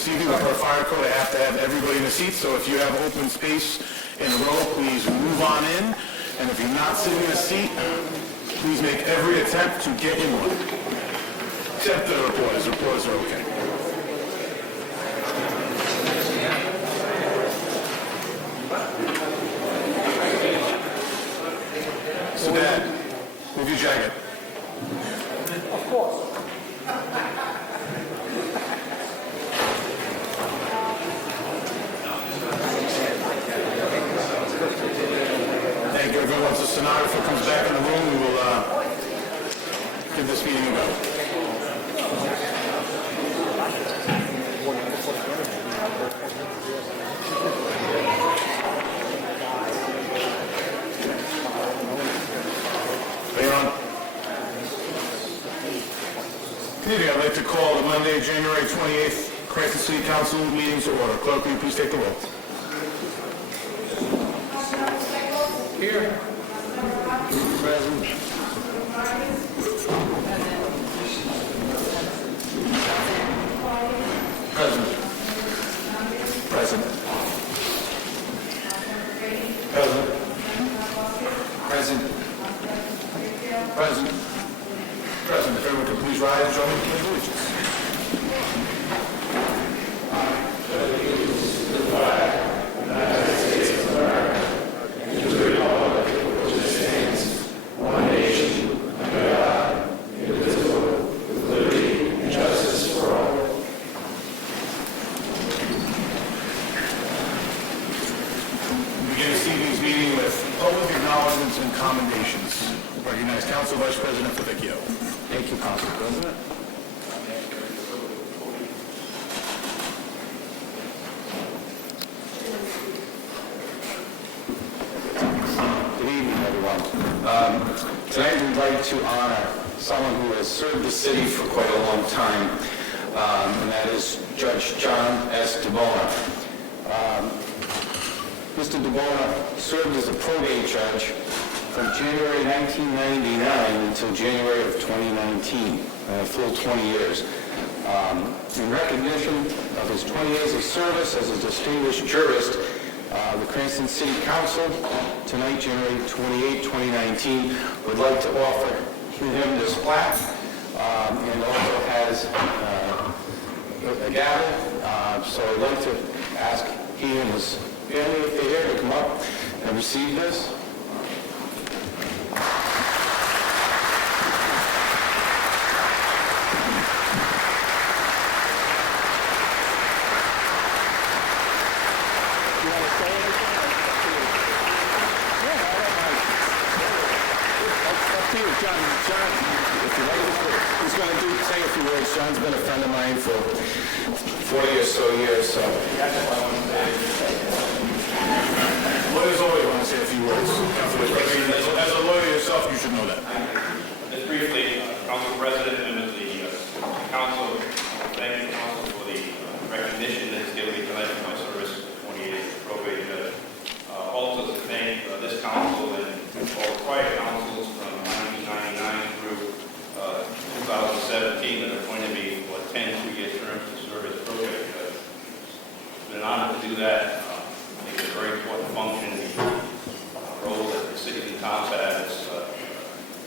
this evening, with our fire code, I have to have everybody in the seats, so if you have open space in a row, please move on in. And if you're not sitting in a seat, please make every attempt to get in one. Except the reporters. Reporters are okay. So, Dad, move your jacket. Of course. Thank you, everyone. Once the stenographer comes back in the room, we will give this meeting a go. Good evening. I'd like to call the Monday, January 28th, Cranston City Council meeting to order. Clerk, will you please take the roll? Here. Present. Present. Present. Present. Present. Present. Present. If everyone could please rise and join me in the Pledge of Allegiance. And commendations. Recognize Council Vice President Favicchio. Thank you, Council President. Good evening, everyone. Tonight we'd like to honor someone who has served the city for quite a long time, and that is Judge John S. DeBona. Mr. DeBona served as a probate judge from January 1999 until January of 2019, a full 20 years. In recognition of his 20 years of service as a distinguished jurist, the Cranston City Council, tonight, January 28, 2019, would like to offer him this plaque, and also has a gavel. So I'd like to ask he and his family, if they're here, to come up and receive this. John, if you like, he's going to say a few words. John's been a friend of mine for 40 or so years, so. Lawyers always want to say a few words. As a lawyer yourself, you should know that. Just briefly, Council President, members of the Council, thank the Council for the recognition that it's given me tonight for my service for 20 years as probate judge. Also to thank this Council and all prior councils from 1999 through 2017 that appointed me for 10 two-year terms to serve as probate judge. It's been an honor to do that. I think it's a very important function, the role that the cities and towns have as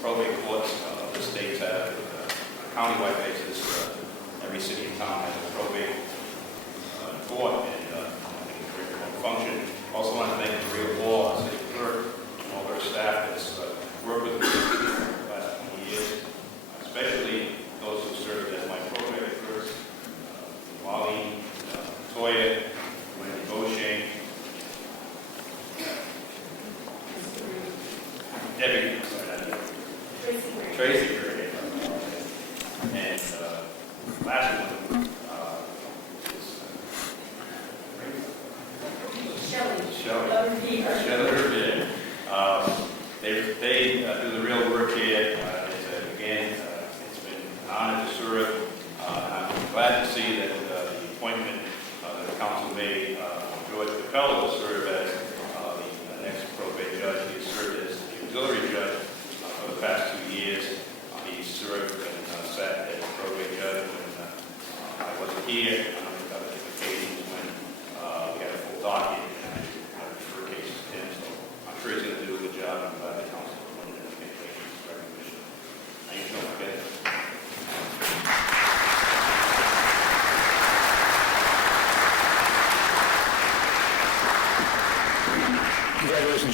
probate courts of the states have on a countywide basis. Every city and town has a probate court, and I think it's a very important function. Also want to thank the Real Law, City Clerk, and all their staff that's worked with me for the last 20 years, especially those who served as my probate clerks, Marlene, Toya, Wendy Beauchesne, Debbie, Tracy Gray, and last one is Shelley. They do the real work here. Again, it's been an honor to serve. I'm glad to see that the appointment that the council made George Capello to serve as the next probate judge. He served as the auxiliary judge for the past 2 years. He served and sat as a probate judge when I wasn't here. I think the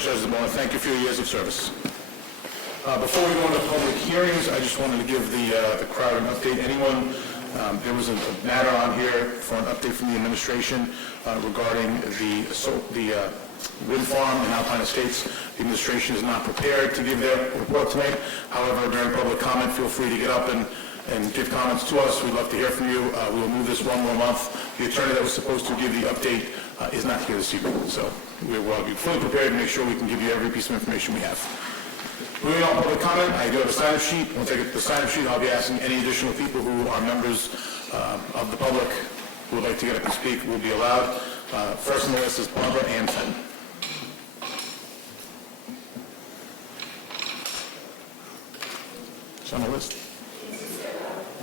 Congratulations, Judge DeBona. Thank you for your years of service. Before we go into public hearings, I just wanted to give the crowd an update. There was a matter on here for an update from the administration regarding the wind farm in Alpine Estates. The administration is not prepared to give their report tonight. However, during public comment, feel free to get up and give comments to us. We'd love to hear from you. We will move this one more month. The attorney that was supposed to give the update is not here this evening, so we'll be fully prepared to make sure we can give you every piece of information we have. Moving on to public comment, I do have a sign-up sheet. We'll take the sign-up sheet. I'll be asking any additional people who are members of the public who would like to get up and speak will be allowed. First on the list is Barbara Ann Fenton. Is she on the list?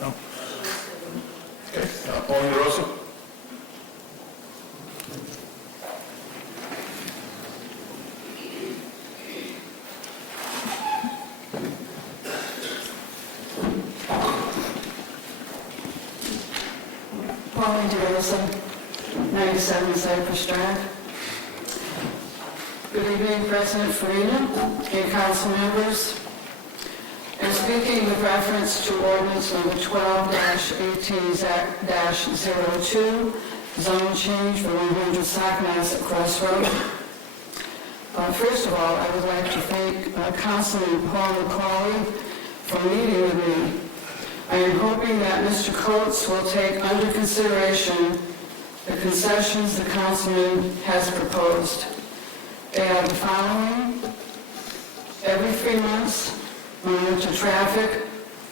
No? Okay, Pauline DeRosa. Pauline DeRosa, 97 Cypress Drive. Good evening, President Farina and council members. I'm speaking with reference to ordinance number 12-18-02, zone change for 100 Saconaset Crossroad. First of all, I would like to thank Councilman Paul McCauley for meeting with me. I am hoping that Mr. Coates will take under consideration the concessions the councilman has proposed. They are the following: every 3 months, monitor traffic,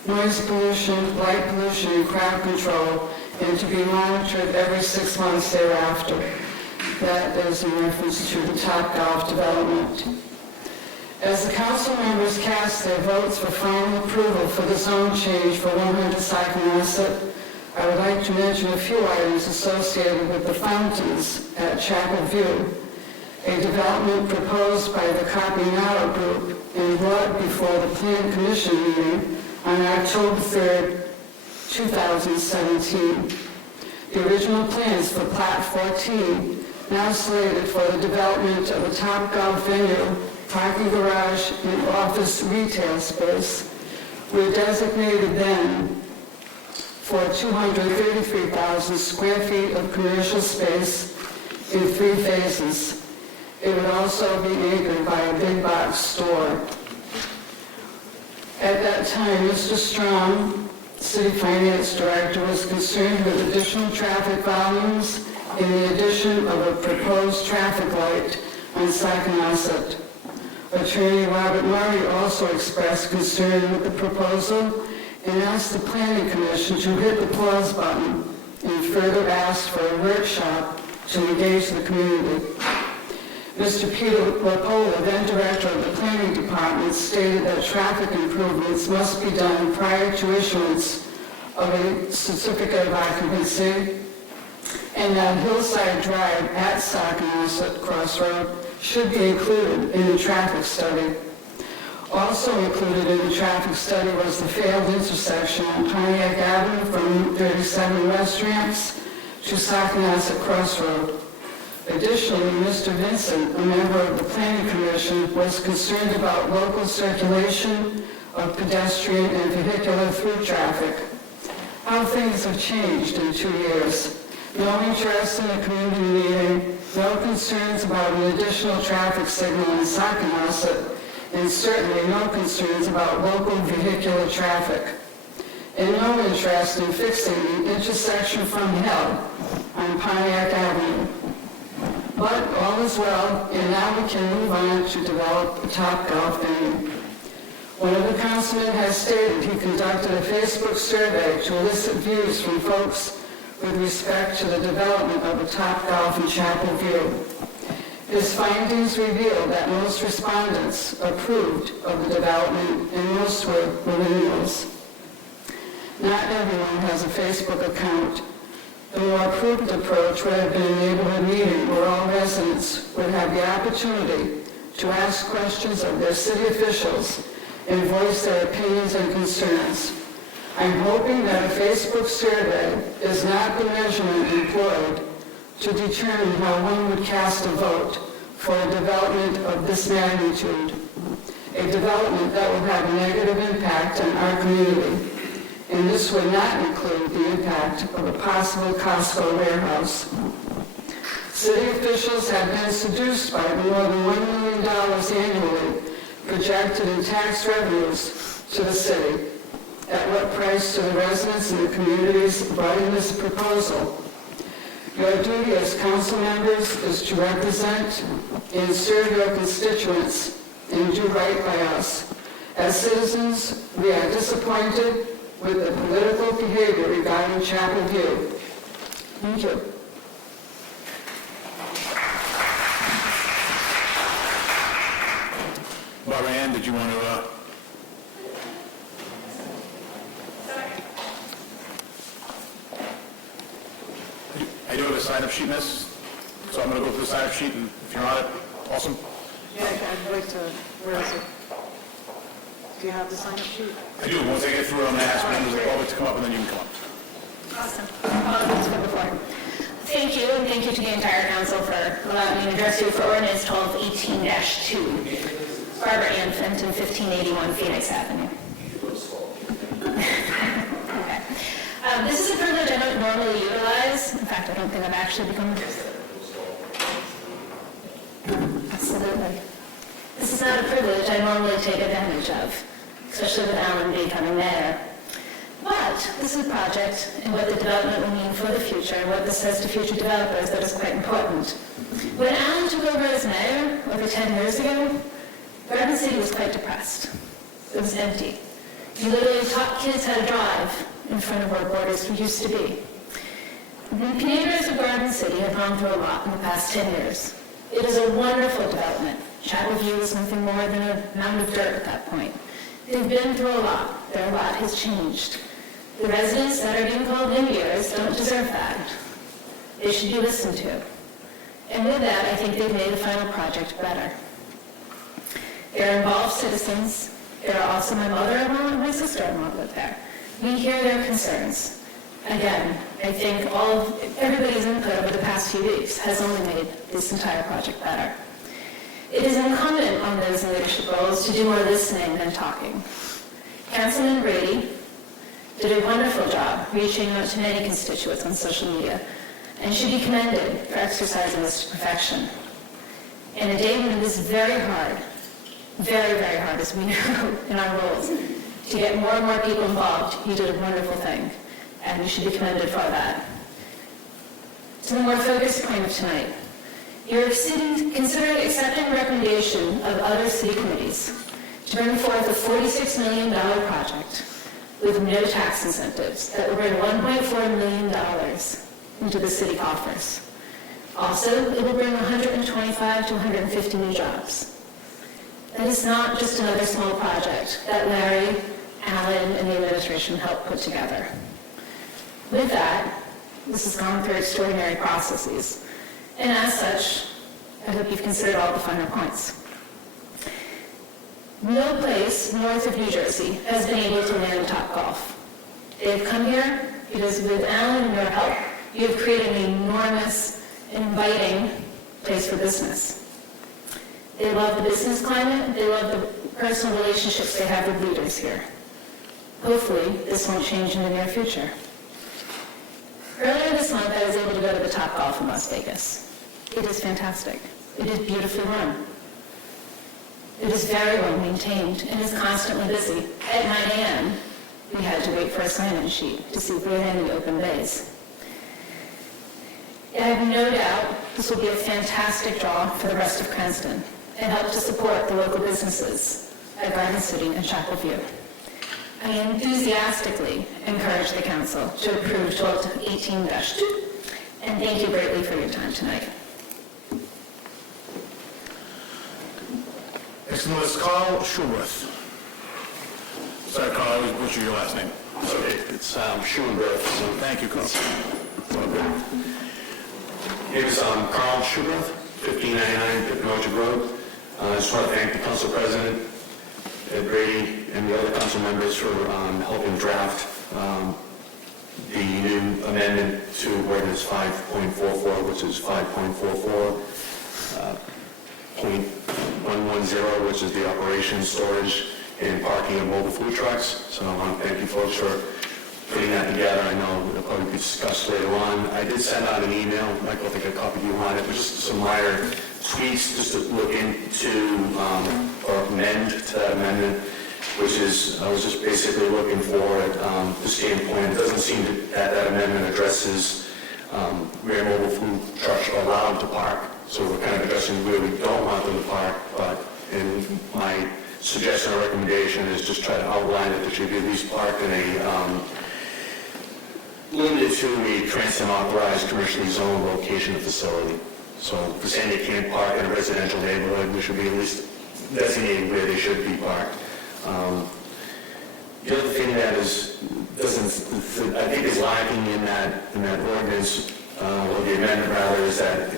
noise pollution, light pollution, and crowd control, and to be monitored every 6 months thereafter. That is in reference to the Topgolf development. As the council members cast their votes for final approval for the zone change for 100 Saconaset, I would like to mention a few items associated with the fountains at Chapel View, a development proposed by the Capignano Group and brought before the Plan Commission meeting on October 3rd, 2017. The original plans for Plat 14, now slated for the development of a Topgolf venue, parking garage, and office retail space, were designated then for 233,000 square feet of commercial space in 3 phases. It would also be anchored by a big box store. At that time, Mr. Strong, City Finance Director, was concerned with additional traffic volumes and the addition of a proposed traffic light on Saconaset. Attorney Robert Murray also expressed concern with the proposal and asked the Planning Commission to hit the pause button and further asked for a workshop to engage the community. Mr. Peter Lapola, then Director of the Planning Department, stated that traffic improvements must be done prior to issuance of a certificate of occupancy, and that Hillside Drive at Saconaset Crossroad should be included in the traffic study. Also included in the traffic study was the failed intersection on Pontiac Avenue from Route 37 West Ramps to Saconaset Crossroad. Additionally, Mr. Vincent, a member of the Planning Commission, was concerned about local circulation of pedestrian and vehicular through traffic. How things have changed in 2 years. No interest in a community meeting, no concerns about an additional traffic signal in Saconaset, and certainly no concerns about local vehicular traffic. And no interest in fixing the intersection from hell on Pontiac Avenue. But all is well, and now we can move on to develop a Topgolf venue. One of the councilmen has stated he conducted a Facebook survey to elicit views from folks with respect to the development of a Topgolf in Chapel View. His findings revealed that most respondents approved of the development and most were millennials. Not everyone has a Facebook account. The more prudent approach would have been a neighborhood meeting where all residents would have the opportunity to ask questions of their city officials and voice their opinions and concerns. I'm hoping that a Facebook survey is not the measurement employed to determine how one would cast a vote for a development of this magnitude, a development that will have a negative impact on our community. And this would not include the impact of a possible Costco warehouse. City officials have been seduced by the more than $1 million annually projected in tax revenues to the city. At what price to the residents and the communities abutting this proposal? Your duty as council members is to represent and serve your constituents and do right by us. As citizens, we are disappointed with the political behavior regarding Chapel View. Thank you. Barbara Ann, did you want to, I do have a sign-up sheet, miss, so I'm going to go through the sign-up sheet, and if you're on it, awesome. Yeah, I'd like to, where is it? Do you have the sign-up sheet? I do. Once I get through it, I'm going to ask members of the public to come up, and then you can come up. Awesome. Apologies for before. Thank you, and thank you to the entire council for allowing me to address you for ordinance 1218-2. Barbara Ann Fenton, 1581 Phoenix Avenue. Okay. This is a privilege I don't normally utilize. In fact, I don't think I've actually become... Absolutely. This is not a privilege I normally take advantage of, especially with Alan becoming mayor. But this is a project and what the development will mean for the future, what this says to future developers, that is quite important. When Alan took over as mayor over 10 years ago, Garden City was quite depressed. It was empty. He literally taught kids how to drive in front of where Borders used to be. The neighbors of Garden City have gone through a lot in the past 10 years. It is a wonderful development. Chapel View is nothing more than a mound of dirt at that point. They've been through a lot. Their lot has changed. The residents that are being called NIMBYers don't deserve that. They should be listened to. And with that, I think they've made the final project better. They're involved citizens. There are also my mother-in-law and my sister-in-law live there. We hear their concerns. Again, I think everybody's input over the past few weeks has only made this entire project better. It is incumbent on those in leadership roles to do more listening than talking. Councilman Brady did a wonderful job reaching out to many constituents on social media and should be commended for exercising this to perfection. In a day when it is very hard, very, very hard, as we know in our roles, to get more and more people involved, he did a wonderful thing, and you should be commended for that. To the more focused point of tonight, you're considering accepting a recommendation of other city committees to bring forth a $46 million project with no tax incentives that will bring $1.4 million into the city coffers. Also, it will bring 125 to 150 new jobs. That is not just another small project that Larry, Alan, and the administration helped put together. With that, this has gone through extraordinary processes, and as such, I hope you've considered all the finer points. No place north of New Jersey has been able to land Topgolf. They've come here because with Alan and your help, you have created an enormous, inviting place for business. They love the business climate. They love the personal relationships they have with leaders here. Hopefully, this won't change in the near future. Earlier this month, I was able to go to the Topgolf in Las Vegas. It is fantastic. It is beautifully run. It is very well maintained and is constantly busy. At 9 a.m., we had to wait for a sign-in sheet to see if we had any open bays. I have no doubt this will be a fantastic draw for the rest of Cranston and help to support the local businesses at Garden City and Chapel View. I enthusiastically encourage the council to approve 1218-2, and thank you greatly for your time tonight. Next on the list, Carl Schulworth. Sorry, Carl, I always butcher your last name. Okay, it's Schulenberg. So Thank you, Carl. here's Carl Schulenberg, 1599 Pipinocha Road. I just want to thank the council president, Ed Brady, and the other council members for helping draft the new amendment to ordinance 5.44, which is 5.44. .110, which is the operation, storage, and parking of mobile food trucks. So I want to thank you folks for putting that together. I know it'll probably be discussed later on. I did send out an email, Michael, I think I copied you on it, but just some minor tweaks just to look into or amend to that amendment, which is, I was just basically looking for the standpoint. It doesn't seem that amendment addresses where mobile food trucks are allowed to park. So we're kind of addressing where we don't want them to park, but in my suggestion or recommendation is just try to outline that there should be at least parked in a limited to a Cranston authorized commercially zoned location of facility. So if we're saying they can't park in a residential neighborhood, we should be at least designating where they should be parked. The other thing that I think is lacking in that ordinance, or the amendment rather, is that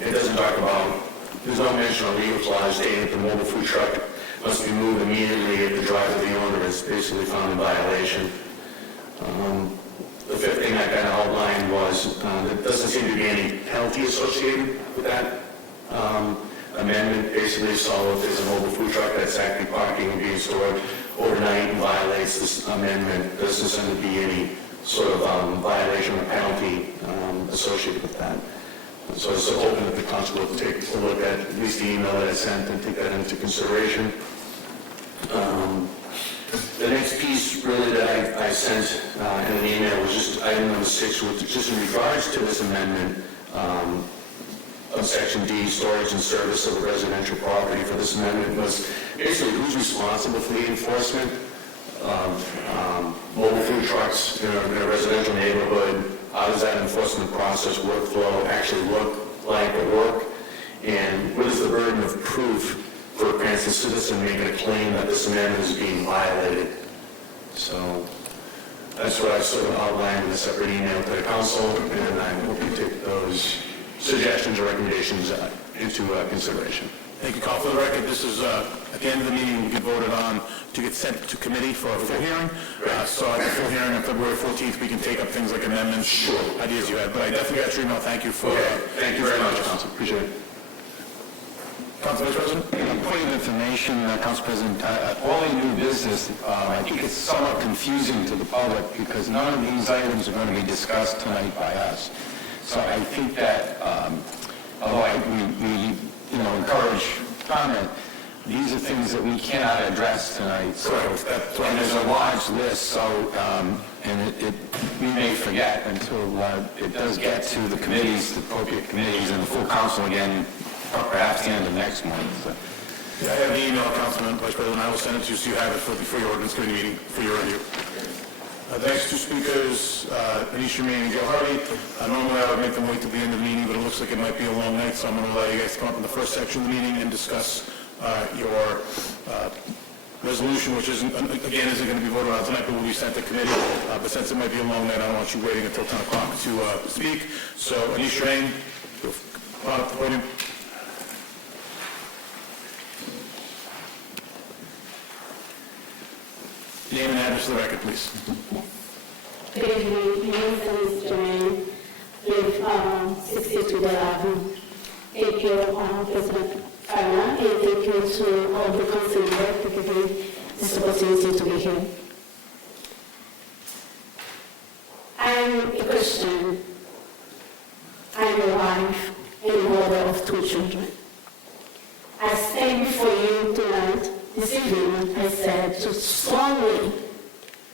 it doesn't talk about, there's no mention of legal clause stating that the mobile food truck must be moved immediately if the driver of the owner is basically found in violation. The fifth thing I kind of outlined was there doesn't seem to be any penalty associated with that amendment. Basically, so if there's a mobile food truck that's actually parking and being stored overnight and violates this amendment, there doesn't seem to be any sort of violation or penalty associated with that. So I was hoping that the council would take a look at least the email that I sent and take that into consideration. The next piece really that I sent in an email was just item number 6, which just in regards to this amendment of Section D, storage and service of a residential property for this amendment was basically who's responsible for the enforcement of mobile food trucks in a residential neighborhood. How does that enforcement process workflow actually look like at work? And what is the burden of proof for a Cranston citizen making a claim that this amendment is being violated? So that's what I sort of outlined in a separate email to the council, and I hope you take those suggestions or recommendations into consideration. Thank you, Carl. For the record, this is, at the end of the meeting, we get voted on to get sent to committee for a full hearing. So at the full hearing on February 14th, we can take up things like amendments, ideas you had. But I definitely got your email. Thank you for... Thank you very much, Council. Appreciate it. Council Vice President? Point of information, Council President, all in new business, I think it's somewhat confusing to the public because none of these items are going to be discussed tonight by us. So I think that, although we encourage comment, these are things that we cannot address tonight. So, and there's a large list, so, and we may forget until it does get to the committees, the appropriate committees, and the full council again, perhaps the end of next month. So. Yeah, I have the email, Councilman Vice President. I will send it to you so you have it for your ordinance committee meeting for your review. The next two speakers, Anish Remain and Joe Hardy. Normally I would make them wait till the end of the meeting, but it looks like it might be a long night, so I'm going to allow you guys to come up in the first section of the meeting and discuss your resolution, which isn't going to be voted on tonight, but will be sent to committee. But since it might be a long night, I don't want you waiting until 10 o'clock to speak. So Anish Remain, come on up to the podium. Name and address for the record, please. Good evening. My name is Joanne. Live 62 Avenue. Thank you, President Farah, and thank you to all the council here for giving this opportunity to be here. I'm a Christian. I'm a wife and a mother of 2 children. I stand before you tonight. This evening, I said to strongly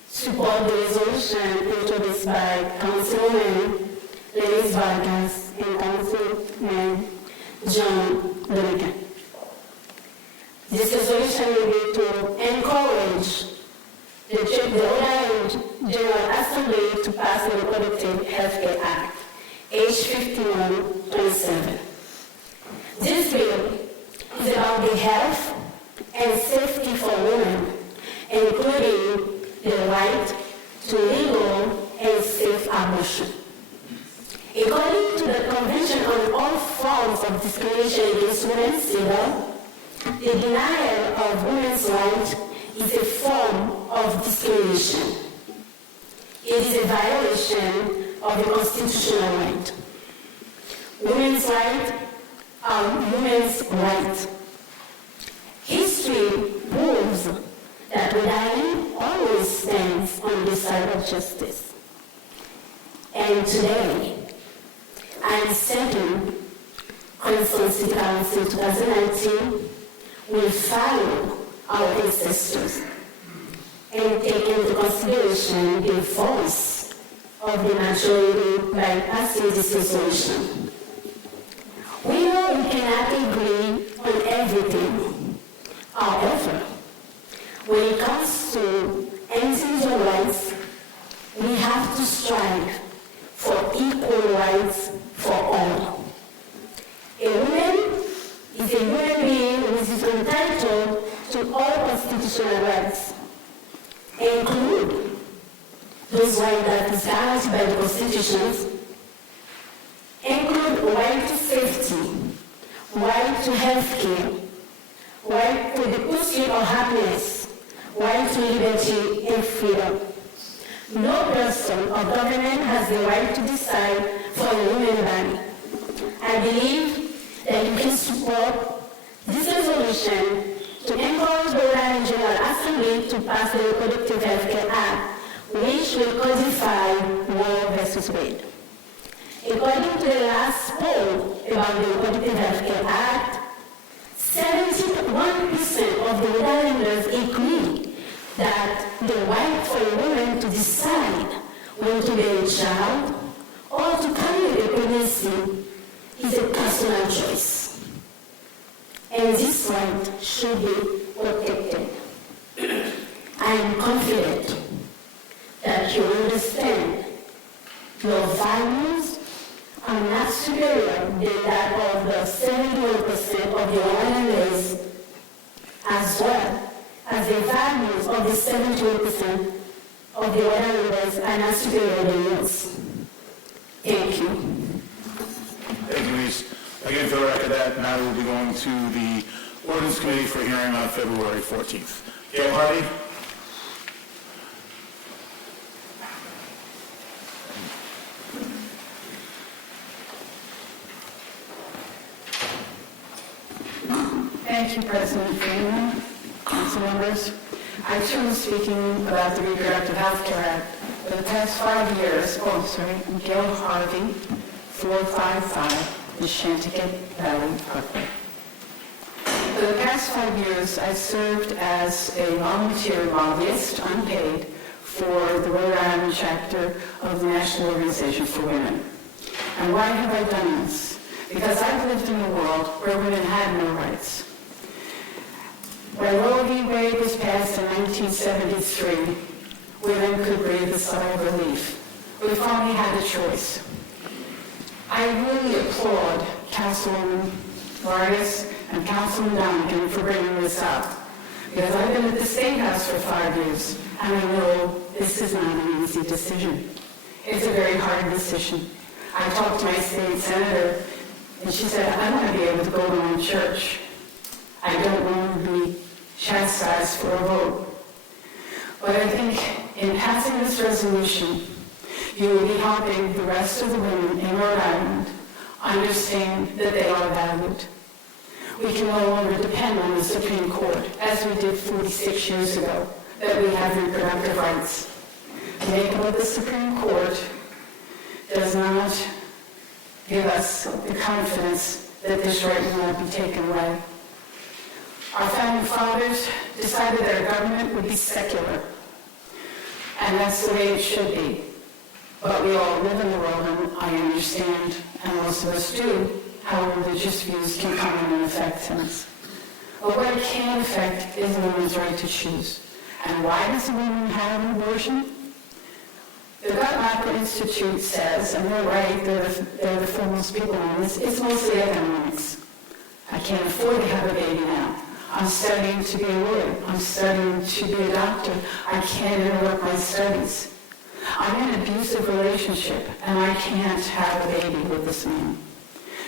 support the resolution introduced by Councilwoman Denise Vargas and Councilman John Donegan. This resolution will be to encourage the Rhode Island General Assembly to pass the Reproductive Healthcare Act, H. 5127. This bill is about the health and safety for women, including the right to legal and safe abortion. According to the Convention on All Forms of Discrimination Against Women, CEDAW, the denial of women's rights is a form of discrimination. It is a violation of a constitutional right. Women's rights are on women's rights. History proves that Rhode Island always stands on the side of justice. And today, I'm certain Cranston City Council 2019 will follow our ancestors and take into consideration the voice of the majority by passing this resolution. We know we cannot agree on everything. However, when it comes to individual rights, we have to strive for equal rights for all. A woman is a human being who is entitled to all constitutional rights, include those rights that is guaranteed by the constitutions, include right to safety, right to health care, right to the pursuit of happiness, right to liberty and freedom. No person or government has the right to decide for a human body. I believe that you can support this resolution to encourage the Rhode Island General Assembly to pass the Reproductive Health Care Act, which will codify Roe versus Wade. According to the last poll about the Reproductive Health Care Act, 71% of the Rhode Islanders agree that the right for a woman to decide whether to bear a child or to carry a pregnancy is a personal choice. And this right should be protected. I am confident that you understand your values are not superior than that of the 71% of the islanders, as well as the values of the 71% of the islanders are not superior than yours. Thank you. Thank you, Louise. Again, for the record, that matter will be going to the Ordinance Committee for hearing on February 14th. Gail Hardy? Thank you, President Freeman, council members. I too am speaking about the Reproductive Health Care Act. For the past 5 years, Gail Harvey, 455, the Shanticat Valley Parkway. For the past 5 years, I served as a volunteer lobbyist, unpaid, for the Rhode Island chapter of the National Organization for Women. And why have I done this? Because I've lived in a world where women had no rights. When Roe v. Wade was passed in 1973, women could breathe a sigh of relief. We finally had a choice. I really applaud Councilwoman Vargas and Councilman Donegan for bringing this up, because I've been at the State House for 5 years, and I know this is not an easy decision. It's a very hard decision. I talked to my state senator, and she said, I want to be able to go to my church. I don't want to be chastised for a vote. But I think in passing this resolution, you will be helping the rest of the women in Rhode Island understand that they are valued. We can no longer depend on the Supreme Court, as we did 46 years ago, that we have reproductive rights. The makeup of the Supreme Court does not give us the confidence that this right will not be taken away. Our founding fathers decided that our government would be secular, and that's the way it should be. But we all live in the world, and I understand, and most of us do, how religious views can come in and affect things. But what it can affect is a woman's right to choose. And why does a woman have an abortion? The Guttmacher Institute says, and they're right, they're the foremost people on this, it's mostly economics. I can't afford to have a baby now. I'm studying to be a lawyer. I'm studying to be a doctor. I can't interrupt my studies. I'm in an abusive relationship, and I can't have a baby with this man.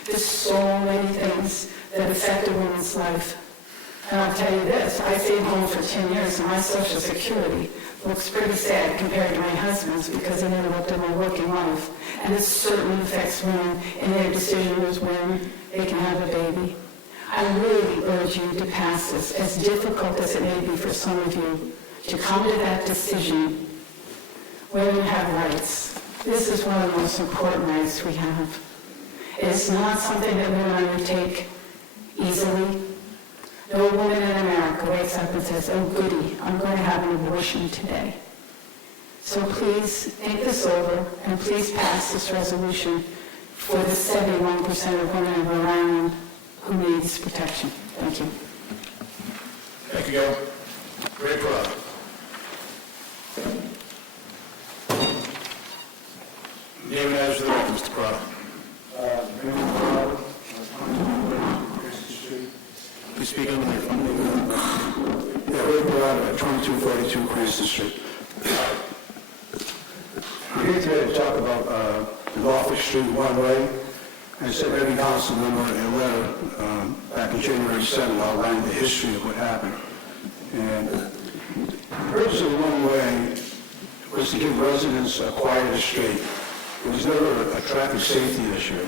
There's so many things that affect a woman's life. And I'll tell you this, I stayed home for 10 years and my Social Security looks pretty sad compared to my husband's because it interrupted my working life. And it certainly affects women in their decisions when they can have a baby. I really urge you to pass this, as difficult as it may be for some of you, to come to that decision. Women have rights. This is one of the most important rights we have. It's not something that women undertake easily. No woman in America wakes up and says, oh goody, I'm going to have an abortion today. So please think this over and please pass this resolution for the 71% of women in Rhode Island who needs protection. Thank you. Thank you, Gail. Ray Prada. Name and address for the record, Mr. Prada. Please speak on the microphone. Yeah, Ray Prada, 2242 Cranston Street. I'm here today to talk about the Norfolk Street one-way. I sent every council member a letter back in January 7th outlining the history of what happened. And the purpose of the one-way was to give residents a quieter street. It was never a traffic safety issue.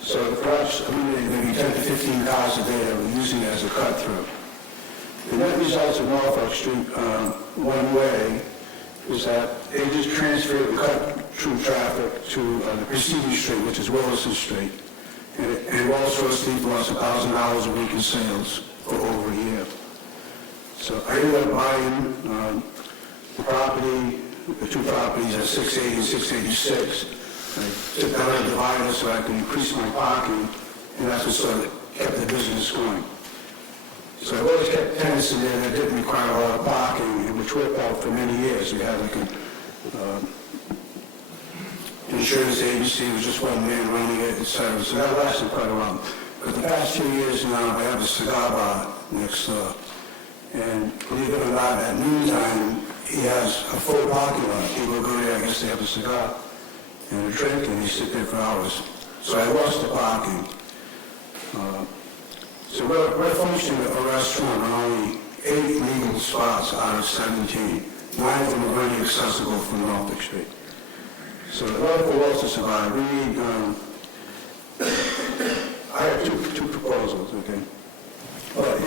So the crowds, maybe 10 to 15 cars a day that were using it as a cut-through. The net results of Norfolk Street one-way is that they just transferred the cut-through traffic to the preceding street, which is Wilson Street. And it also lost $1,000 a week in sales for over a year. So I ended up buying the property, the two properties at 680 and 686. I took down a divider so I could increase my parking, and that's what sort of kept the business going. So I've always kept tenants in there that didn't require a lot of parking, which worked out for many years. We had like an insurance agency, it was just one man running it, etc. So that lasted quite a while. But the past 2 years now, I have a cigar bar next door. And believe it or not, at noontime, he has a full parking lot. People go there, I guess they have a cigar and a drink, and they sit there for hours. So I lost the parking. So we're functioning a restaurant on only 8 legal spots out of 17. 9 of them are really accessible from Norfolk Street. So in order for us to survive, we need, I have two proposals, okay? But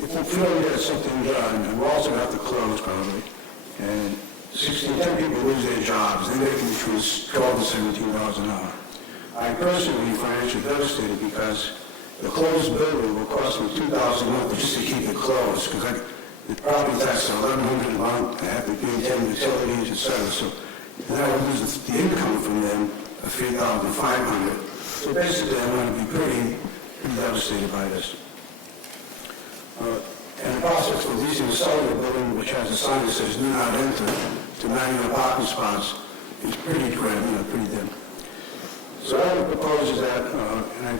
if we feel we get something done, and we're also going to have to close probably, and 10 people lose their jobs, they're making between $12 to $17 an hour. I personally financially devastated because the closed building will cost me $2,000 a month just to keep it closed, because the property tax is $1,100 a month, I have to pay 10 utilities, etc. So then I would lose the income from them of $3,500. So basically, I'm going to be pretty devastated by this. And the process for leasing the cellular building, which has a sign that says "Do not enter," to 91 parking spots, is pretty grim, pretty dim. So what I would propose is that, and I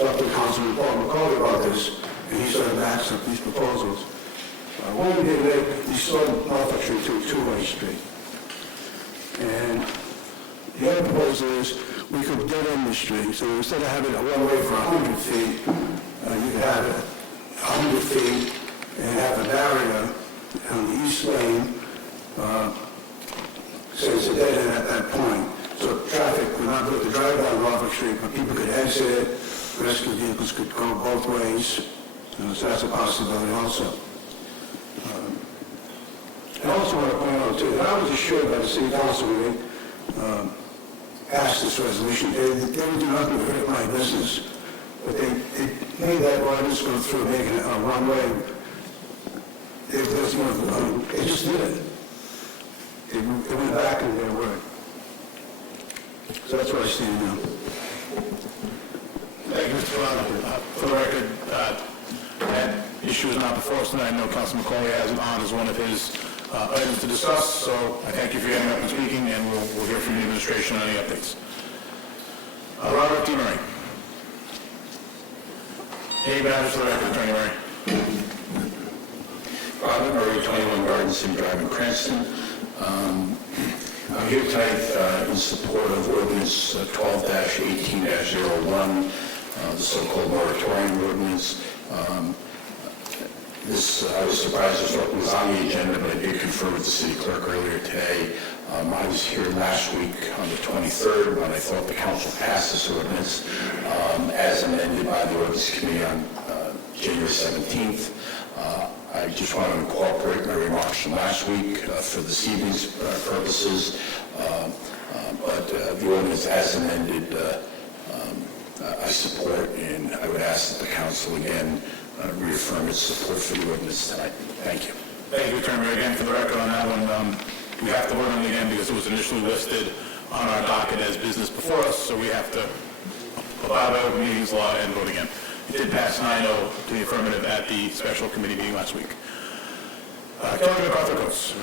talked to Councilman Paul McCauley about this, and he sort of backs up these proposals. One would be to make the store Norfolk Street to a two-way street. And the other proposal is we could dead end the street. So instead of having a one-way for 100 feet, you could have it 100 feet and have a barrier on the east lane, so it's a dead end at that point. So traffic would not be able to drive down Norfolk Street, but people could exit it, rescue vehicles could go both ways, so that's a possibility also. I also want to point out too, that I was assured by the city council when they passed this resolution, they would do nothing to hurt my business. But they made that ordinance go through, making it a one-way. They just did it. They went back in their word. So that's where I stand now. Thank you, Mr. Prada. For the record, that issue is not before us tonight. I know Councilman McCauley has it on as one of his items to discuss, so I thank you for getting up and speaking, and we'll hear from the administration on any updates. Robert D. Murray. Name and address for the record, Attorney Murray. Robert Murray, 21 Garden City Drive in Cranston. I'm here tonight in support of Ordinance 12-18-01, the so-called moratorium ordinance. This, I was surprised this was on the agenda, but I did confer with the city clerk earlier today. I was here last week on the 23rd when I thought the council passed this ordinance as amended by the ordinance committee on January 17th. I just want to incorporate my remarks from last week for this evening's purposes, but the ordinance as amended I support, and I would ask that the council again reaffirm its support for the ordinance tonight. Thank you. Thank you, Attorney. Again, for the record on that one, we have to vote on it again because it was initially listed on our docket as business before us, so we have to abide by open meetings law and vote again. It did pass 9-0 to the affirmative at the special committee meeting last week. Kelly MacArthur Coates.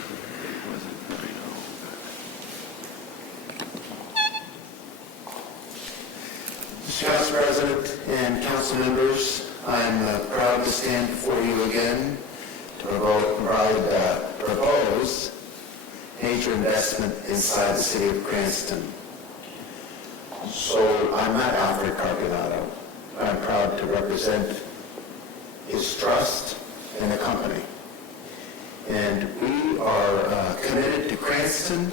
Mr. Council President and council members, I'm proud to stand before you again to propose major investment inside the city of Cranston. So I'm not Alfred Carpinato. I'm proud to represent his trust in the company. And we are committed to Cranston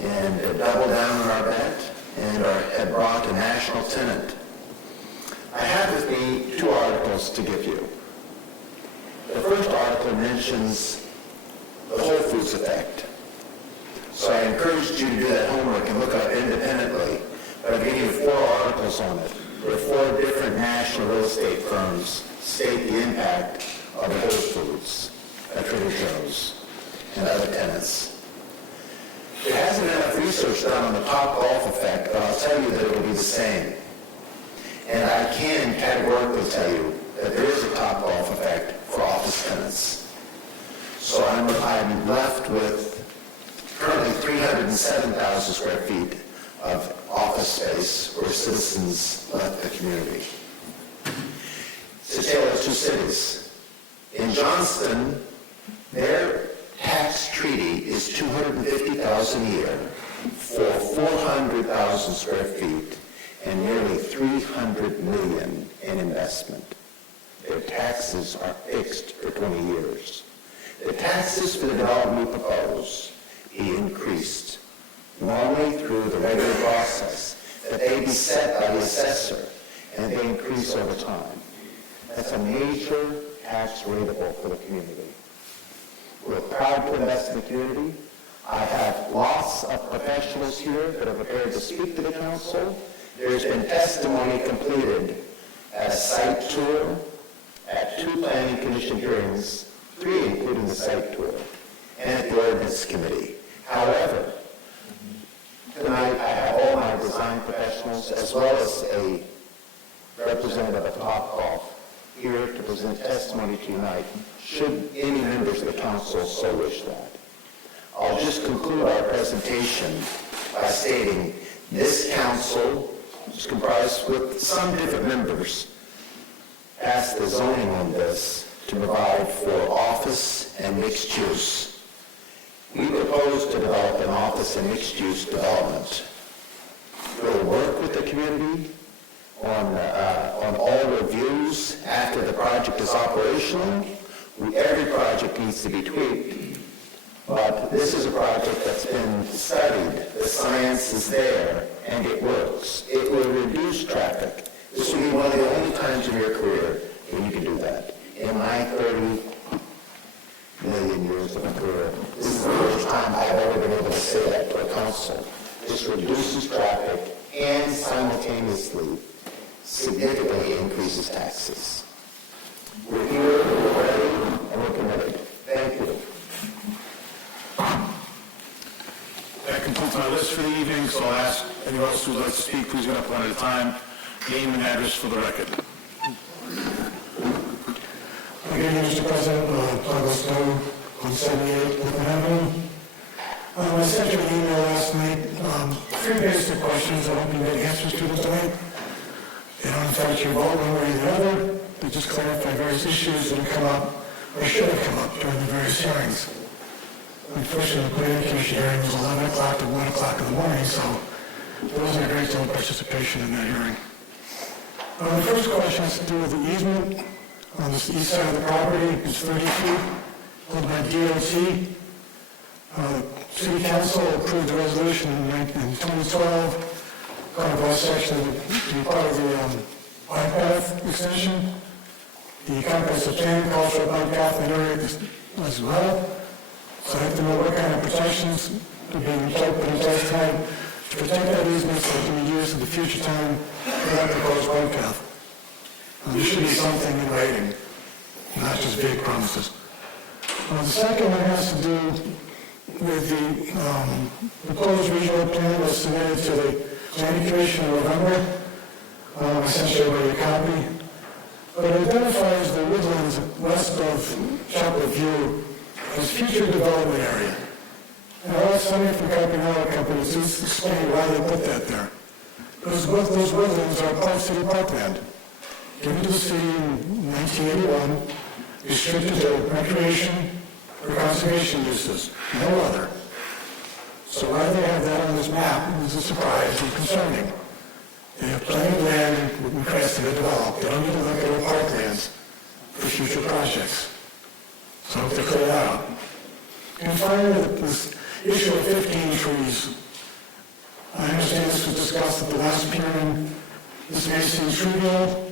and double down on our bet and have brought a national tenant. I have with me 2 articles to give you. The first article mentions the Whole Foods effect. So I encourage you to do that homework and look up independently. But I'll give you 4 articles on it. There are 4 different national real estate firms state the impact of the Whole Foods at Trader Joe's and other tenants. There hasn't been enough research done on the Topgolf effect, but I'll tell you that it will be the same. And I can categorically tell you that there is a Topgolf effect for office tenants. So I'm left with currently 307,000 square feet of office space where citizens left the community. It's a tale of 2 cities. In Johnston, their tax treaty is $250,000 a year for 400,000 square feet and nearly $300 million in investment. Their taxes are fixed for 20 years. The taxes for the development we propose be increased, normally through the regular process, that they be set by the assessor, and they increase over time. That's a major tax rateable for the community. We're proud to invest in the community. I have lots of professionals here that are prepared to speak to the council. There's been testimony completed at a site tour, at 2 planning commission hearings, 3 including the site tour, and at the ordinance committee. However, tonight I have all my design professionals as well as a representative of Topgolf here to present testimony to you tonight, should any members of the council so wish that. I'll just conclude our presentation by stating this council is comprised with some different members, passed the zoning on this to provide for office and mixed use. We propose to develop an office and mixed use development. We'll work with the community on all reviews after the project is operational. Every project needs to be tweaked, but this is a project that's been studied. The science is there, and it works. It will reduce traffic. This will be one of the only times in your career when you can do that. In my 30 million years of a career, this is the first time I've ever been able to say that to a council. This reduces traffic and simultaneously significantly increases taxes. We're here, we're ready, and we're committed. Thank you. That concludes my list for the evening, so I'll ask anyone else who would like to speak, please get up one at a time. Name and address for the record. Good evening, Mr. President. Douglas Stone on 78 Lincoln Avenue. I sent you an email last night. 3 basic questions I hope you get answers to tonight. They don't affect your vote one way or the other. They just clarify various issues that have come up or should have come up during the various hearings. Unfortunately, the planning commission hearing was 11 o'clock to 1 o'clock in the morning, so there wasn't a great deal of participation in that hearing. The first question has to do with the easement on the east side of the property. It's 30 feet, held by DOT. City Council approved a resolution in 2012, kind of a section to be part of the bike path extension. The comprehensive plan calls for a bike path in the area as well. So I have to know what kind of protections are being put in place tonight to protect that easement so it can be used in the future time for that proposed bike path. There should be something in writing, not just vague promises. The second one has to do with the proposed regional plan that was submitted to the Planning Commission in November. I sent you everybody a copy. But it identifies the woodlands west of Chapel View as future development area. And I'll ask somebody from Carpinello Company to explain why they put that there. Those woodlands are part city parkland, given to the city in 1981, restricted to recreation or conservation uses, no other. So why they have that on this map is a surprise and concerning. They have plenty of land in Cranston to develop. They don't need to look at our parklands for future projects. So I hope they clear that out. And finally, this issue of 15 trees. I understand this was discussed at the last hearing. This may seem trivial,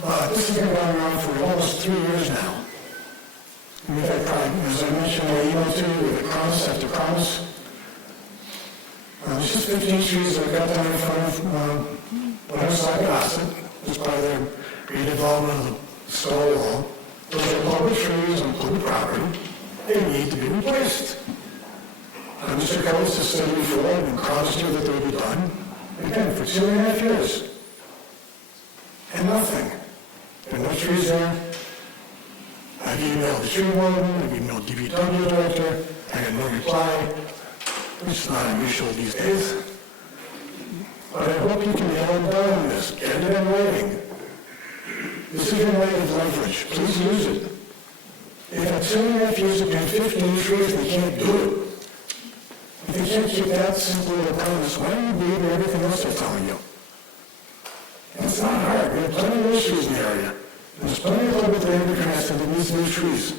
but this has been going on for almost 3 years now. And we've had, as I mentioned in my email to you, we've had promise after promise. This is 15 trees that got down in front of Motorcycle Asset as part of their redevelopment of the stone wall. Those are public trees on public property. They need to be replaced. Mr. Kellis has said before and promised you that they would be done. Again, for 2.5 years. And nothing. There are no trees there. I've emailed the tree warden, I've emailed DPW director, I got no reply. It's not unusual these days. But I hope you can nail it down on this. Get it in writing. This is your right of leverage. Please use it. They've had 2.5 years to plant 15 trees and they can't do it. If they can't keep that simple of a promise, why don't you believe in everything else they're telling you? It's not hard. We have plenty of trees in the area. There's plenty of public land in Cranston that needs new trees.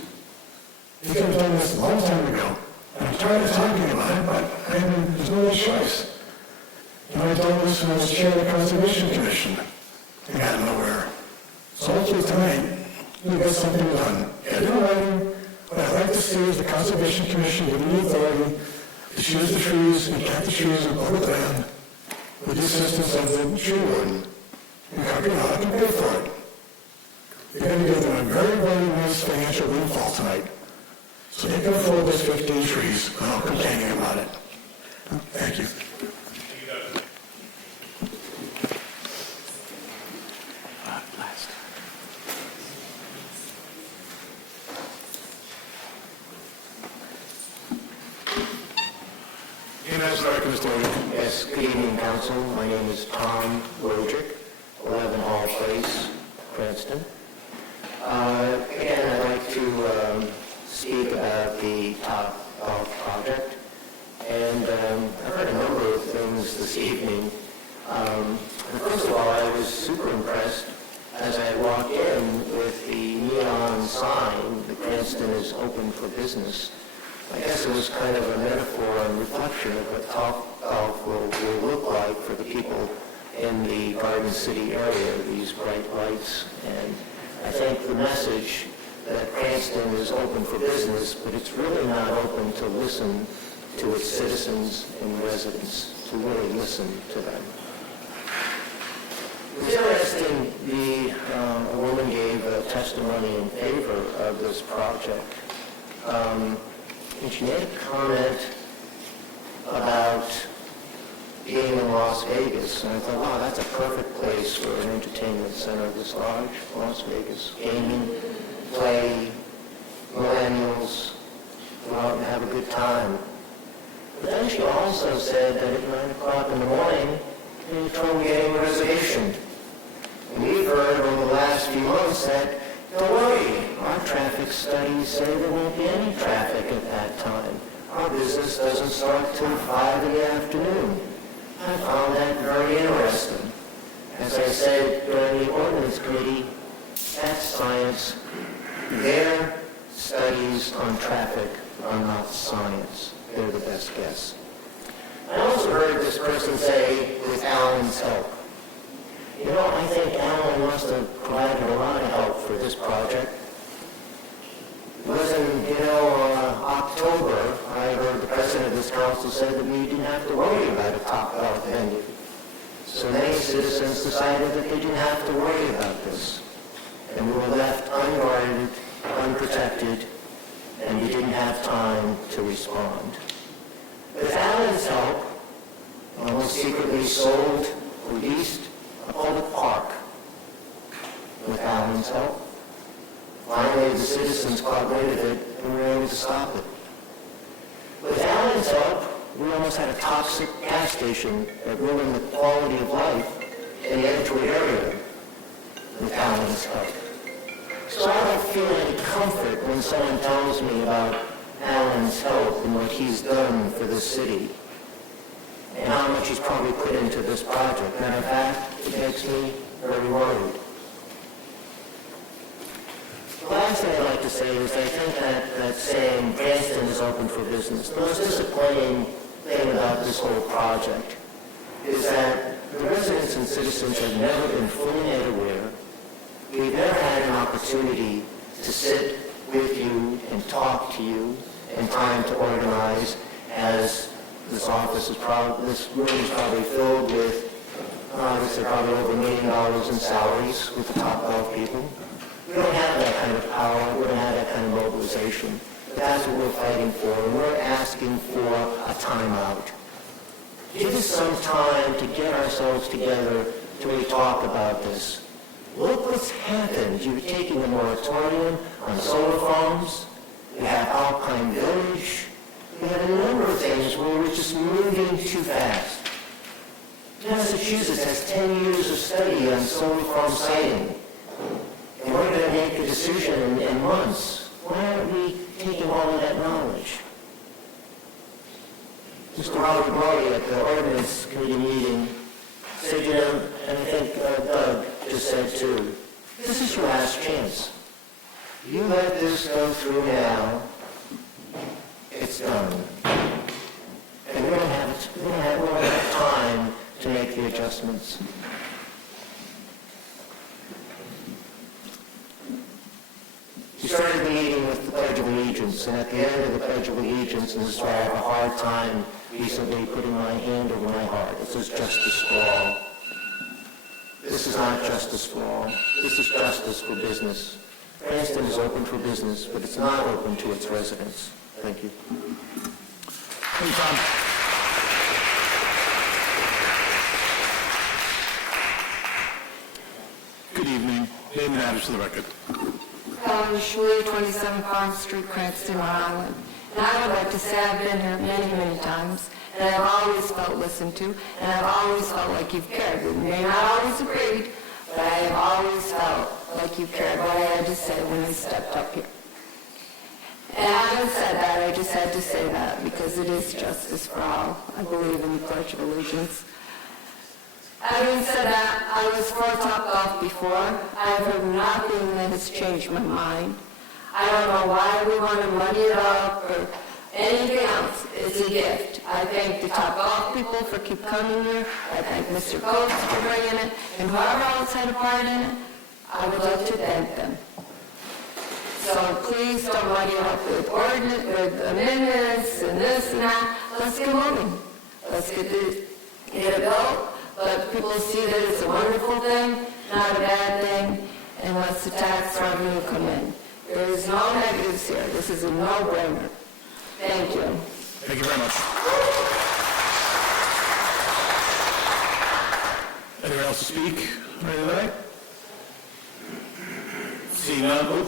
They could have done this a long time ago. I'm tired of talking about it, but there's no other choice. You know, I told this when I was chair of the Conservation Commission. And got nowhere. So hopefully tonight, we'll get something done. Get it in writing. What I'd like to see is the Conservation Commission giving the authority to choose the trees and plant the trees on public land with the assistance of the tree warden. And Carpinello can pay for it. You're going to give them a very, very nice financial windfall tonight. So they can afford those 15 trees without complaining about it. Thank you. Yes, good evening, Council. My name is Tom Roderick, 11 Hall Place, Cranston. Again, I'd like to speak about the Top Golf project. And I've heard a number of things this evening. First of all, I was super impressed as I walked in with the neon sign that Cranston is open for business. I guess it was kind of a metaphor and reflection of what Top Golf will look like for the people in the Garden City area, these bright lights. And I think the message that Cranston is open for business, but it's really not open to listen to its citizens and residents, to really listen to them. It's interesting, a woman gave a testimony in favor of this project. And she made a comment about being in Las Vegas. And I thought, wow, that's a perfect place for an entertainment center this large, Las Vegas. Gaming, play, millennials, go out and have a good time. But then she also said that at 9 o'clock in the morning, you had trouble getting a reservation. And we've heard over the last few months that, don't worry, our traffic studies say there won't be any traffic at that time. Our business doesn't start till 5 in the afternoon. I found that very interesting. As I said during the ordinance committee, That's science. Their studies on traffic are not science. They're the best guess. I also heard this person say, with Alan's help. You know, I think Alan must have provided a lot of help for this project. It was in, October, I heard the president of this council say that we didn't have to worry about a top-golf venue. So many citizens decided that they didn't have to worry about this. And we were left unguarded, unprotected, and we didn't have time to respond. With Alan's help, I almost secretly sold or leased a public park. With Alan's help, finally the citizens caught wind of it and were able to stop it. With Alan's help, we almost had a toxic gas station that ruined the quality of life in the Edgewood area. With Alan's help. So I don't feel any comfort when someone tells me about Alan's help and what he's done for the city and how much he's probably put into this project. Matter of fact, it makes me very worried. The last thing I'd like to say is I think that saying Cranston is open for business, the most disappointing thing about this whole project is that the residents and citizens have never been fully made aware. We've never had an opportunity to sit with you and talk to you and time to organize, as this office is this room is probably filled with, I would say probably over $1 million in salaries with the top golf people. We don't have that kind of power. We don't have that kind of mobilization. But that's what we're fighting for, and we're asking for a timeout. Give us some time to get ourselves together to really talk about this. Look what's happened. You're taking a moratorium on solar farms. You have Alpine Village. You have a number of things where we're just moving too fast. Massachusetts has 10 years of study on solar farm siting. And we're going to make a decision in months. Why aren't we taking all of that knowledge? Mr. Robert Murray at the Ordinance Committee meeting said, and I think Doug just said too, this is your last chance. You let this go through now, it's done. And we don't have time to make the adjustments. We started the meeting with the Pledge of Allegiance, and at the end of the Pledge of Allegiance, and this is why I have a hard time recently putting my hand over my heart, it says justice for all. This is not justice for all. This is justice for business. Cranston is open for business, but it's not open to its residents. Thank you. Hey, Tom. Good evening. Name and address for the record. Helen Schwee, 27 Farm Street, Cranston, Rhode Island. And I would like to say I've been here many, many times, and I've always felt listened to, and I've always felt like you've cared. We may not always agreed, but I have always felt like you cared what I had to say when I stepped up here. And having said that, I just had to say that because it is justice for all. I believe in the Pledge of Allegiance. Having said that, I was for Topgolf before. I've heard nothing that has changed my mind. I don't know why we want to muddy it up or anything else. It's a gift. I thank the Topgolf people for keep coming here. I thank Mr. Coates for bringing it, and whoever else had a part in it, I would like to thank them. So please don't muddy it up with amendments and this and that. Let's get moving. Let's get it built. Let people see that it's a wonderful thing, not a bad thing, and let's the tax revenue come in. There is no negatives here. This is a no-brainer. Thank you. Thank you very much. Anyone else to speak right tonight? Seeing none.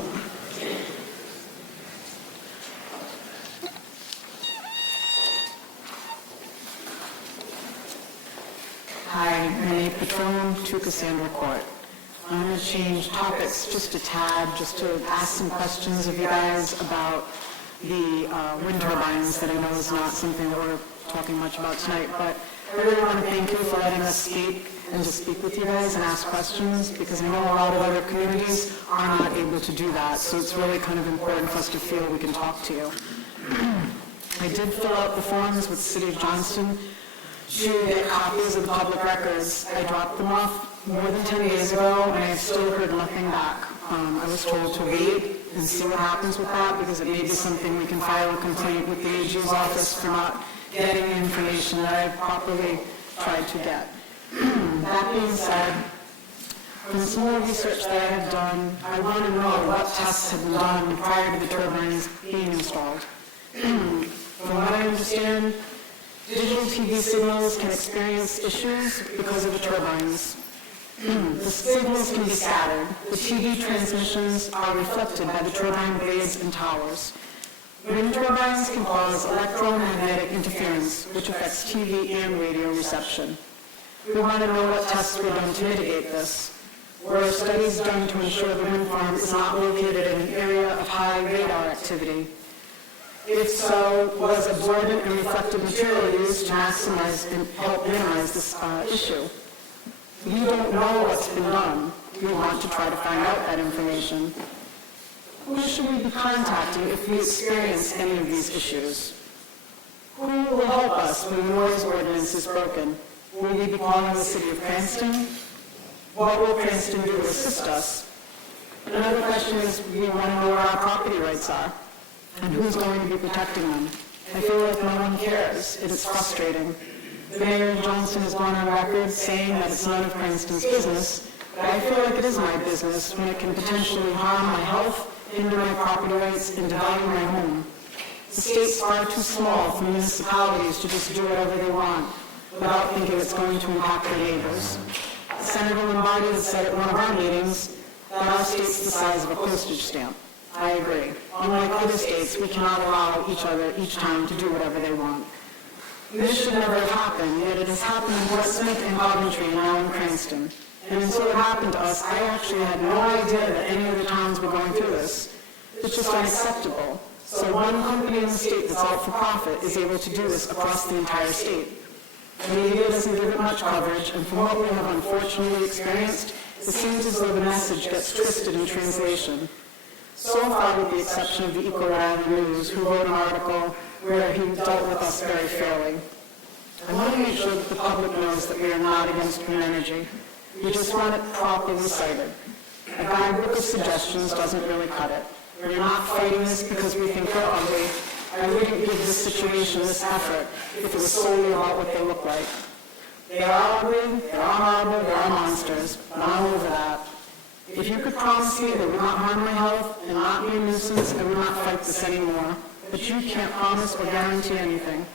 Hi, Renee Patron, 2 Cassandra Court. I'm going to change topics just a tad, just to ask some questions of you guys about the wind turbines that I know is not something that we're talking much about tonight, but I really want to thank you for letting us speak and to speak with you guys and ask questions, because I know a lot of other communities are not able to do that, so it's really kind of important for us to feel we can talk to you. I did fill out the forms with the City of Johnston to get copies of the public records. I dropped them off more than 10 days ago, and I've still heard nothing back. I was told to wait and see what happens with that, because it may be something we can file a complaint with the AG's office for not getting information that I've properly tried to get. That being said, from some more research that I have done, I want to know what tests have been done prior to the turbines being installed. From what I understand, digital TV signals can experience issues because of the turbines. The signals can be scattered. The TV transmissions are reflected by the turbine blades and towers. Wind turbines can cause electromagnetic interference, which affects TV and radio reception. We want to know what tests were done to mitigate this. Were studies done to ensure the wind farm is not located in an area of high radar activity? If so, was absorbent and reflective material used to maximize and help minimize this issue? We don't know what's been done. We want to try to find out that information. Who should we be contacting if we experience any of these issues? Who will help us when the noise ordinance is broken? Will we be calling the City of Cranston? What will Cranston do to assist us? Another question is, we want to know where our property rights are and who's going to be protecting them. I feel like no one cares, and it's frustrating. The mayor of Johnston has gone on record saying that it's none of Cranston's business, but I feel like it is my business when it can potentially harm my health, hinder my property rights, and devalue my home. The state's far too small for municipalities to just do whatever they want without thinking it's going to impact their neighbors. Senator Lombardi has said at one of our meetings that our state's the size of a postage stamp. I agree. Unlike other states, we cannot allow each other each time to do whatever they want. This should never have happened, yet it has happened in Portsmouth and Coventry and now in Cranston. And until it happened to us, I actually had no idea that any of the towns were going through this. It's just unacceptable. So one company in the state that's out for profit is able to do this across the entire state. The media doesn't give it much coverage, and from what we have unfortunately experienced, it seems as though the message gets twisted in translation. So far, with the exception of the Equal Rhode Island News, who wrote an article where he dealt with us very fairly. I want to make sure that the public knows that we are not against green energy. We just want it properly cited. A guidebook of suggestions doesn't really cut it. We're not fighting this because we think they're ugly. I wouldn't give this situation this effort if it was solely about what they look like. They are ugly, they are horrible, they are monsters, but I'm over that. If you could promise me they would not harm my health and not be a nuisance, I would not fight this anymore. But you can't promise or guarantee anything.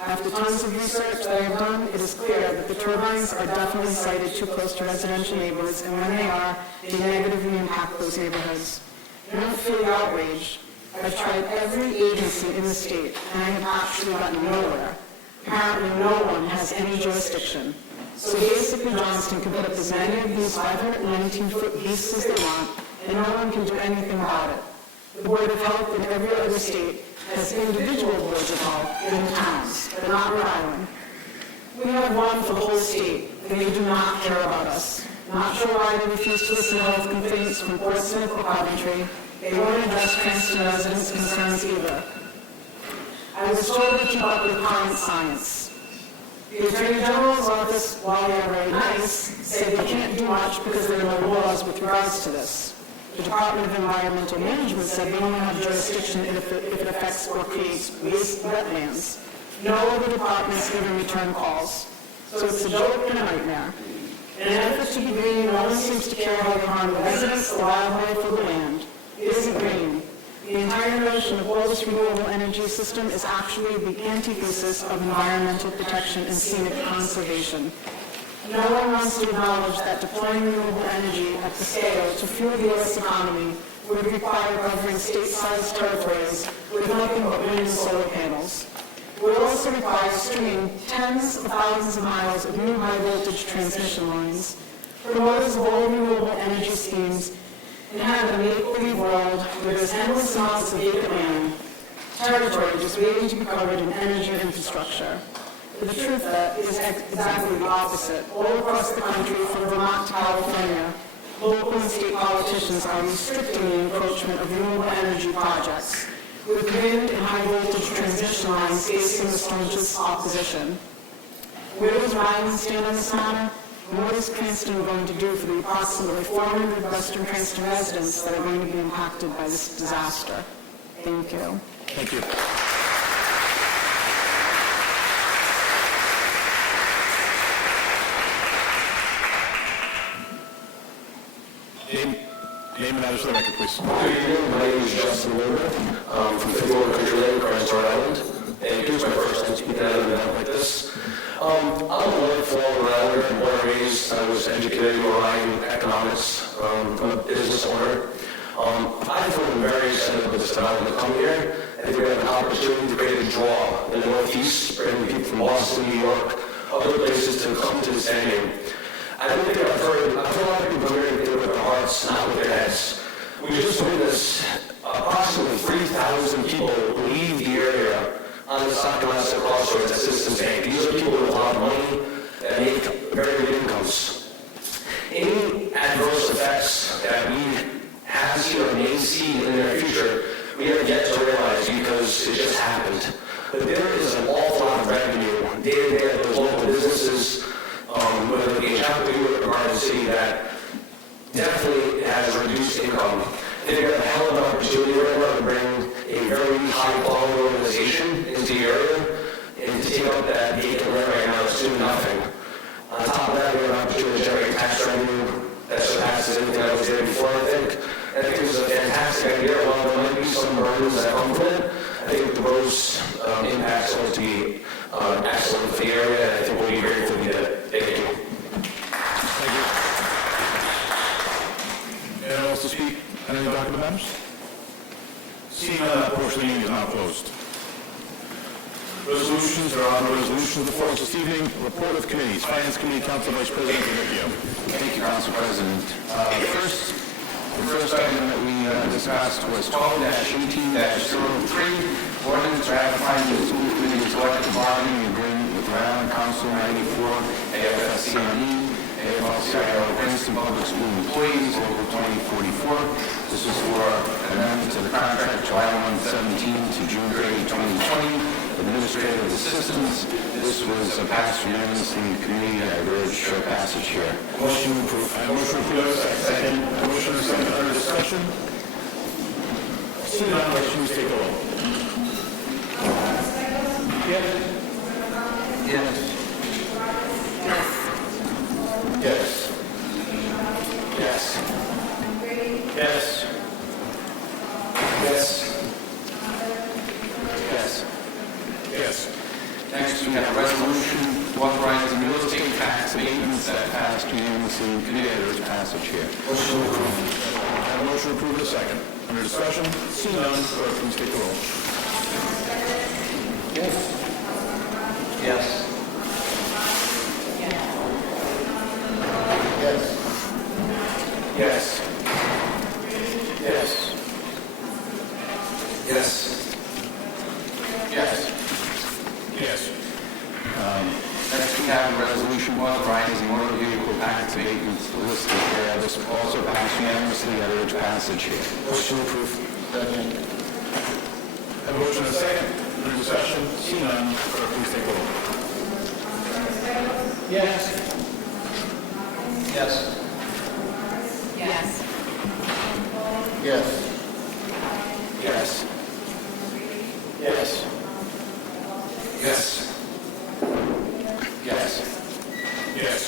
After tons of research that I have done, it is clear that the turbines are definitely sited too close to residential neighborhoods, and when they are, they negatively impact those neighborhoods. I don't feel outraged. I've tried every agency in the state, and I have actually gotten nowhere. Apparently no one has any jurisdiction. So basically Johnston can put up as many of these 519-foot beasts as they want, and no one can do anything about it. The Board of Health in every other state has individual boards of health in the towns, but not Rhode Island. We have one for the whole state, and they do not care about us. I'm not sure why they refuse to listen to health complaints from Portsmouth or Coventry. They won't address Cranston residents' concerns either. I was told to keep up with current science. The Attorney General's office, while they are very nice, said they can't do much because there are no laws with regards to this. The Department of Environmental Management said they only have jurisdiction if it affects or creates waste wetlands. No other departments even return calls. So it's a joke and a nightmare. In an effort to be green, no one seems to care how they harm the residents, the wildlife, or the land. It isn't green. The entire notion of all this renewable energy system is actually the antithesis of environmental protection and scenic conservation. No one wants to acknowledge that deploying renewable energy at the scale to fuel the U.S. economy would require covering state-sized territories with nothing but wind and solar panels. It would also require stringing tens of thousands of miles of new high-voltage transmission lines. Promoters of all renewable energy schemes inhabit a make-believe world where there's endless amounts of vacant land, territory just waiting to be covered in energy infrastructure. the truth is exactly the opposite. All across the country, from Vermont to California, local and state politicians are restricting the encroachment of renewable energy projects, with wind and high voltage transmission lines facing the strongest opposition. Where does Ryland stand on this matter? And what is Cranston going to do for the approximately 400 Western Cranston residents that are going to be impacted by this disaster? Thank you. Thank you. Name and address for the record, please. Good evening. My name is Justin Luna. I'm from 51 Country Lane, Cranston, Rhode Island. And here's my first time speaking at an event like this. I'm a lifelong Rhode Islander, born and raised. I was educated in Rhode economics. I'm a business owner. I feel very excited about this development coming here. I think we have an opportunity to create a draw in the Northeast, bringing people from Boston, New York, other places to come to this venue. I don't think I've heard a lot of people here to do it with their hearts, not with their heads. We just witnessed approximately 3,000 people leave the area on the Sacramento Crossroads at Citizens Bank. These are people with a lot of money that make very good incomes. Any adverse effects that we have here and may see in the near future, we have yet to realize because it just happened. But there is an awful lot of revenue day to day at those local businesses, whether it be in Chapel or Garden City, that definitely has reduced income. I think we have a hell of an opportunity right now to bring a very high-quality organization into the area and to take up that vacant land right now is doing nothing. On top of that, we have an opportunity to generate tax revenue that surpasses anything that was there before, I think. And I think this is a fantastic idea. While there might be some burdens that come from it, I think the gross impact is going to be excellent for the area, and I think we'll be grateful to get it. Thank you. Thank you. Anyone else to speak on any document matters? Seeing none, that portion of the meeting is now closed. Resolutions, there are no resolutions before us this evening. Report of committees. Finance Committee, Council Vice President Vivekio. Thank you, Council President. The first item that we discussed was 12-18-03, ordinance ratifying the school committee's collective bargaining agreement with Rhode Island Council 94, AFSCME, AFL-CIO, Cranston Public School Employees, Local 2044. This is for amendment to the contract July 1, 17 to June 30, 2020. Administrative assistance. This was passed unanimously in the committee. I urge passage here. Motion approved. Motion approved. Second. Motion is second. Under discussion. Seeing none, let's please take a roll. Yes. Yes. Yes. Yes. Yes. Yes. Yes. Yes. Next, we have a resolution authorizing real estate tax abatements that passed unanimously in committee. I urge passage here. Motion approved. I have a motion approved in a second. Under discussion. Seeing none, clerk, please take the roll. Yes. Yes. Yes. Yes. Yes. Yes. Yes. Yes. Next, we have a resolution authorizing motor vehicle tax abatements listed here. This also passed unanimously. I urge passage here. Motion approved. Second. A motion and a second. Under discussion. Seeing none, clerk, please take the roll. Yes. Yes. Yes. Yes. Yes. Yes. Yes. Yes. Yes.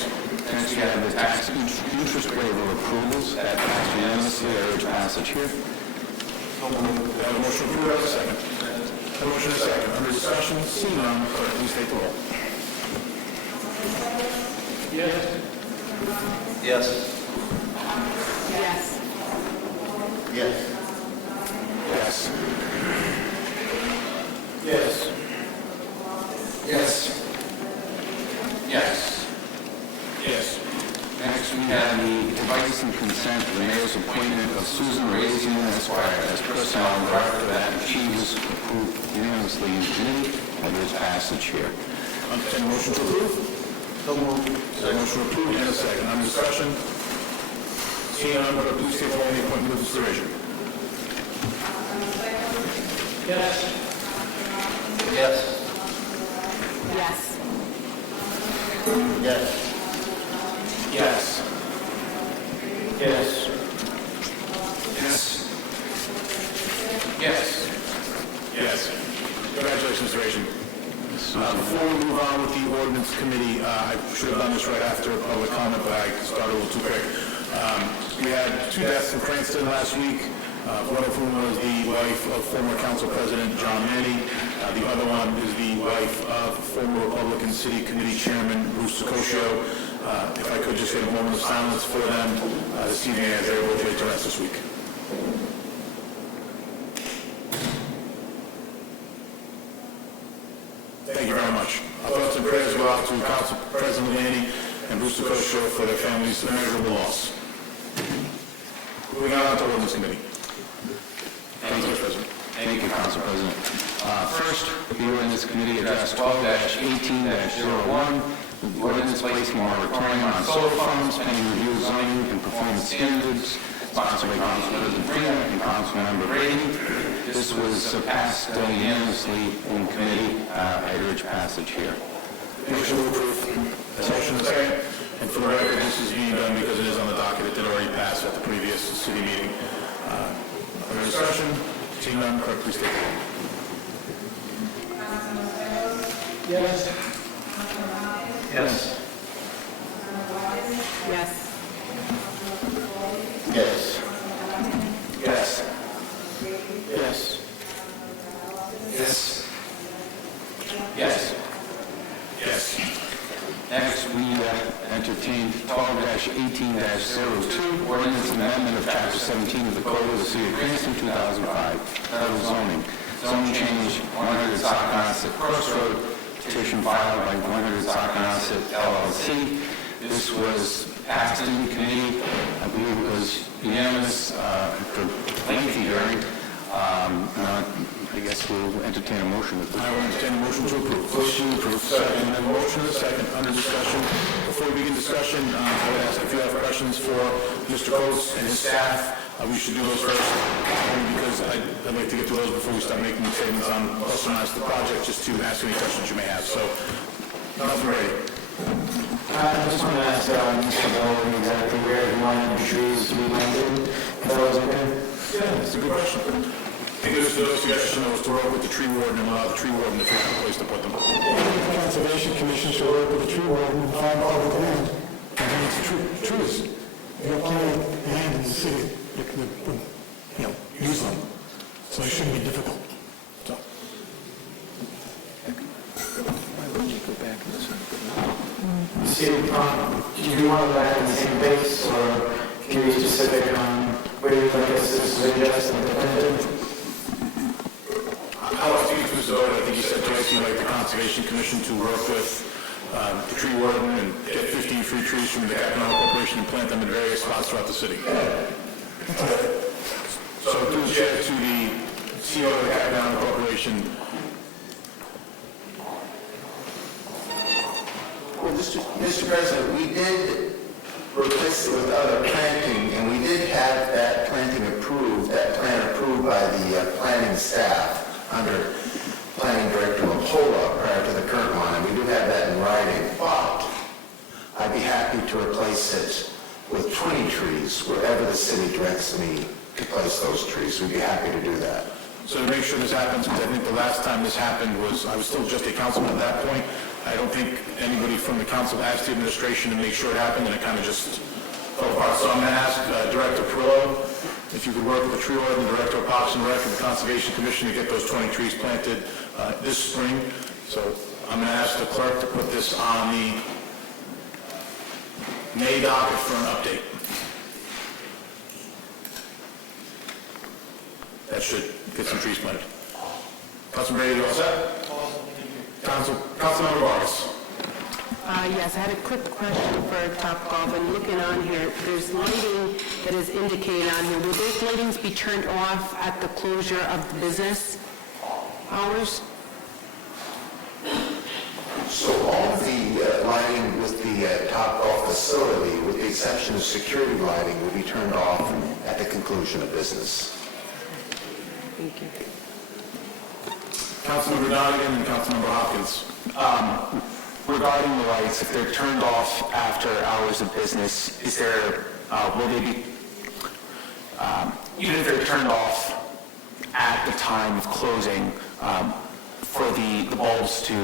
Next, we have the tax interest waiver approvals that passed unanimously. I urge passage here. I have a motion approved. I have a second. A motion and a second. Under discussion. Seeing none, clerk, please take the roll. Yes. Yes. Yes. Yes. Yes. Yes. Yes. Yes. Yes. Next, we have the advice and consent for the mayor's appointment of Susan Raisian, Esquire, as personnel director. That she was approved unanimously in committee. I urge passage here. entertain a motion to approve. So moved. Motion approved and a second. On discussion. Seeing none, clerk, please take roll on the appointment of consideration. Yes. Yes. Yes. Yes. Yes. Yes. Yes. Congratulations, Mr. Ration. Before we move on with the ordinance committee, I should have done this right after public comment, but I started a little too quick. We had 2 deaths in Cranston last week. One of whom was the wife of former council president John Manny. The other one is the wife of former Republican City Committee Chairman Bruce Sicoscio. If I could just get a moment of silence for them this evening as they were laid to rest this week. Thank you very much. Our thoughts and prayers go out to Council President Manny and Bruce Sicoscio for their family's immeasurable loss. Moving on to ordinance committee. Thank you, Mr. President. Thank you, Council President. First, the ordinance committee addressed 12-18-01, the ordinance placing a moratorium on solar farms pending review of zoning and performance standards, sponsored by Council President Freeman and Councilmember Brady. This was passed unanimously in committee. I urge passage here. Motion to approve. Motion is second. And for the record, this is being done because it is on the docket. It did already pass at the previous city meeting. Under discussion, seeing none, clerk, please take the roll. Yes. Yes. Yes. Yes. Yes. Yes. Yes. Yes. Next, we entertained 12-18-02, ordinance amendment of Chapter 17 of the Code of the City of Cranston, 2005, titled zoning. Zoning change 100 Sockanasset Crossroad, petition filed by 100 Sockanasset LLC. This was passed in committee. I believe it was unanimous after lengthy hearing. I guess we'll entertain a motion. I will entertain a motion to approve. Motion to approve. Second. And then motion and a second under discussion. Before we begin discussion, I would ask if you have questions for Mr. Coates and his staff, we should do those first, only because I'd like to get to those before we start making statements on plus or minus the project, just to ask any questions you may have. So, nothing ready. I just want to ask Mr. Bowling exactly where he wanted the trees to be planted, if that was okay? Yeah, that's a good question. I think it was the suggestion that was to work with the tree warden and allow the tree warden to figure out a place to put them. The Conservation Commission should work with the tree warden and find public land. And then it's trees. They have plenty of land in the city that can, use them. So it shouldn't be difficult. So. Steve, do you want to add in the same pace, or can you be specific on where you'd like us to suggest and planted? I think he said twice he'd like the Conservation Commission to work with the tree warden and get 15 free trees from the Economic Corporation and plant them in various spots throughout the city. So through the chair to the CEO of the Economic Corporation. Well, Mr. President, we did replace it with other planting, and we did have that planting approved, that plan approved by the planning staff under Planning Director Mahola prior to the current one, and we do have that in writing, but I'd be happy to replace it with 20 trees wherever the city directs me to place those trees. We'd be happy to do that. So to make sure this happens, because I think the last time this happened was, I was still just a councilman at that point. I don't think anybody from the council asked the administration to make sure it happened, and it kind of just fell apart. So I'm going to ask Director Perillo if you could work with the tree warden, the Director of Parks and Rec, and the Conservation Commission to get those 20 trees planted this spring. So I'm going to ask the clerk to put this on the May docket for an update. That should get some trees planted. Councilman Brady, you all set? Councilmember Vargas. Yes, I had a quick question for Topgolf. And looking on here, there's lighting that is indicated on here. Will those lightings be turned off at the closure of the business hours? So lighting with the Topgolf facility, with the exception of security lighting, will be turned off at the conclusion of business. Thank you. Councilmember Donegan and Councilmember Hopkins. Regarding the lights, if they're turned off after hours of business, is there, will they be, even if they're turned off at the time of closing, for the bulbs to,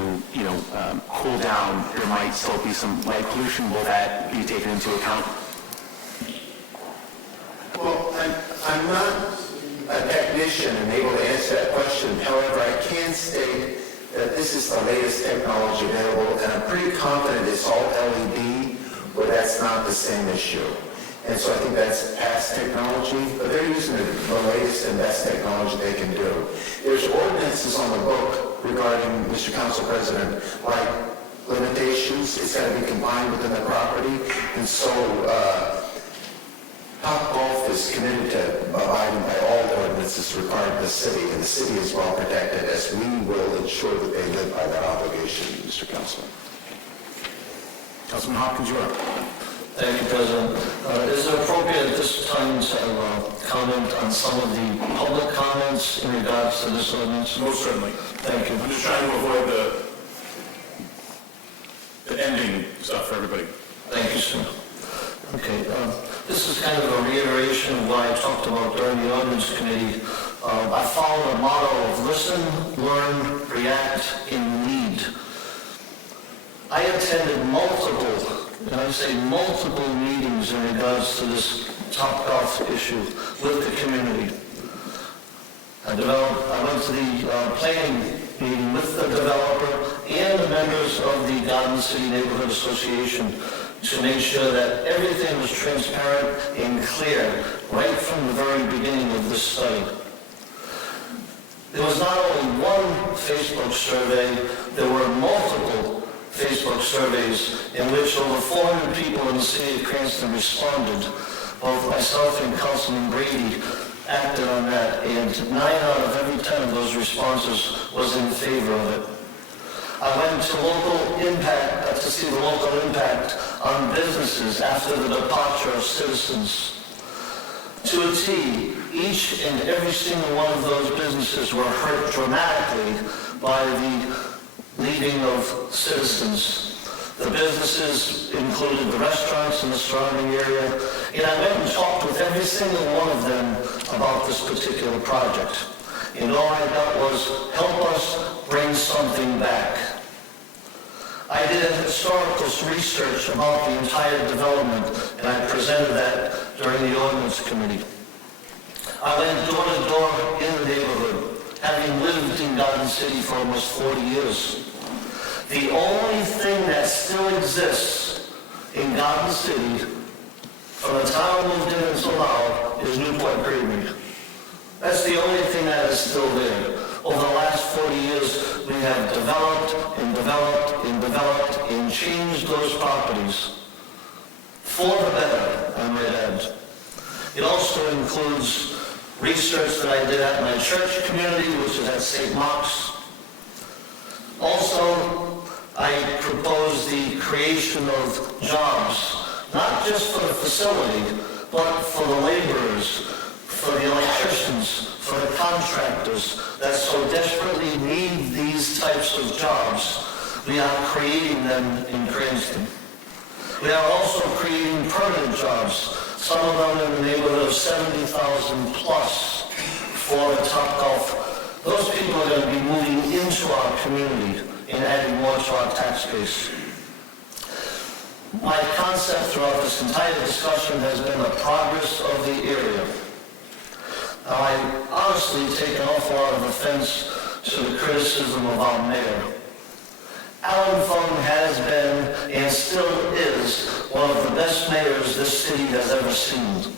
cool down, there might still be some light pollution. Will that be taken into account? Well, I'm not a technician and able to answer that question. However, I can state that this is the latest technology available, and I'm pretty confident it's all LED, where that's not the same issue. And so I think that's past technology, but they're using the latest and best technology they can do. There's ordinances on the book regarding, Mr. Council President, like limitations. It's got to be combined within the property. And so Topgolf is committed to abiding by all the ordinances required of the city, and the city is well protected, as we will ensure that they live by that obligation, Mr. Councilman. Councilman Hopkins, you're up. Thank you, President. Is it appropriate at this time to comment on some of the public comments in regards to this ordinance? Most certainly. Thank you. I'm just trying to avoid the ending stuff for everybody. Thank you, sir. Okay, this is kind of a reiteration of what I talked about during the ordinance committee. I follow a motto of listen, learn, react, and lead. I attended multiple meetings in regards to this Topgolf issue with the community. I went to the planning meeting with the developer and the members of the Garden City Neighborhood Association to make sure that everything was transparent and clear right from the very beginning of this study. There was not only one Facebook survey, there were multiple Facebook surveys in which over 400 people in the city of Cranston responded. Both myself and Councilman Brady acted on that, and 9 out of every 10 of those responses was in favor of it. I went to see the local impact on businesses after the departure of citizens. To a T, each and every single one of those businesses were hurt dramatically by the leaving of citizens. The businesses included the restaurants in the surrounding area, and I went and talked with every single one of them about this particular project. And all I got was, help us bring something back. I did historical research about the entire development, and I presented that during the ordinance committee. I went door to door in the neighborhood, having lived in Garden City for almost 40 years. The only thing that still exists in Garden City, from the time I moved in until now, is Newport Creamery. That's the only thing that is still there. Over the last 40 years, we have developed and developed and developed and changed those properties for the better, I might add. It also includes research that I did at my church community, which is at St. Mark's. Also, I proposed the creation of jobs, not just for the facility, but for the laborers, for the electricians, for the contractors that so desperately need these types of jobs. We are creating them in Cranston. We are also creating permanent jobs, some of them in the neighborhood of 70,000 plus for the Topgolf. Those people are going to be moving into our community and adding more to our tax base. My concept throughout this entire discussion has been the progress of the area. Now, I honestly take an awful lot of offense to the criticism of our mayor. Alan Fung has been and still is one of the best mayors this city has ever seen.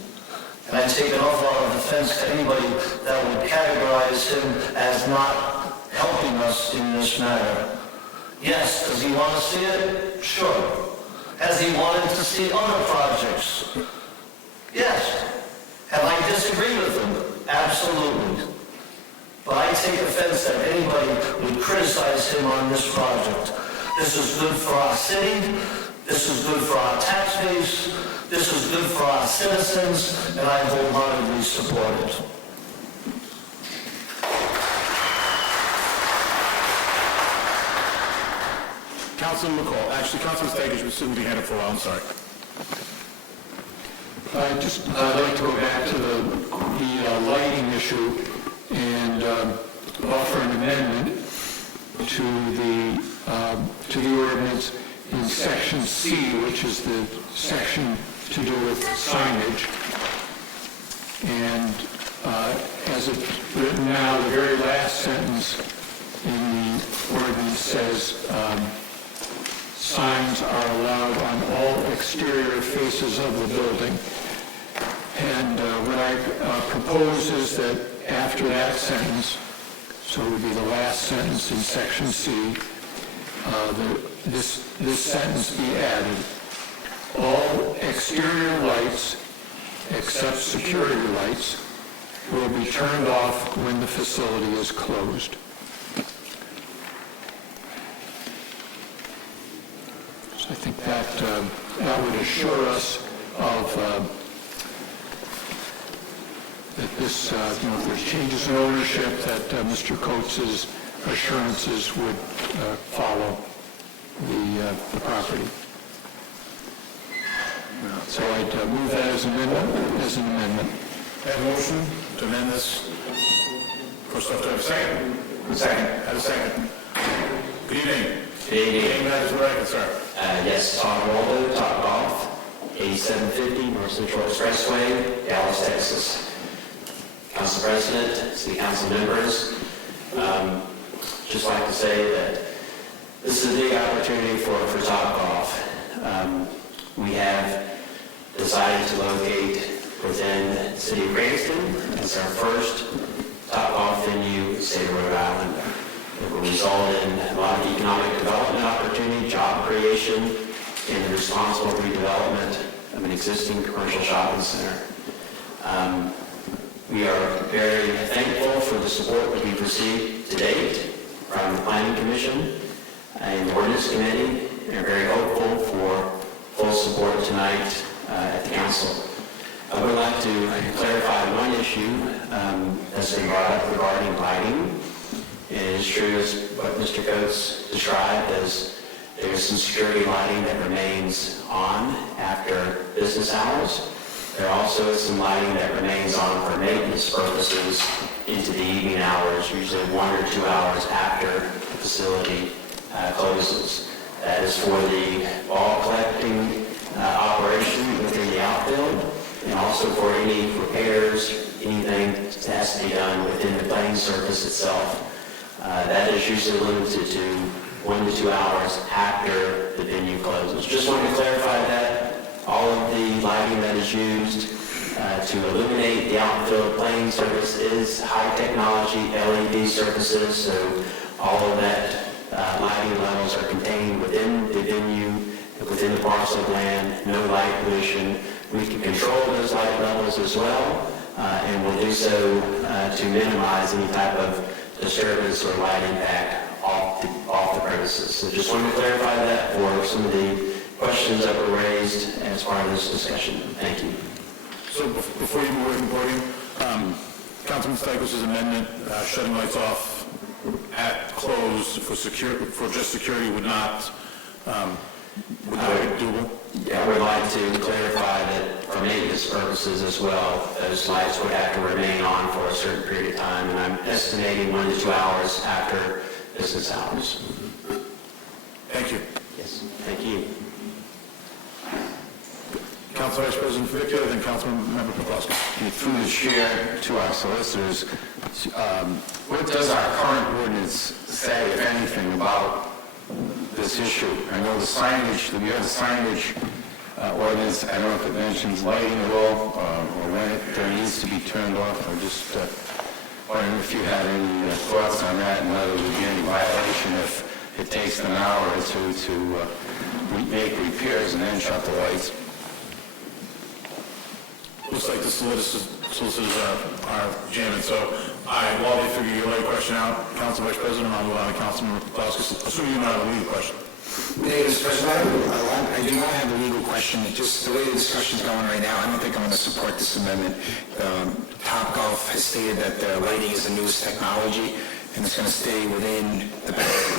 And I take an awful lot of offense to anybody that would categorize him as not helping us in this matter. Yes, does he want to see it? Sure. Has he wanted to see other projects? Yes. Have I disagreed with him? Absolutely. But I take offense that anybody would criticize him on this project. This is good for our city. This is good for our tax base. This is good for our citizens, and I wholeheartedly support it. Councilman McCall, actually, Councilman Stichels was sitting behind it for a while, I'm sorry. I'd like to go back to the lighting issue and offer an amendment to the ordinance in section C, which is the section to do with signage. And as it's written now, the very last sentence in the ordinance says, signs are allowed on all exterior faces of the building. And what I propose is that after that sentence, so it would be the last sentence in section C, this sentence be added. All exterior lights, except security lights, will be turned off when the facility is closed. So I think that would assure us of that this, if there's changes in ownership, that Mr. Coates' assurances would follow the property. So I'd move that as an amendment. I have a motion to amend this. First off, do I have a second? Second. I have a second. Good evening. Good evening. Name, that is where I can start. Yes, Tom Waldo, Top Golf, 8750 North Central Expressway, Dallas, Texas. Council President, City Council members, just like to say that this is a big opportunity for Top Golf. We have decided to locate within the city of Cranston. It's our first Top Golf venue in the state of Rhode Island. It will result in a lot of economic development opportunity, job creation, and the responsible redevelopment of an existing commercial shopping center. We are very thankful for the support that we've received to date from the Planning Commission and the Ordinance Committee, and are very hopeful for full support tonight at the Council. I would like to clarify one issue that's been brought up regarding lighting. It is true as what Mr. Coates described, as there's some security lighting that remains on after business hours. There also is some lighting that remains on for maintenance purposes into the evening hours, usually 1 or 2 hours after the facility closes. That is for the ball collecting operation within the outfield, and also for any repairs, anything that has to be done within the playing surface itself. That is usually limited to 1 to 2 hours after the venue closes. Just wanted to clarify that. All of the lighting that is used to illuminate the outfield playing surface is high technology LED surfaces, so all of that lighting levels are contained within the venue, within the parcel of land, no light pollution. We can control those light levels as well, and we'll do so to minimize any type of disturbance or light impact off the premises. So just wanted to clarify that for some of the questions that were raised as part of this discussion. Thank you. So before you move away from the podium, Councilman Stichels' amendment, shutting lights off at close for just security would not be doable? Yeah, I would like to clarify that for maintenance purposes as well, those lights would have to remain on for a certain period of time, and I'm estimating 1 to 2 hours after business hours. Thank you. Yes, thank you. Council Vice President Favicchio, then Councilmember Paplowski. Through the chair to our solicitors, what does our current ordinance say, if anything, about this issue? I know the signage, we have the signage ordinance, I don't know if it mentions lighting at all, or when it needs to be turned off. I just wondering if you had any thoughts on that, and whether there would be any violation if it takes an hour or two to make repairs and then shut the lights. Looks like the solicitors are jamming, so while they figure your light question out, Council Vice President, I'll move on to Councilman Paplowski, assuming you're not going to lead the question. Hey, Mr. President, I do not have a legal question. Just the way the discussion's going right now, I don't think I'm going to support this amendment. Topgolf has stated that lighting is the newest technology, and it's going to stay within the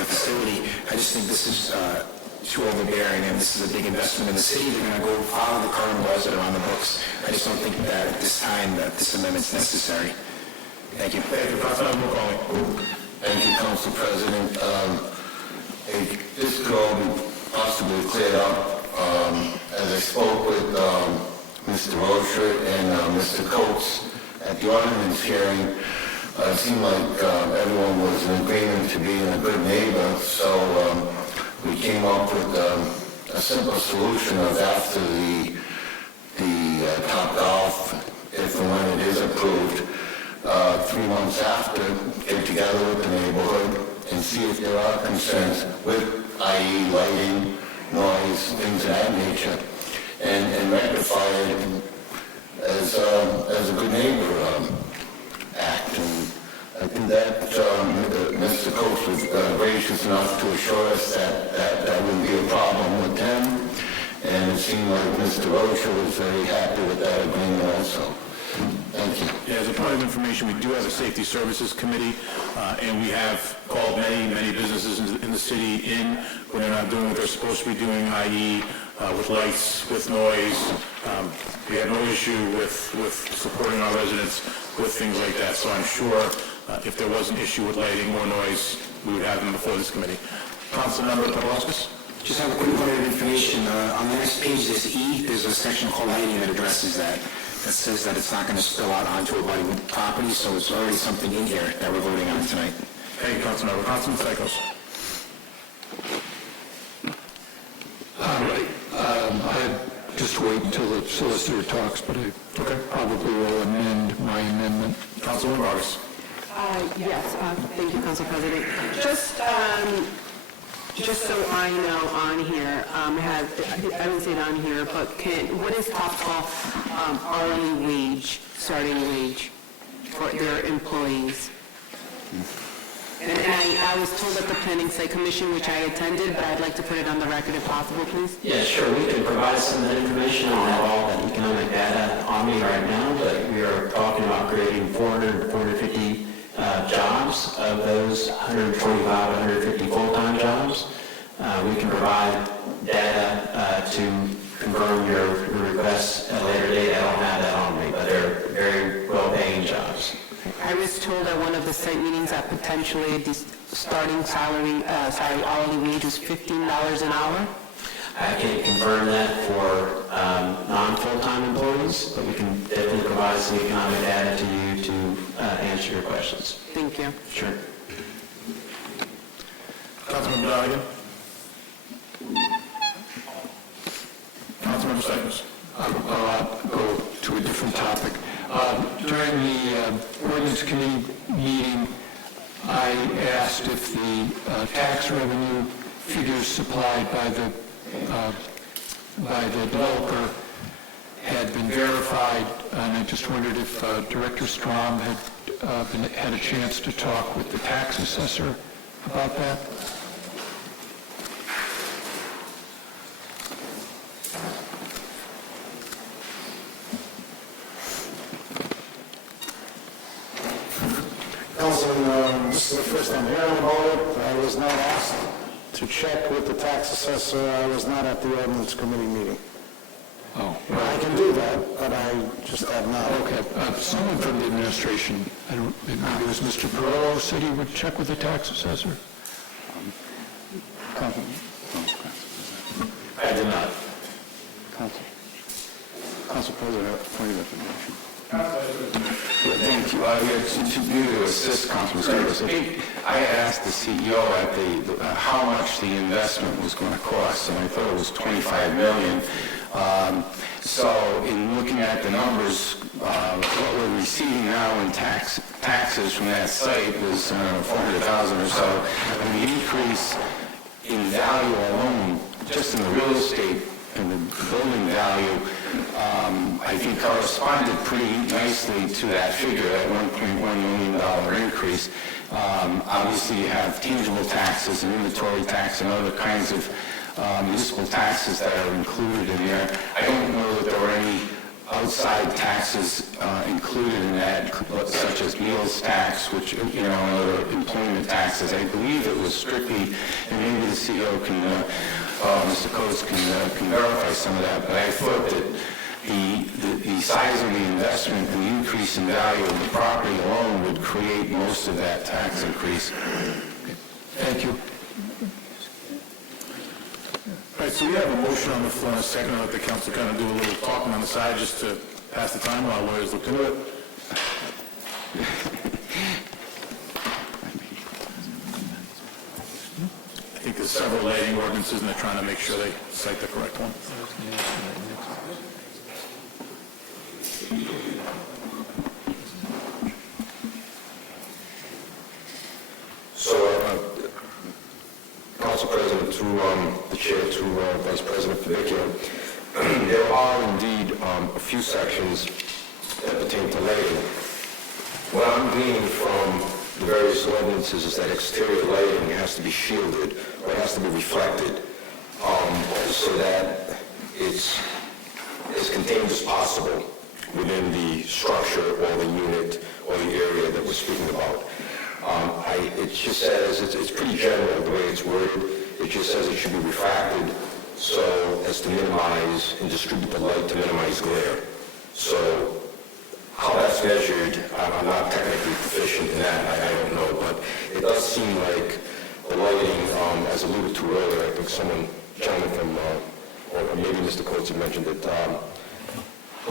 facility. I just think this is too overbearing, and this is a big investment in the city. They're going to go follow the current laws that are on the books. I just don't think that at this time that this amendment's necessary. Thank you. Thank you, Councilman McCauley. Thank you, Council President. This could all be possibly cleared up. As I spoke with Mr. Rocher and Mr. Coates at the ordinance hearing, it seemed like everyone was in agreement to being a good neighbor, so we came up with a simple solution of after the Topgolf, if and when it is approved, 3 months after, get together with the neighborhood and see if there are concerns with, i.e. lighting, noise, things of that nature, and rectify it as a good neighbor act. And I think that Mr. Coates was gracious enough to assure us that wouldn't be a problem with them, and it seemed like Mr. Rocher was very happy with that agreement also. Thank you. Yeah, as a point of information, we do have a Safety Services Committee, and we have called many businesses in the city in when they're not doing what they're supposed to be doing, i.e. With lights, with noise. We had no issue with supporting our residents with things like that. So I'm sure if there was an issue with lighting or noise, we would have them before this committee. Councilmember Paplaskas? Just have a quick point of information. On the next page, there's a section called lighting that addresses that. That says that it's not going to spill out onto abutting property, so it's already something in here that we're voting on tonight. Thank you, Councilmember. Councilman Stichels. All right. I'd just wait until the solicitor talks, but I probably will amend my amendment. Councilman Vargas. Yes, thank you, Council President. Just so I know on here, I don't see it on here, but what is Topgolf hourly wage, starting wage for their employees? And I was told at the Planning Site Commission, which I attended, but I'd like to put it on the record if possible, please. Yeah, sure, we can provide some of that information. I don't have all that economic data on me right now, but we are talking about creating 400 to 450 jobs of those 125, 150 full-time jobs. We can provide data to confirm your requests at a later date. I don't have that on me, but they're very well-paying jobs. I was told at one of the site meetings that potentially the starting hourly wage was $15 an hour. I can't confirm that for non-full-time employees, but we can definitely provide some economic data to you to answer your questions. Thank you. Sure. Councilman Donegan. Councilmember Stichels. I'll go to a different topic. During the ordinance committee meeting, I asked if the tax revenue figures supplied by the developer had been verified, and I just wondered if Director Strom had a chance to talk with the tax assessor about that. Councilman, this is the first time hearing about it. I was not asked to check with the tax assessor. I was not at the ordinance committee meeting. Oh. I can do that, but I just have not. Okay. Someone from the administration, maybe it was Mr. Perot, said he would check with the tax assessor. I did not. Council President, point of information. Thank you. To assist Councilman Stichels, I asked the CEO at how much the investment was going to cost, and I thought it was $25 million. So in looking at the numbers, what we're receiving now in taxes from that site is $400,000 or so. And the increase in value alone, just in the real estate and the building value, I think corresponded pretty nicely to that figure, that $1.1 million increase. Obviously, you have tangible taxes and inventory tax and other kinds of municipal taxes that are included in there. I don't know that there were any outside taxes included in that, such as meals tax, which, other employment taxes. I believe it was strictly, and maybe the CEO can, Mr. Coates can verify some of that, but I thought that the size of the investment and the increase in value of the property alone would create most of that tax increase. Thank you. All right, so we have a motion on the floor and a second. I'll let the council kind of do a little talking on the side just to pass the time while lawyers look into it. I think there's several lighting ordinances and they're trying to make sure they cite the correct one. So, Council President, through the Chair, to Vice President Favicchio, there are indeed a few sections that pertain to lighting. What I'm gleaning from the various ordinances is that exterior lighting has to be shielded, or it has to be reflected, so that it's as contained as possible within the structure or the unit or the area that we're speaking about. It just says, it's pretty general the way it's worded. It just says it should be refracted so as to minimize and distribute the light to minimize glare. So how that's measured, I'm not technically proficient in that, I don't know, but it does seem like the lighting, as alluded to earlier, I think gentleman from, or maybe Mr. Coates had mentioned that the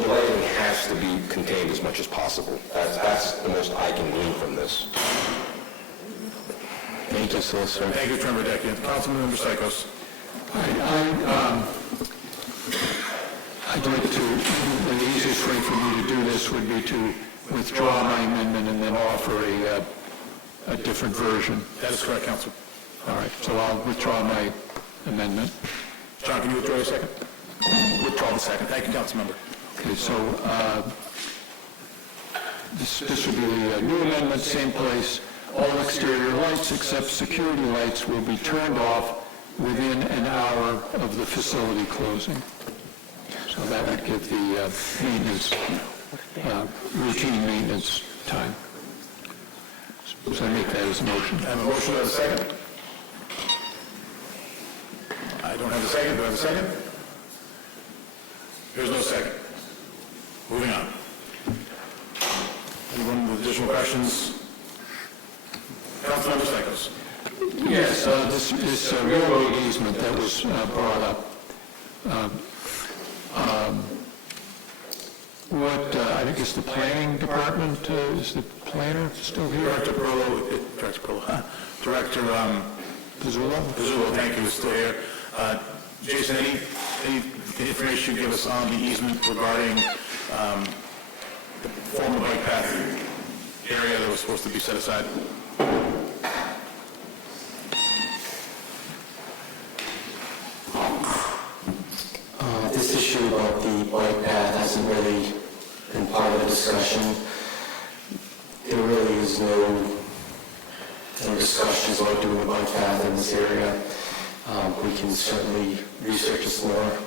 lighting has to be contained as much as possible. That's the most I can glean from this. Thank you, Solicitor. Thank you, Member Dekian. Councilmember Psychos. I'd like to, the easiest way for me to do this would be to withdraw my amendment and then offer a different version. That is correct, Council. All right, so I'll withdraw my amendment. John, can you withdraw your second? Withdraw the second. Thank you, Councilmember. Okay, so this would be the new amendment, same place. All exterior lights except security lights will be turned off within an hour of the facility closing. So that would give the maintenance, routine maintenance time. So I make that as a motion. I have a motion and a second. I don't have a second. Do I have a second? There's no second. Moving on. Anyone with additional questions? Councilmember Psychos. Yes, this railroad easement that was brought up. I guess the planning department, is the planner still here? Director Pizzullo, thank you, is still here. Jason, any information you give us on the easement regarding the former bike path area that was supposed to be set aside? This issue about the bike path hasn't really been part of the discussion. There really is no discussions about doing a bike path in this area. We can certainly research this more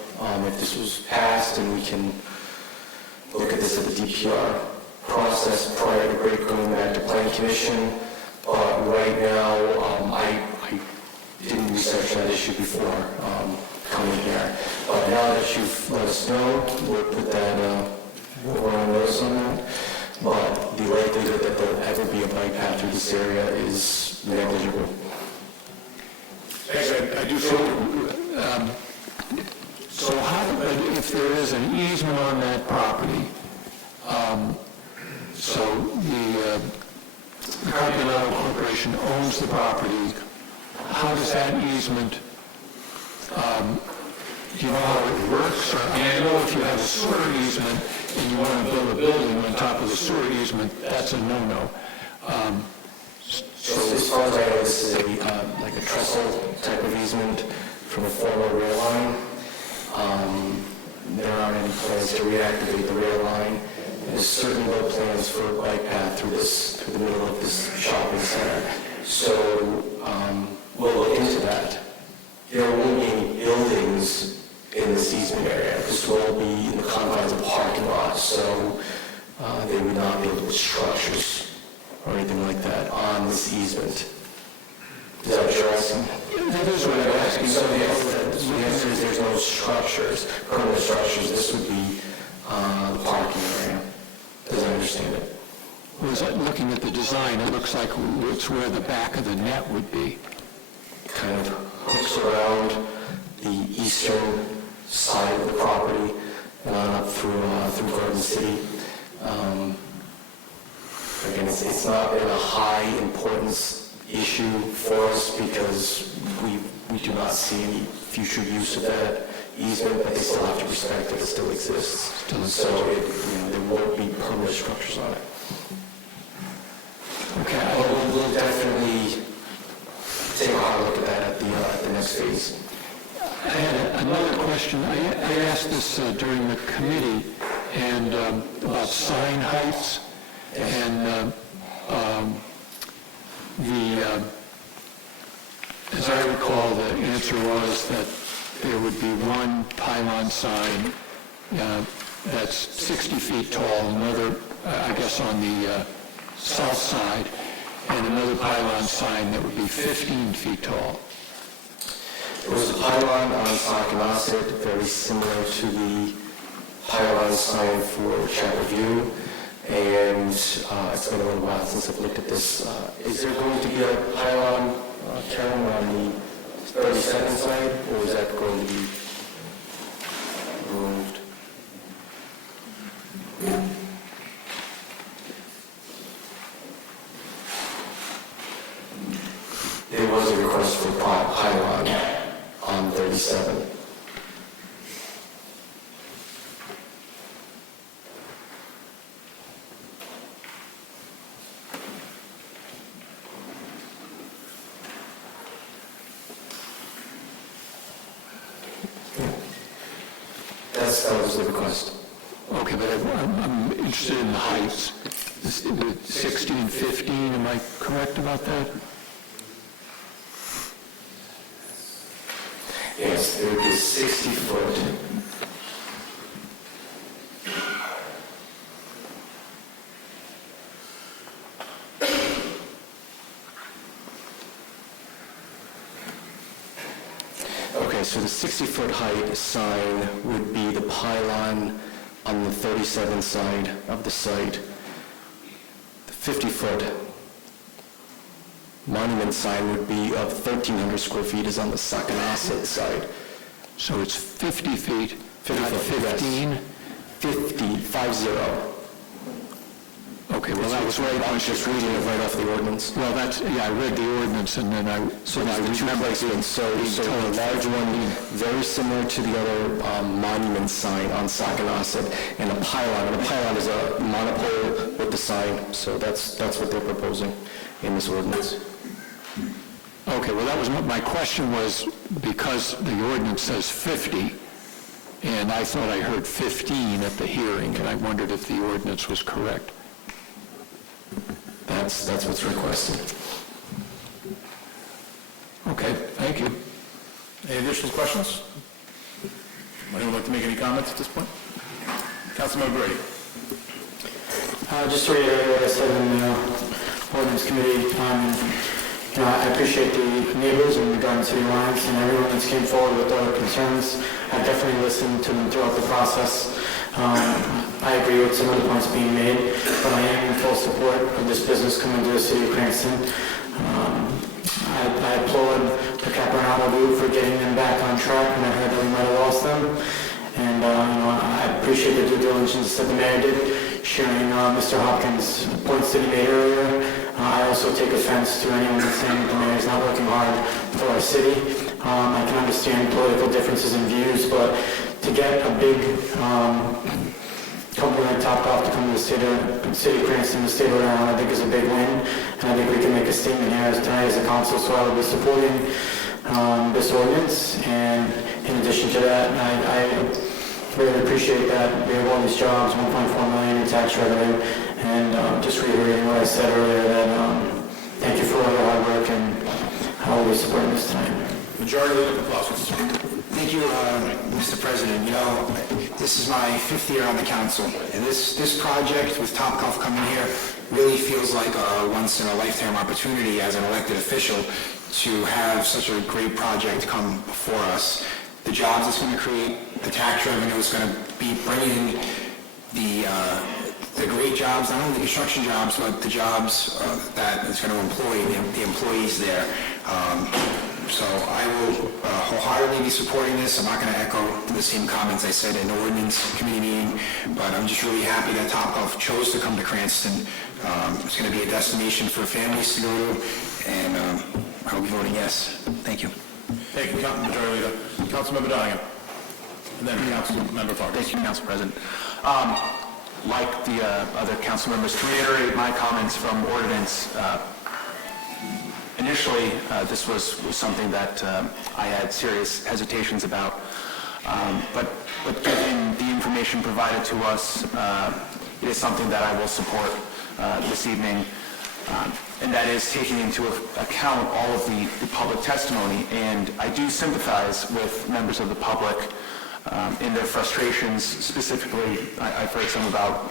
if this was passed, and we can look at this at the DPR process prior to going back to Planning Commission. But right now, I didn't research that issue before coming here. But now that you've let us know, we'll put that, we'll run a notice on that. But the likelihood that there'll ever be a bike path through this area is negligible. I do so how, if there is an easement on that property, so the Continental Corporation owns the property, how does that easement, do you know how it works? I know if you have a sewer easement and you want to build a building on top of the sewer easement, that's a no-no. So as far as I know, this is like a trestle type of easement from a former rail line. There aren't any plans to reactivate the rail line. There's certainly no plans for a bike path through the middle of this shopping center. So we'll look into that. There won't be any buildings in this easement area. This will all be in the confines of parking lots, so they would not be able to put structures or anything like that on this easement. Is that what you're asking? That is what I'm asking. So the answer is there's no structures, permanent structures. This would be the parking area, as I understand it. Was looking at the design, it looks like it's where the back of the net would be. Kind of hooks around the eastern side of the property and on up through Garden City. Again, it's not been a high importance issue for us because we do not see any future use of that easement, but they still have to respect that it still exists. So there won't be permanent structures on it. Okay. We'll definitely take a hard look at that at the next phase. I had another question. I asked this during the committee and about sign heights and as I recall, the answer was that there would be one pylon sign that's 60 feet tall, another, I guess, on the south side, and another pylon sign that would be 15 feet tall. There was a pylon on Sakanasset, very similar to the pylon sign for Chapel View, and it's been a little while since I've looked at this. Is there going to be a pylon, Karen, on the 32nd side, or is that going to be removed? There was a request for pylon on 37. That was the request. Okay, but I'm interested in the heights. 60 and 15, am I correct about that? Yes, it would be 60 foot. Okay, so the 60-foot height sign would be the pylon on the 37th side of the site. The 50-foot monument sign would be of 1,300 square feet is on the Sakanasset side. So it's 50 feet, 50 not foot, 15? Yes. 50. Okay, well, that was right. I was just reading it right off the ordinance. Well, I read the ordinance and then I remember it. So a large one, very similar to the other monument sign on Sakanasset, and a pylon. And a pylon is a monopole with the sign. So that's what they're proposing in this ordinance. Okay, well, that was my question was because the ordinance says 50, and I thought I heard 15 at the hearing, and I wondered if the ordinance was correct. That's what's requested. Okay, thank you. Any additional questions? Anyone like to make any comments at this point? Councilmember Brady. Just to reiterate what I said in the ordinance committee, I appreciate the neighbors in the Garden City Alliance and everyone that's came forward with their concerns. I definitely listened to them throughout the process. I agree with some of the points being made, but I am in full support of this business coming to the city of Cranston. I applaud the Capernaum group for getting them back on track when I heard that we might have lost them. And I appreciate the due diligence that the mayor did, sharing Mr. Hopkins' points that he made earlier. I also take offense to anyone that's saying that the mayor is not working hard for our city. I can understand political differences in views, but to get a big company like Topgolf to come to the city of Cranston, the state of Rhode Island, I think is a big win. And I think we can make a statement here tonight as a council, so I will be supporting this ordinance. And in addition to that, I really appreciate that we have all these jobs, 1.4 million in tax revenue, and just reiterating what I said earlier, that thank you for all your hard work, and I will be supporting this tonight. Majority Leader Paploskas. Thank you, Mr. President. You know, this is my 5th year on the council, and this project with Topgolf coming here really feels like a once-in-a-lifetime opportunity as an elected official to have such a great project come before us. The jobs it's going to create, the tax revenue is going to be bringing the great jobs, not only the construction jobs, but the jobs that it's going to employ the employees there. So I will wholeheartedly be supporting this. I'm not going to echo the same comments I said in the ordinance committee meeting, but I'm just really happy that Topgolf chose to come to Cranston. It's going to be a destination for families to go to, and I will be voting yes. Thank you. Thank you, Majority Leader. Councilmember Donegan. And then Councilmember Farkas. Thank you, Council President. Like the other council members, to reiterate my comments from ordinance, initially, this was something that I had serious hesitations about, but given the information provided to us, it is something that I will support this evening, and that is taking into account all of the public testimony. And I do sympathize with members of the public in their frustrations. Specifically, I've heard some about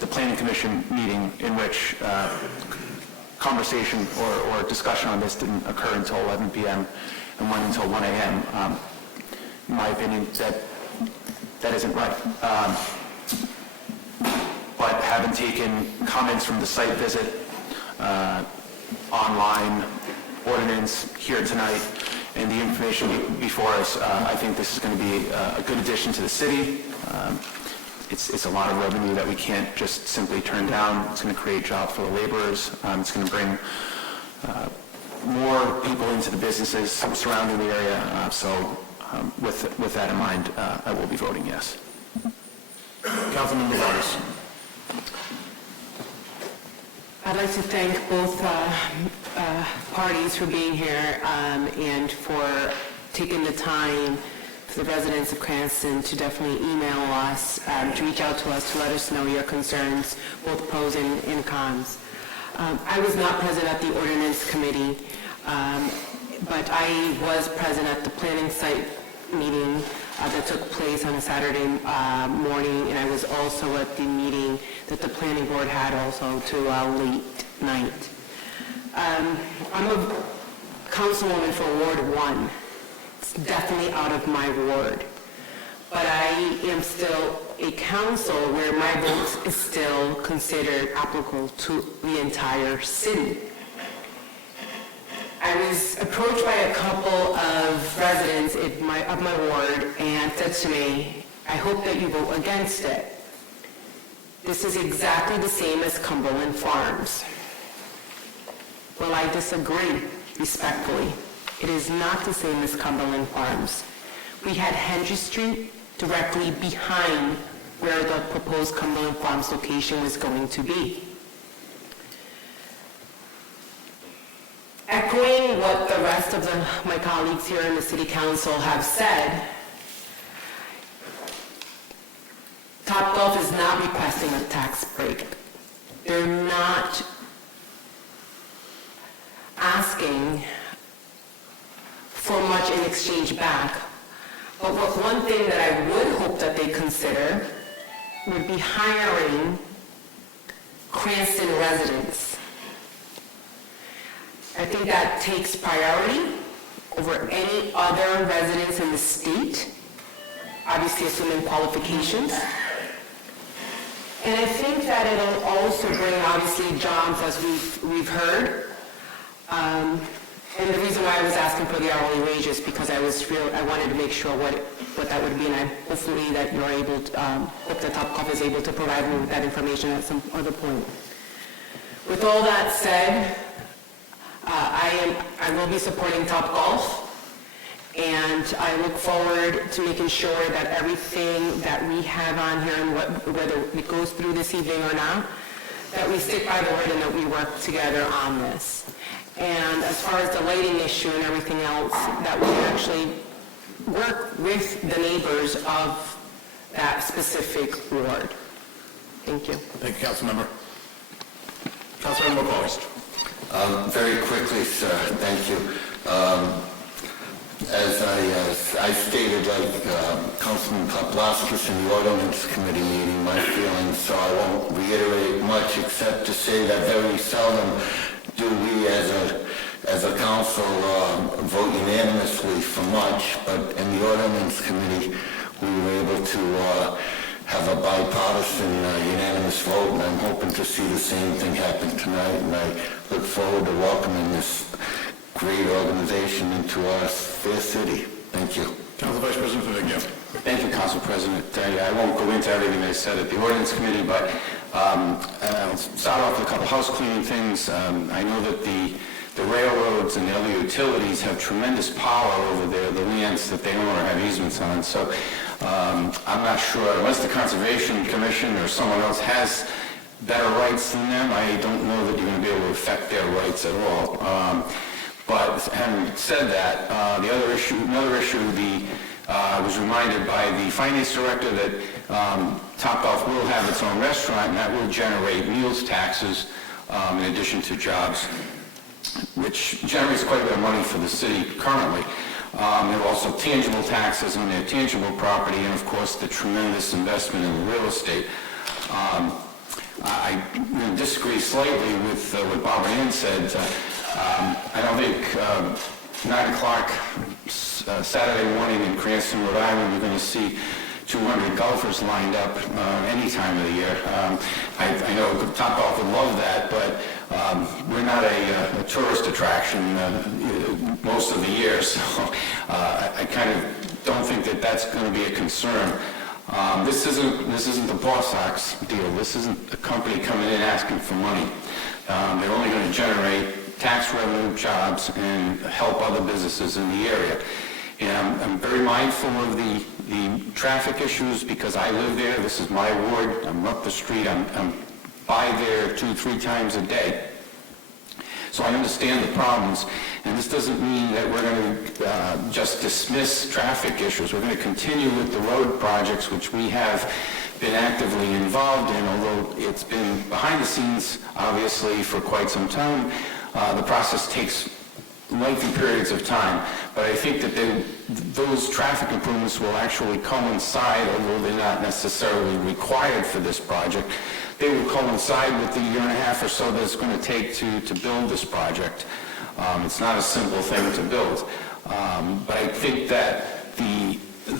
the Planning Commission meeting in which conversation or discussion on this didn't occur until 11 p.m. and went until 1 a.m. In my opinion, that isn't right. But having taken comments from the site visit, online, ordinance here tonight, and the information before us, I think this is going to be a good addition to the city. It's a lot of revenue that we can't just simply turn down. It's going to create jobs for the laborers. It's going to bring more people into the businesses surrounding the area. So with that in mind, I will be voting yes. Councilmember Vargas. I'd like to thank both parties for being here and for taking the time for the residents of Cranston to definitely email us, to reach out to us to let us know your concerns, both pros and cons. I was not present at the ordinance committee, but I was present at the planning site meeting that took place on a Saturday morning, and I was also at the meeting that the planning board had also to late night. I'm a councilwoman for Ward 1. It's definitely out of my ward. But I am still a council where my vote is still considered applicable to the entire city. I was approached by a couple of residents of my ward and said to me, I hope that you vote against it. This is exactly the same as Cumberland Farms. Well, I disagree, respectfully. It is not the same as Cumberland Farms. We had Henry Street directly behind where the proposed Cumberland Farms location was going to be. Echoing what the rest of my colleagues here in the City Council have said, Topgolf is not requesting a tax break. They're not asking for much in exchange back. But one thing that I would hope that they consider would be hiring Cranston residents. I think that takes priority over any other residents in the state, obviously assuming qualifications. And I think that it'll also bring, obviously, jobs, as we've heard. And the reason why I was asking for the hourly wages because I wanted to make sure what that would be, and I hopefully that you're able to, hope that Topgolf is able to provide me with that information at some other point. With all that said, I will be supporting Topgolf, and I look forward to making sure that everything that we have on here, and whether it goes through this evening or not, that we stick by the word and that we work together on this. And as far as the lighting issue and everything else, that we actually work with the neighbors of that specific ward. Thank you. Thank you, Councilmember. Councilmember McCauley. Very quickly, sir, thank you. As I stated, like Councilman Poplawskis in the Ordinance Committee meeting, my feelings, so I won't reiterate much except to say that very seldom do we as a council vote unanimously for much, but in the Ordinance Committee we were able to have a bipartisan unanimous vote, and I'm hoping to see the same thing happen tonight, and I look forward to welcoming this great organization into our fair city. Thank you. Council Vice President Favicchio. Thank you, Council President. I won't go into everything they said at the Ordinance Committee, but I'll start off with a couple house cleaning things. I know that the railroads and the other utilities have tremendous power over the lands that they own or have easements on. So I'm not sure, unless the Conservation Commission or someone else has better rights than them, I don't know that you're going to be able to affect their rights at all. But having said that, another issue, I was reminded by the finance director that Topgolf will have its own restaurant, and that will generate meals taxes in addition to jobs, which generates quite a bit of money for the city currently. There are also tangible taxes on their tangible property, and of course the tremendous investment in real estate. I disagree slightly with what Barbara Ann said. I don't think 9 o'clock Saturday morning in Cranston, Rhode Island, you're going to see 200 golfers lined up any time of the year. I know Topgolf would love that, but we're not a tourist attraction most of the year, so I kind of don't think that that's going to be a concern. This isn't the Boss Sox deal. This isn't a company coming in asking for money. They're only going to generate tax revenue, jobs, and help other businesses in the area. And I'm very mindful of the traffic issues because I live there. This is my ward. I'm up the street. I'm by there 2-3 times a day. So I understand the problems, and this doesn't mean that we're going to just dismiss traffic issues. We're going to continue with the road projects, which we have been actively involved in, although it's been behind the scenes, obviously, for quite some time. The process takes lengthy periods of time, but I think that those traffic improvements will actually coincide, although they're not necessarily required for this project. They will coincide with the year and a half or so that it's going to take to build this project. It's not a simple thing to build, but I think that the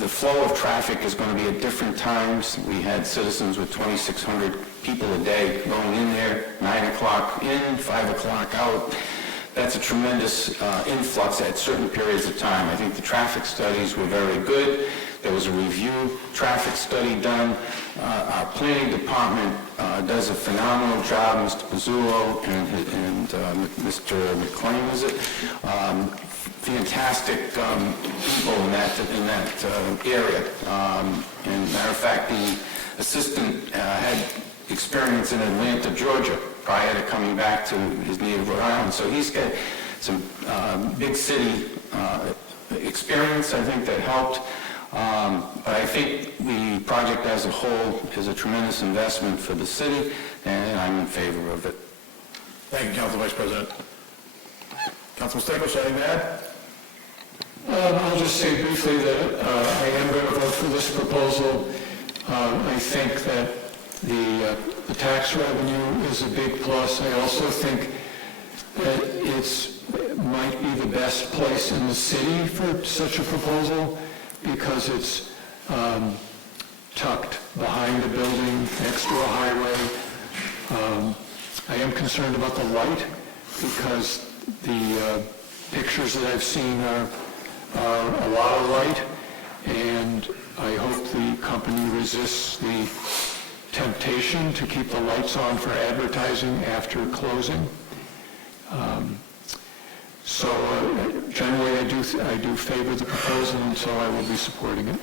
flow of traffic is going to be at different times. We had citizens with 2,600 people a day going in there, 9 o'clock in, 5 o'clock out. That's a tremendous influx at certain periods of time. I think the traffic studies were very good. There was a review traffic study done. Our planning department does a phenomenal job, Mr. Pizzullo and Mr. McLean, is it? Fantastic people in that area. And matter of fact, the assistant had experience in Atlanta, Georgia, prior to coming back to his native Rhode Island. So he's got some big city experience, I think, that helped. But I think the project as a whole is a tremendous investment for the city, and I'm in favor of it. Thank you, Council Vice President. Councilman Stichels, anything to add? I'll just say briefly that I am going to vote for this proposal. I think that the tax revenue is a big plus. I also think that it might be the best place in the city for such a proposal because it's tucked behind a building next to a highway. I am concerned about the light because the pictures that I've seen are a lot of light, and I hope the company resists the temptation to keep the lights on for advertising after closing. Generally, I do favor the proposal, and so I will be supporting it.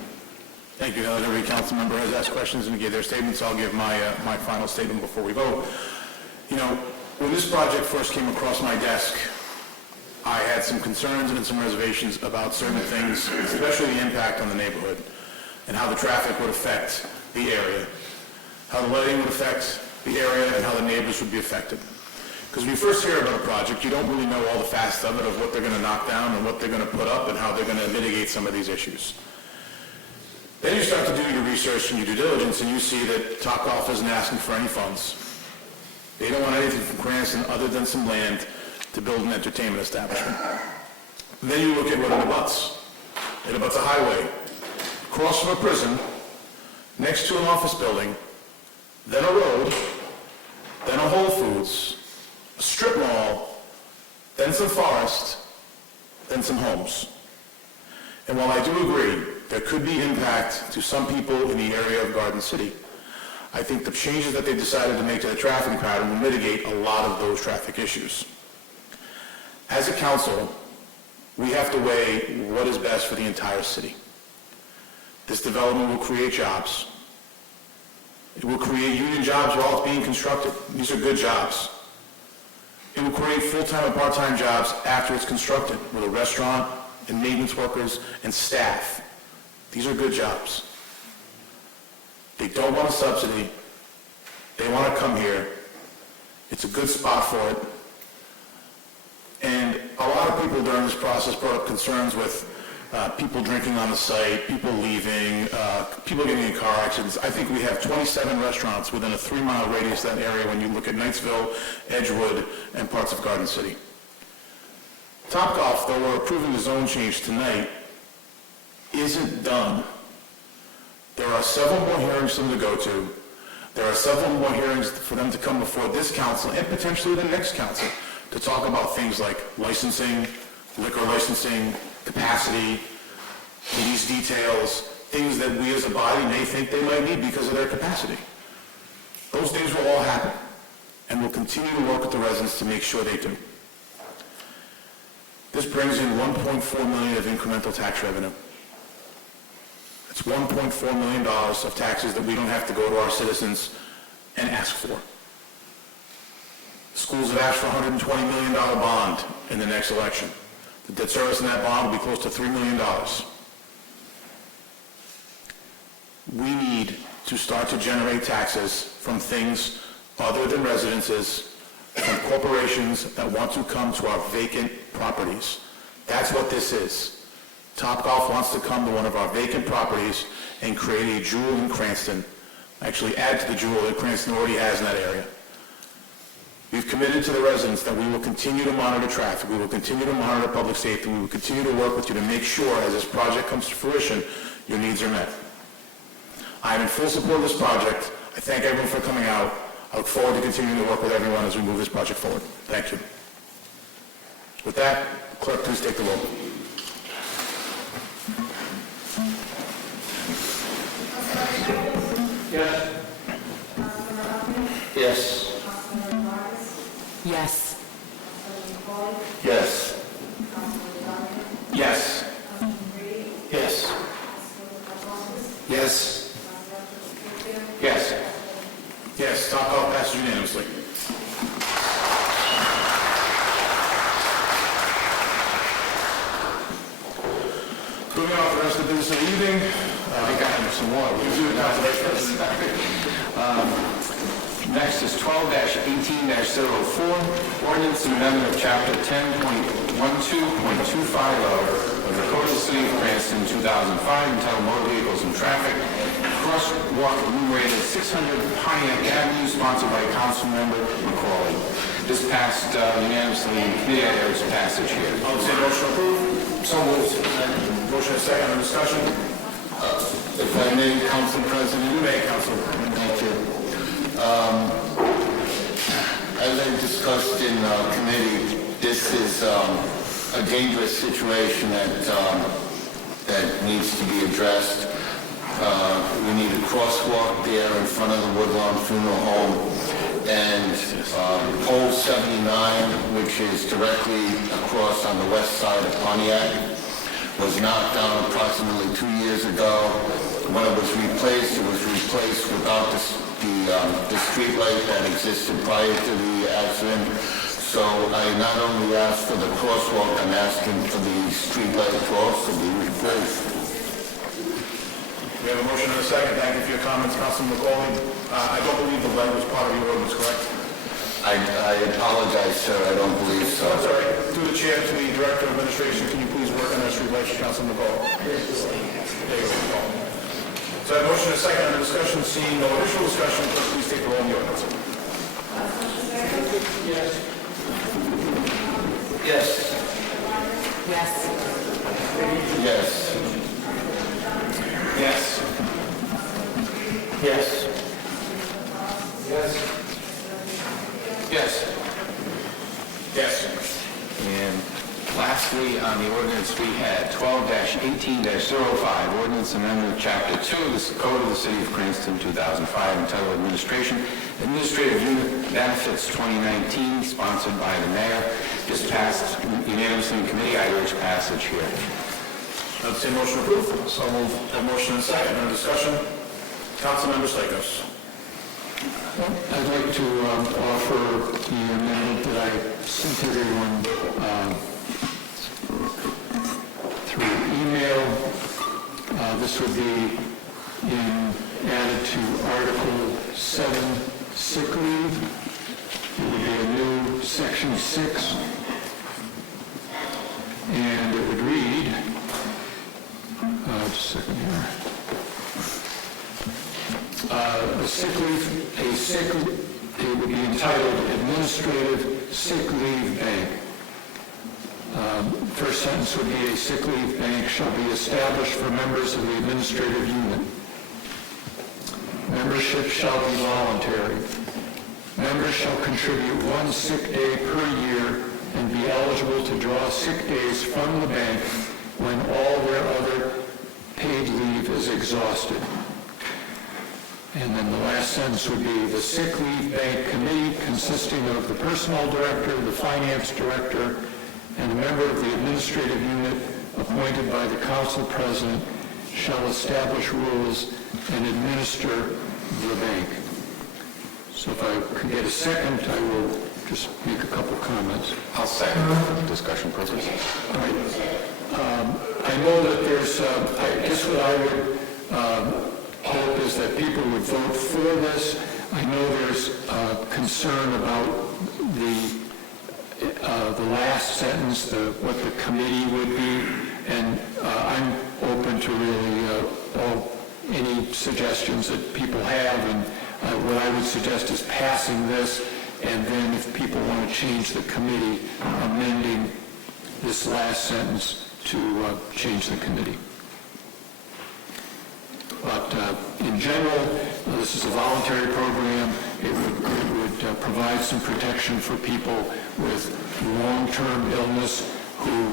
Thank you. Now that every council member has asked questions and gave their statements, I'll give my final statement before we vote. You know, when this project first came across my desk I had some concerns and some reservations about certain things, especially the impact on the neighborhood and how the traffic would affect the area, how the lighting would affect the area, and how the neighbors would be affected. Because when you first hear about a project, you don't really know all the facts of it, of what they're going to knock down and what they're going to put up and how they're going to mitigate some of these issues. Then you start to do your research and your due diligence, and you see that Topgolf isn't asking for any funds. They don't want anything from Cranston other than some land to build an entertainment establishment. Then you look at what it abuts. It abuts a highway, across from a prison, next to an office building, then a road, then a Whole Foods, a strip mall, then some forest, then some homes. And while I do agree there could be impact to some people in the area of Garden City, I think the changes that they decided to make to the traffic pattern will mitigate a lot of those traffic issues. As a council, we have to weigh what is best for the entire city. This development will create jobs. It will create union jobs while it's being constructed. These are good jobs. It will create full-time and part-time jobs after it's constructed, with a restaurant and maintenance workers and staff. These are good jobs. They don't want a subsidy. They want to come here. It's a good spot for it. And a lot of people during this process brought up concerns with people drinking on the site, people leaving, people getting in car accidents. I think we have 27 restaurants within a 3-mile radius of that area when you look at Knightsville, Edgewood, and parts of Garden City. Topgolf, though we're approving the zone change tonight, isn't done. There are several more hearings for them to go to. There are several more hearings for them to come before this council and potentially the next council to talk about things like licensing, liquor licensing, capacity, these details, things that we as a body may think they might need because of their capacity. Those things will all happen, and we'll continue to work with the residents to make sure they do. This brings in $1.4 million of incremental tax revenue. It's $1.4 million of taxes that we don't have to go to our citizens and ask for. Schools have asked for a $120 million bond in the next election. The debt service in that bond will be close to $3 million. We need to start to generate taxes from things other than residences, from corporations that want to come to our vacant properties. That's what this is. Topgolf wants to come to one of our vacant properties and create a jewel in Cranston, actually add to the jewel that Cranston already has in that area. We've committed to the residents that we will continue to monitor traffic, we will continue to monitor public safety, we will continue to work with you to make sure as this project comes to fruition, your needs are met. I am in full support of this project. I thank everyone for coming out. I look forward to continuing to work with everyone as we move this project forward. Thank you. With that, clerk, please take the roll. Yes. Yes. Yes. Yes. Yes. Yes. Yes. Yes. Yes, Topgolf passes unanimously. Moving on to the rest of the business of the evening. I think I have some more. We'll do it now today first. Next is 12-18-04, ordinance and amendment of chapter 10.12.25 of the Code of the City of Cranston, 2005, entitled Motor Vehicles and Traffic. Crosswalk enumerated 600 Pontiac Avenue, sponsored by Councilmember McCauley. This passed unanimously in committee. I urge passage here. I'll say motion approved. So moved. Motion is second on discussion. If I may, Council President. You may, Council. Thank you. As I discussed in committee, this is a dangerous situation that needs to be addressed. We need a crosswalk there in front of the Woodlawn Funeral Home, and pole 79, which is directly across on the west side of Pontiac, was knocked down approximately 2 years ago. When it was replaced without the street light that existed prior to the accident. So I not only asked for the crosswalk, I'm asking for the street light to also be replaced. We have a motion and a second. Thank you for your comments, Councilman McCauley. I don't believe the light was part of your ordinance, correct? I apologize, sir, I don't believe so. I'm sorry. Through the chair to the Director of Administration, can you please work on that street light, Councilman McCauley? There you go. So I have a motion and a second on the discussion. Seeing no additional discussion, clerk, please take the roll on the ordinance. Yes. Yes. Yes. Yes. Yes. Yes. Yes. Yes. Yes. And lastly, on the ordinance, we had 12-18-05, ordinance amendment of Chapter 2 of the Code of the City of Cranston, 2005, entitled Administration, Administrative Unit Benefits 2019, sponsored by the mayor. This passed unanimously in committee. I urge passage here. I'd say motion approved. So move. Have motion and second. Under discussion, Councilmember Stichels. I'd like to offer the amendment that I sent everyone through email. This would be added to Article 7, sick leave. It would be a new Section 6. And it would read, just a second here. It would be entitled Administrative Sick Leave Bank. First sentence would be a sick leave bank shall be established for members of the administrative unit. Membership shall be voluntary. Members shall contribute 1 sick day per year and be eligible to draw sick days from the bank when all their other paid leave is exhausted. And then the last sentence would be the sick leave bank committee consisting of the personnel director, the finance director, and a member of the administrative unit appointed by the council president shall establish rules and administer the bank. So if I could get a second, I will just make a couple comments. I'll second for discussion purposes. All right. I know that there's, I guess what I would hope is that people would vote for this. I know there's concern about the last sentence, what the committee would be, and I'm open to really any suggestions that people have, and what I would suggest is passing this, and then if people want to change the committee, amending this last sentence to change the committee. But in general, this is a voluntary program. It would provide some protection for people with long-term illness who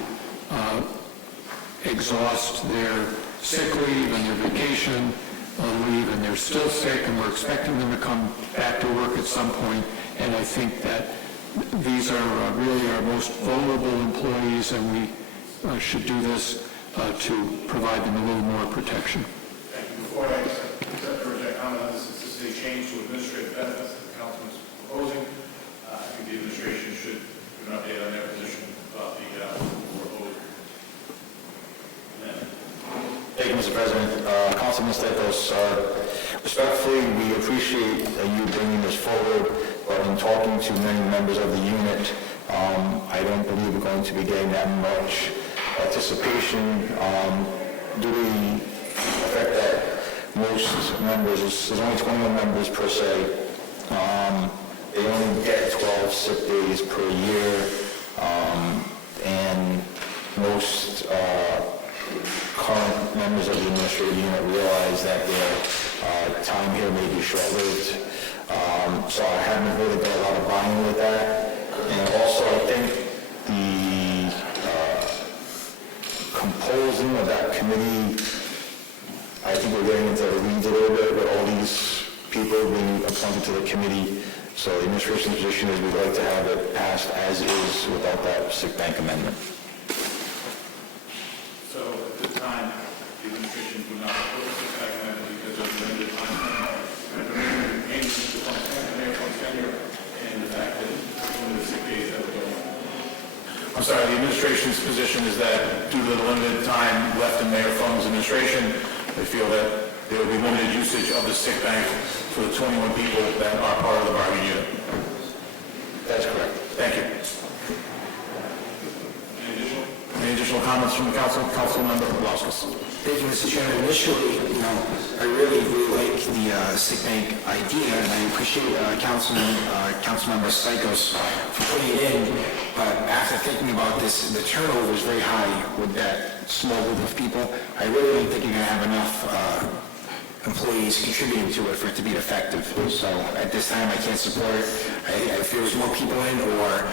exhaust their sick leave and their vacation leave, and they're still sick, and we're expecting them to come back to work at some point. And I think that these are really our most vulnerable employees, and we should do this to provide them a little more protection. Before I accept or reject comment on this, this is a change to administrative benefits that the council is proposing. I think the administration should give an update on their position about the proposed amendment. Thank you, Mr. President. Councilman Stichels, respectfully, we appreciate you bringing this forward, but in talking to many members of the unit, I don't believe we're going to be getting that much participation. Do we affect that? Most members, there's only 21 members per se. They only get 12 sick days per year, and most current members of the administrative unit realize that their time here may be short-lived. So I haven't really got a lot of buy-in with that. And also, I think the composing of that committee, I think we're getting into the weeds a little bit with all these people being appointed to the committee. So the administration's position is we'd like to have it passed as is without that sick bank amendment. So at this time, the administration would not oppose the sick bank amendment because of the limited time and the fact that some of the sick days that would I'm sorry, the administration's position is that due to the limited time left in Mayor Fung's administration, they feel that there will be limited usage of the sick bank for the 21 people that are part of the bargaining unit. That's correct. Thank you. Any additional comments from the council? Councilmember Pulaskis. Thank you, Mr. Chairman. Initially, I really like the sick bank idea, and I appreciate Councilmember Stichels for putting it in. But after thinking about this, the turnover is very high with that small group of people. I really don't think you're going to have enough employees contributing to it for it to be effective. So at this time, I can't support it. If there was more people in, or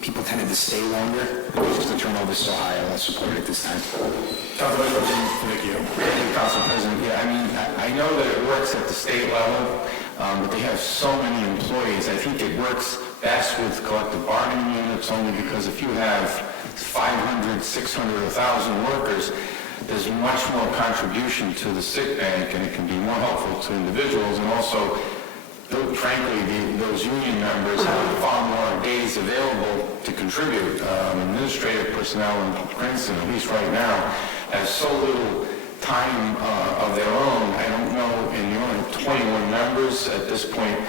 people tended to stay longer because the turnover is so high, I won't support it this time. Thank you. Thank you, Council President. Yeah, I mean, I know that it works at the state level, but they have so many employees. I think it works best with collective bargaining units only because if you have 500, 600, 1,000 workers, there's much more contribution to the sick bank, and it can be more helpful to individuals. And also, frankly, those union members have far more days available to contribute. Administrative personnel in Cranston, at least right now, have so little time of their own. I don't know, and you only have 21 members at this point.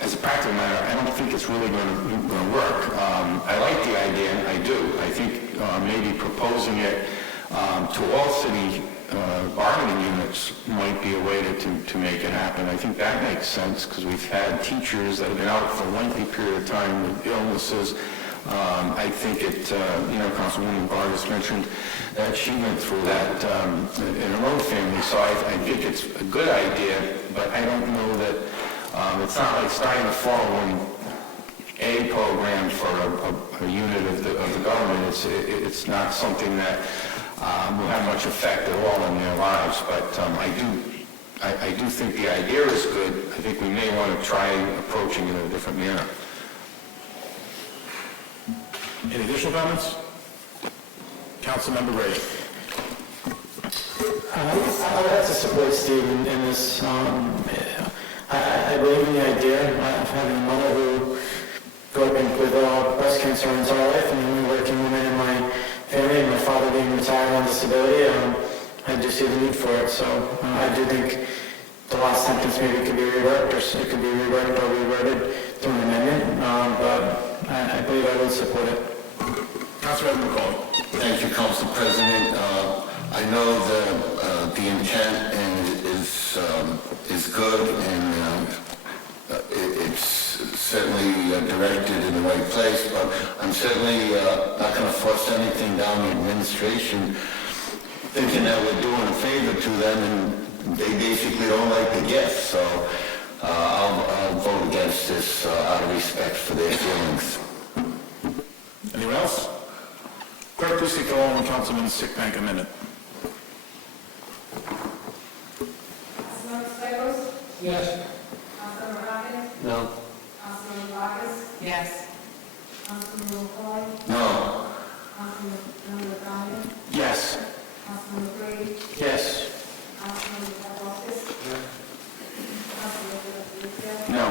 As a practical matter, I don't think it's really going to work. I like the idea, I do. I think maybe proposing it to all city bargaining units might be a way to make it happen. I think that makes sense because we've had teachers that have been out for a lengthy period of time with illnesses. I think Councilwoman Vargas mentioned that she went through that in her own family, so I think it's a good idea, but I don't know that it's not like starting a 401A program for a unit of the government. It's not something that will have much effect at all on their lives, but I do think the idea is good. I think we may want to try approaching it in a different manner. Any additional comments? Councilmember Brady. I would have to support Steve in this. I believe in the idea of having a mother who grew up with breast cancer her entire life, and only working woman in my family, and my father being retired on disability. I do see the need for it, so I do think the last sentence maybe could be reworked, or it could be reworked or reworded through an amendment, but I believe I would support it. Councilmember McCollum. Thank you, Council President. I know the intent is good, and it's certainly directed in the right place, but I'm certainly not going to force anything down the administration, thinking that we're doing a favor to them, and they basically don't like the gift. So I'll vote against this out of respect for their feelings. Anyone else? Clerk, please take the roll on Councilman's sick bank amendment. Councilmember Stichels? Yes. Councilmember Hopkins? No. Councilmember Vargas? Yes. Councilmember McCoy? No. Councilmember Donovan? Yes. Councilmember Brady? Yes. Councilmember Pulaskis? Councilmember Felicia? No.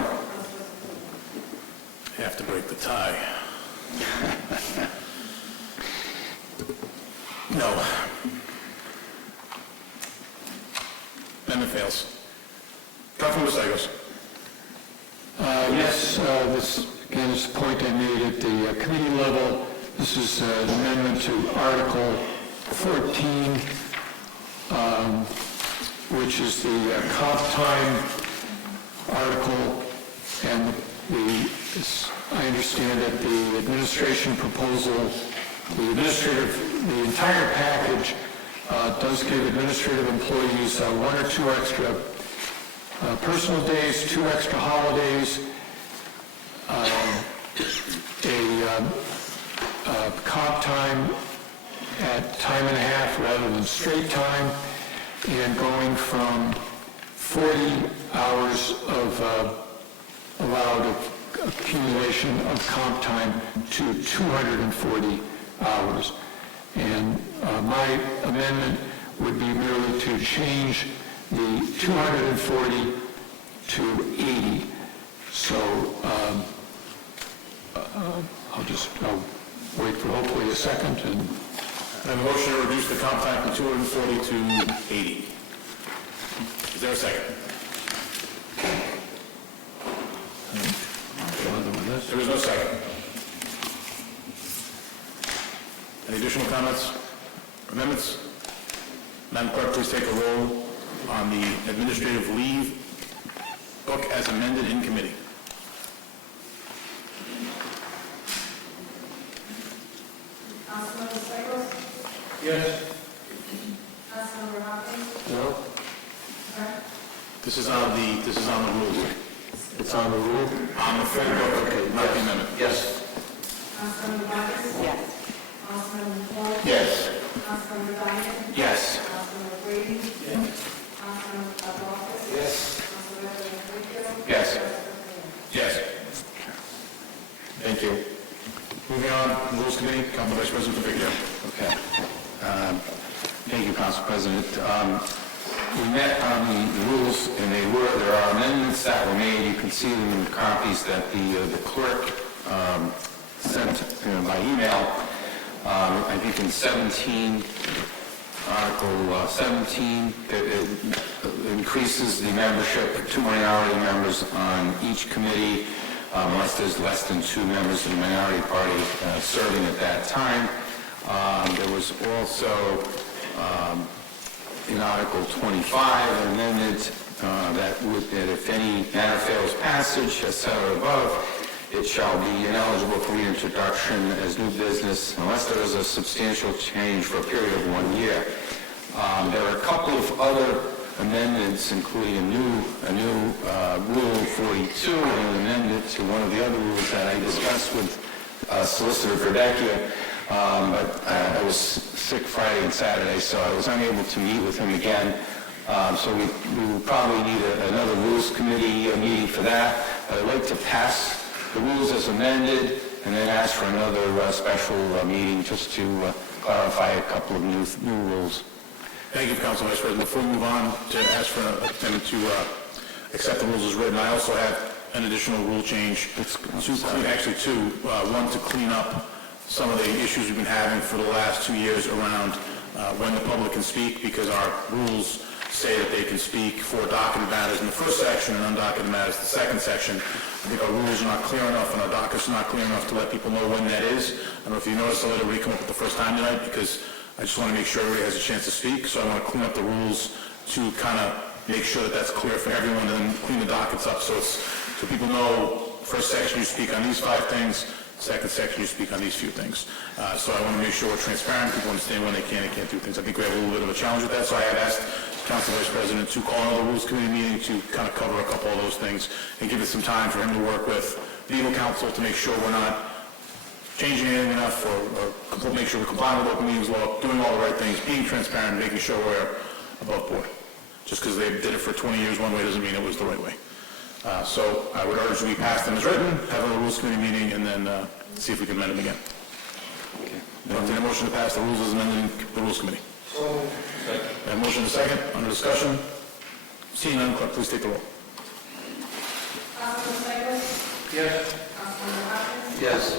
You have to break the tie. No. Amendment fails. Councilmember Stichels. Yes, this again is a point I made at the committee level. This is an amendment to Article 14, which is the comp time article, and I understand that the administration proposal, the entire package does give administrative employees 1 or 2 extra personal days, 2 extra holidays, comp time at time and a half rather than straight time, and going from 40 hours of allowed accumulation of comp time to 240 hours. And my amendment would be merely to change the 240 to 80. So I'll just, I'll wait for hopefully a second and... I have a motion to reduce the comp time from 240 to 80. Is there a second? There is no second. Any additional comments? Amendments? Madam Clerk, please take a roll on the administrative leave book as amended in committee. Councilmember Stichels? Yes. Councilmember Hopkins? No. This is on the rules. It's on the rule? On the full book, okay, not the amendment. Yes. Councilmember Vargas? Yes. Councilmember Paul? Yes. Councilmember Diamond? Yes. Councilmember Brady? Yes. Councilmember Paplaskas? Yes. Councilmember Whitfield? Yes. Yes. Thank you. Moving on, Rules Committee, Council Vice President Victor. Okay. Thank you, Council President. We met on the rules, and there are amendments that were made. You can see them in the copies that the clerk sent by email. I think in 17, Article 17, it increases the membership to 2 minority members on each committee, unless there's less than 2 members of the minority party serving at that time. There was also in Article 25 an amendment that if any matter fails passage, as set out above, it shall be ineligible for reintroduction as new business unless there is a substantial change for a period of 1 year. There are a couple of other amendments, including a new Rule 42 and an amendment to one of the other rules that I discussed with Solicitor Verdecchia. But I was sick Friday and Saturday, so I was unable to meet with him again. So we will probably need another Rules Committee meeting for that. I'd like to pass the rules as amended and then ask for another special meeting just to clarify a couple of new rules. Thank you, Council Vice President. Before we move on to ask for them to accept the rules as written, I also have an additional rule change. Two. One to clean up some of the issues we've been having for the last 2 years around when the public can speak, because our rules say that they can speak for documented matters in the first section and undocumented matters in the second section. I think our rules are not clear enough and our dockets are not clear enough to let people know when that is. I don't know if you noticed, I let everybody come up the first time tonight because I just want to make sure everybody has a chance to speak. So I want to clean up the rules to kind of make sure that that's clear for everyone and then clean the dockets up so people know first section you speak on these 5 things, second section you speak on these few things. So I want to make sure we're transparent, people understand when they can and can't do things. I think we have a little bit of a challenge with that, so I have asked Council Vice President to call another Rules Committee meeting to kind of cover a couple of those things and give us some time for him to work with legal counsel to make sure we're not changing anything enough or make sure we're complying with open meetings law, doing all the right things, being transparent, making sure we're above board. Just because they did it for 20 years one way doesn't mean it was the right way. So I would urge we pass them as written, have a Rules Committee meeting, and then see if we can amend them again. Okay. I'll take a motion to pass the rules as amended in the Rules Committee. A motion and a second, under discussion. Seeing none, clerk, please take the roll. Councilmember Stichels? Yes. Councilmember Hopkins? Yes.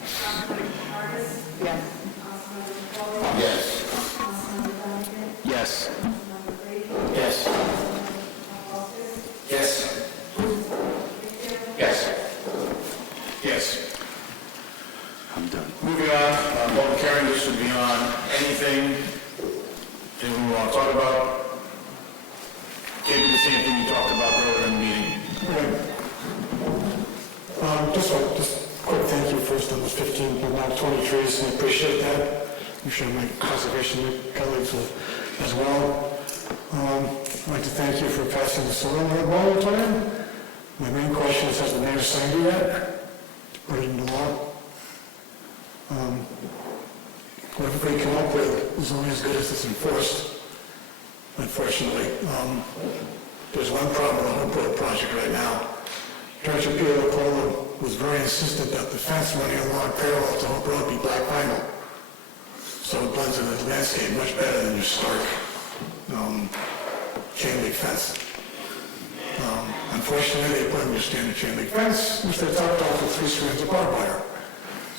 Councilmember Vargas? Yes. Councilmember Paul? Yes. Councilmember Diamond? Yes. Councilmember Brady? Yes. Councilmember Paplaskas? Yes. Whitfield? Yes. Yes. I'm done. Moving on, public hearing, this should be on anything we want to talk about. Can't do the same thing you talked about earlier in the meeting. Just a quick thank you first on those 15, but not 20 trees, and I appreciate that. I'm sure my conservation colleagues will as well. I'd like to thank you for passing the solar moratorium. My main question is, has the mayor signed it yet? To put it into law? Whatever we come up with is only as good as it's enforced, unfortunately. There's one problem with the Hopewell project right now. Director Pierre LaPola was very insistent that the fence running along parallel to Hope Road be black vinyl. So it blends into the landscape much better than your stark chain link fence. Unfortunately, they put in your standard chain link fence, which they topped off with 3 strands of barbed wire.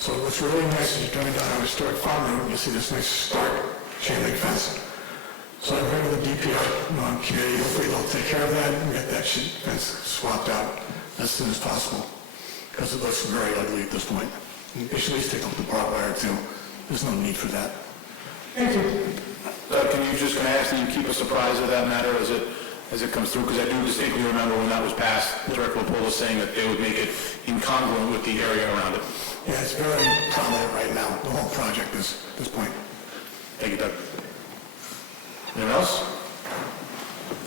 So what's really nice is you're driving down our historic farm road, you'll see this nice stark chain link fence. So I've heard of the DPR committee, hopefully they'll take care of that and get that fence swapped out as soon as possible, because it looks very ugly at this point. They should at least take out the barbed wire too. There's no need for that. Thank you. Can you just, can I ask that you keep us apprised of that matter as it comes through? Because I do distinctly remember when that was passed, Director Leopoldo was saying that they would make it incongruent with the area around it. Yeah, it's very prominent right now, the whole project is at this point. Thank you, Doug. Anyone else?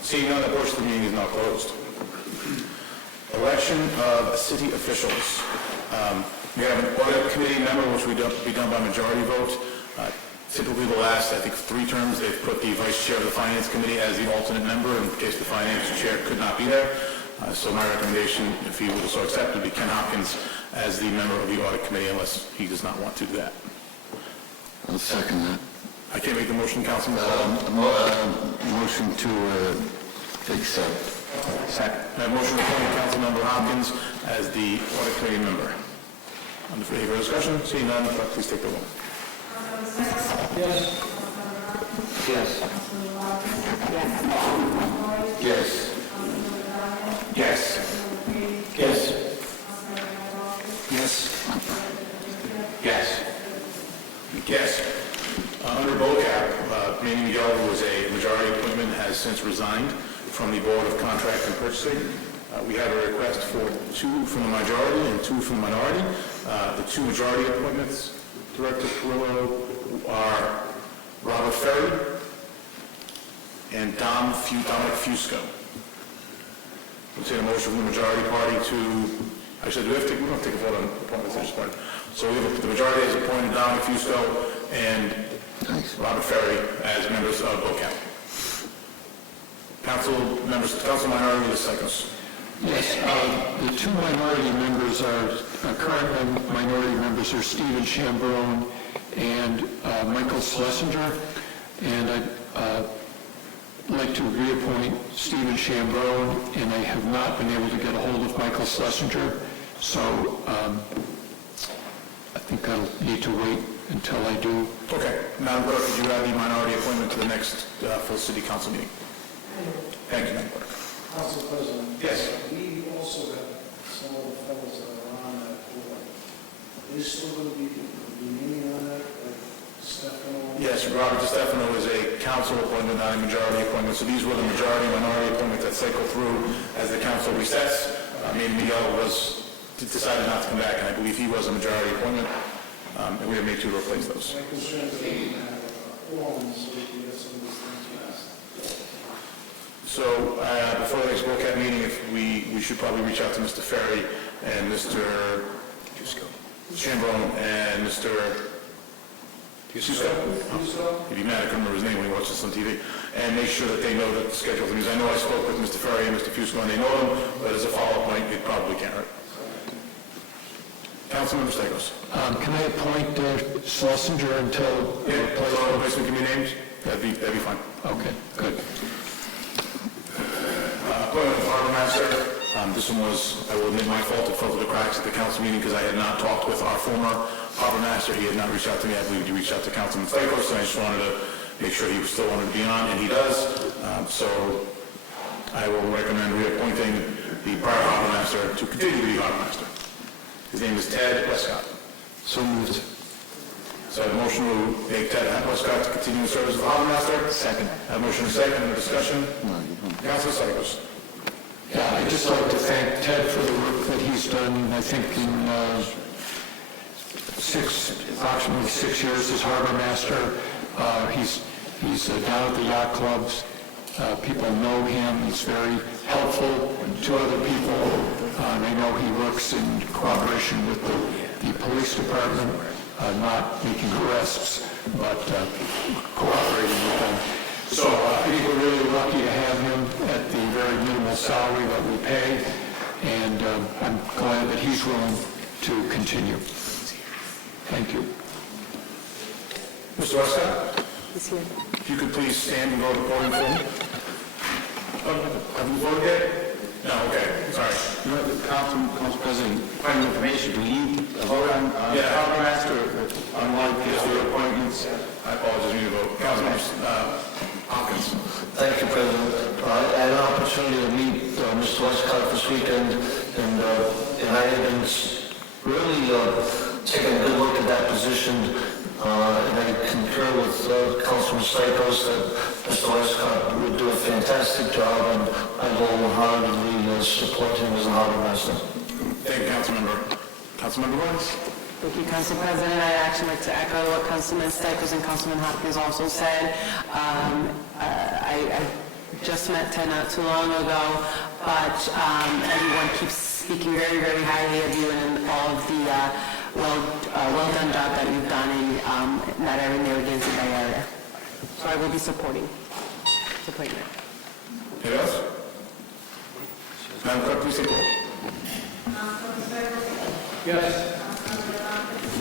Seeing none, that portion of the meeting is now closed. Election of city officials. We have an audit committee member, which will be done by majority vote. Typically the last, I think, 3 terms, they've put the vice chair of the finance committee as the alternate member in case the finance chair could not be there. So my recommendation, if he will so accept, would be Ken Hopkins as the member of the audit committee unless he does not want to do that. I'll second that. I can't make the motion, Councilman. Motion to accept. Second. I have motion to appoint Councilmember Hopkins as the audit committee member. On the further discussion, seeing none, clerk, please take the roll. Yes. Yes. Yes. Yes. Yes. Yes. Yes. Under BOCAP, Manny Miguel, who was a majority appointment, has since resigned from the Board of Contract and Purchasing. We have a request for 2 from the majority and 2 from the minority. The 2 majority appointments, Director Carrillo, are Robert Ferry and Dominic Fusco. We'll take a motion from the majority party to, actually, we don't have to take a vote on appointments at this point. So we have, the majority has appointed Dominic Fusco and Robert Ferry as members of BOCAP. Council Minority Lysikos. Yes, the 2 minority members current minority members are Stephen Chambrone and Michael Schlesinger, and I'd like to reappoint Stephen Chambrone, and I have not been able to get a hold of Michael Schlesinger, so I think I'll need to wait until I do. Okay. Madam Clerk, could you add the minority appointment to the next full City Council meeting? Thank you, Madam Clerk. Council President. Yes. We also have some of the fellows that are on that board. Are they still going to be remaining on that, like Stefano? Yes, Robert DiStefano is a council appointment, not a majority appointment. So these were the majority and minority appointments that cycle through as the council resets. Manny Miguel decided not to come back, and I believe he was a majority appointment, and we have made 2 to replace those. My concern is that we can have a quorum so we can get some of these things passed. So before the next BOCAP meeting, we should probably reach out to Mr. Ferry and Mr. Chambrone and Mr. Fusco. He'd be mad I couldn't remember his name when he watched this on TV. And make sure that they know that the schedule for these. I know I spoke with Mr. Ferry and Mr. Fusco and they know them, but as a follow-up point, it probably can't hurt. Councilmember Stakos. Can I appoint Schlesinger until... Yeah, replacement can be named? That'd be fine. Okay, good. Appointment of Harbor Master. This one was, I will admit, my fault. It fell through the cracks at the council meeting because I had not talked with our former Harbor Master. He had not reached out to me. I believe he reached out to Councilman Stakos, and I just wanted to make sure he still wanted to be on, and he does. So I will recommend reappointing the prior Harbor Master to continue to be Harbor Master. His name is Ted Westcott. So moved. So I have a motion to make Ted Westcott to continue the service of the Harbor Master. Second. I have a motion and a second. Under discussion. Councilor Stakos. Yeah, I'd just like to thank Ted for the work that he's done, I think, in approximately 6 years as harbor master. He's down at the yacht clubs. People know him. He's very helpful to other people. I know he works in cooperation with the police department, not making arrests, but cooperating with them. So I think we're really lucky to have him at the very minimal salary that we pay, and I'm glad that he's willing to continue. Thank you. Mr. Westcott? He's here. If you could please stand and go to the podium for me. Have you voted yet? No, okay, sorry. Council Council President, point of information, do we need a vote on compromise or unlike the other appointments? I apologize, we need to vote. Councilman Hopkins. Thank you, President. I had an opportunity to meet Mr. Westcott this weekend, and I have been really taking a good look at that position, and I concur with Councilman Stichels that Mr. Westcott would do a fantastic job, and I wholeheartedly support him as a harbor master. Thank you, Councilmember. Councilmember Lawrence. Thank you, Council President. I'd actually like to echo what Councilman Stichels and Councilman Hopkins also said. I just met Ted not too long ago, but everyone keeps speaking very, very highly of you and all of the well done job that you've done in that area, Narragansett Bay area. So I will be supporting this appointment. Anything else? Madam Clerk, please take roll. Yes.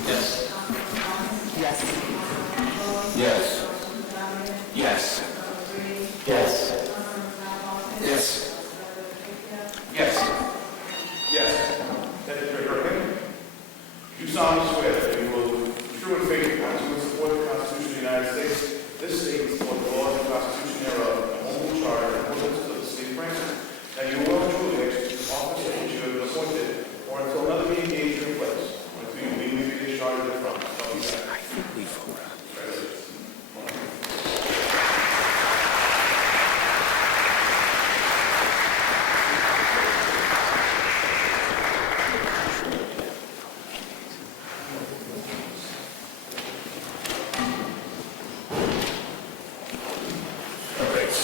Yes. Yes. Yes. Yes. Yes. Yes. Yes. Yes. Secretary Hurricane, do solemnly swear that you will true and faithfully support the Constitution of the United States, this state, and support the laws and Constitution thereof, and the charter and ordinances of the state of Cranston, and you will truly execute the office in which you have been appointed, or until another meeting date takes place, or until you legally be discharged therefrom. I think we voted on it.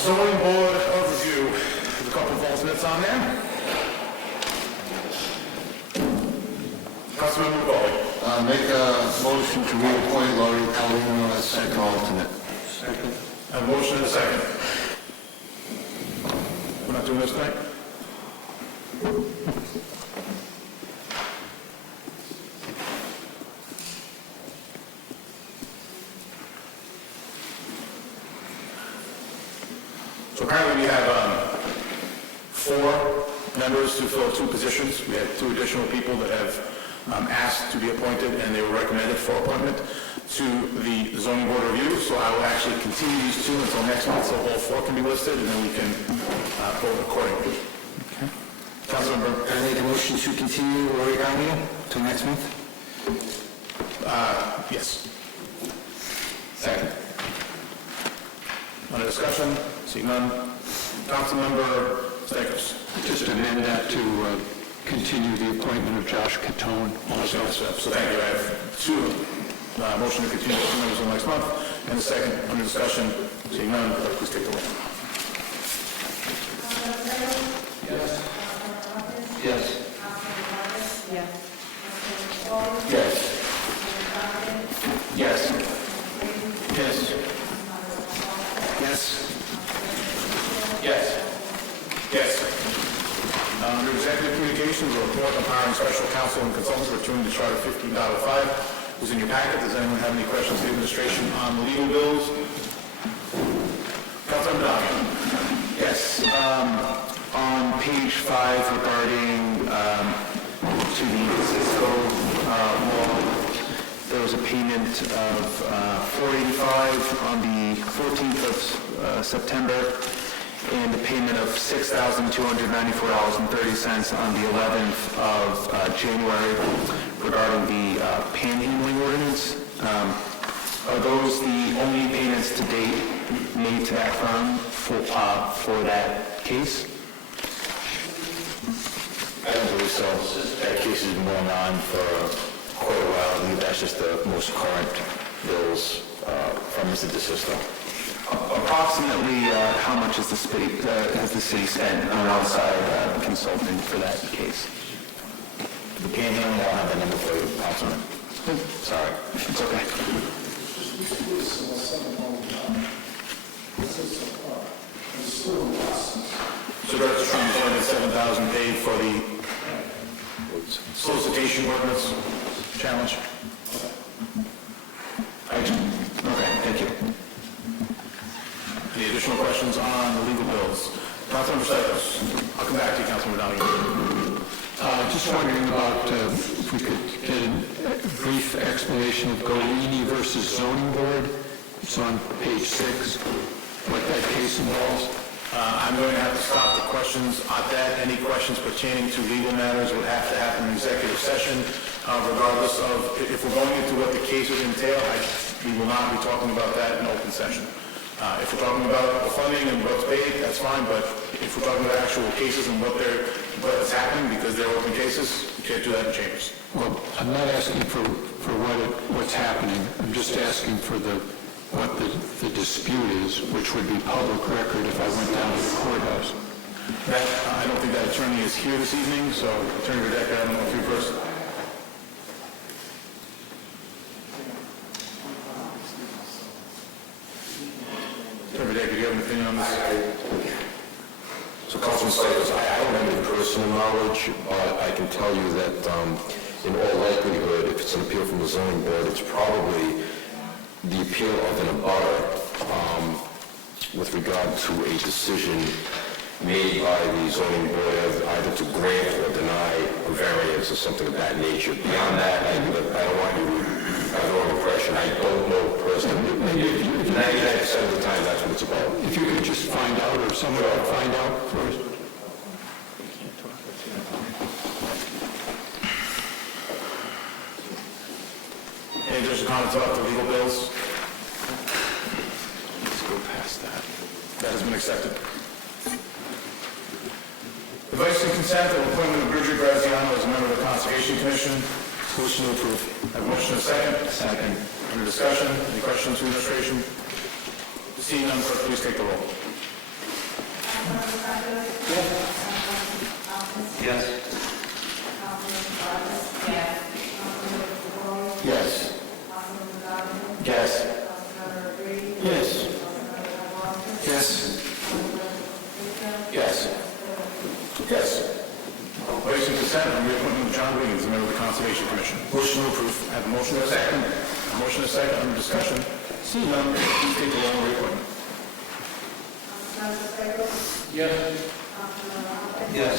Zoning Board of Review, there's a couple of alternates on there. Councilmember Bowley. Make a motion to reappoint Laurie Calhoun as second alternate. Second. I have a motion and a second. We're not doing this tonight? So currently we have 4 members to fill 2 positions. We have 2 additional people that have asked to be appointed, and they were recommended for appointment to the Zoning Board of Review. So I will actually continue these 2 until next month, so all 4 can be listed, and then we can vote accordingly. Okay. Councilmember. I make a motion to continue Lori Calhoun till next month? Yes. Second. Under discussion? Seeing none. Councilmember Stichels. Just amend that to continue the appointment of Josh Catone also. So thank you. I have 2 motion to continue 2 members until next month, and the second under discussion. Seeing none, please take the roll. Yes. Yes. Yes. Yes. Yes. Yes. Yes. Yes. Yes. Under Executive Communications, a report on hiring special counsel and consultants pursuant to Charter 15.05 is in your packet. Does anyone have any questions for the administration on the legal bills? Councilman Donovan. Yes. On page 5 regarding to the Cisco law, there was a payment of $485 on the 14th of September, and a payment of $6,294.30 on the 11th of January regarding the panhandling ordinance. Are those the only payments to date made to that firm for that case? I don't believe so. That case has been going on for quite a while. I believe that's just the most current bills from Mr. DeSisto. Approximately how much has the city spent on outside consulting for that case? The panhandling, I don't have that number for you, Councilman. Sorry. It's okay. So that's from $7,000 paid for the solicitation ordinance challenge. Okay, thank you. Any additional questions on the legal bills? Councilmember Stichels. I'll come back to you, Councilmember Donovan. just wondering about if we could get a brief explanation of Golini versus Zoning Board. It's on page 6, what that case involves. I'm going to have to stop the questions on that. Any questions pertaining to legal matters would have to happen in executive session, regardless of if we're going into what the case would entail. We will not be talking about that in open session. If we're talking about the funding and what's paid, that's fine, but if we're talking about actual cases and what's happening because they're open cases, you can't do that in chambers. Well, I'm not asking for what's happening. I'm just asking for what the dispute is, which would be public record if I went down to the courthouse. I don't think that attorney is here this evening, so Attorney Radecka, I don't know if you first. Attorney Radecka, do you have an opinion on this? So Councilman Stichels, I don't have any personal knowledge, but I can tell you that in all likelihood, if it's an appeal from the zoning board, it's probably the appeal of an abutter with regard to a decision made by the zoning board either to grant or deny a variance or something of that nature. Beyond that, I don't want you to have the wrong impression. I don't know personally. 99% of the time, that's what it's about. If you could just find out, or someone could find out first. Any additional comments about the legal bills? Let's go past that. That has been accepted. Advice and consent of appointment of Bridget Graziano as a member of the Conservation Commission. Motion to approve. Have a motion and a second. Second. Under discussion, any questions from administration? Seeing none, clerk, please take the roll. Yes. Yes. Yes. Yes. Yes. Yes. Yes. Advice and consent on reappointment of John Wiggins, a member of the Conservation Commission. Motion to approve. Have a motion and a second. A motion and a second under discussion. Seeing none, please take the roll on reappointment. Yes. Yes.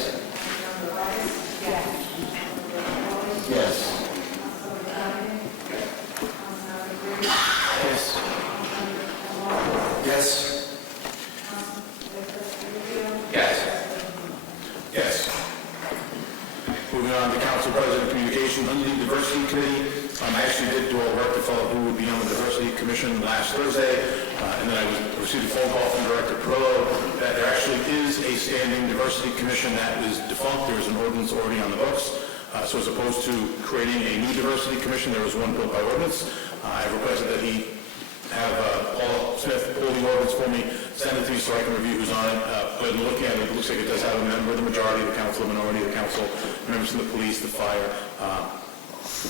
Yes. Yes. Yes. Yes. Moving on to Council President Communication under the Diversity Committee. I actually did do all work to follow who would be on the Diversity Commission last Thursday, and then I received a phone call from Director Perillo that there actually is a standing Diversity Commission that is defunct. There is an ordinance already on the books. So as opposed to creating a new Diversity Commission, there was one built by ordinance. I have requested that he have Paul Smith pull the ordinance for me, send it to me so I can review who's on it. But looking at it, it looks like it does have a member of the majority of the council, a minority of the council, members from the police, the fire.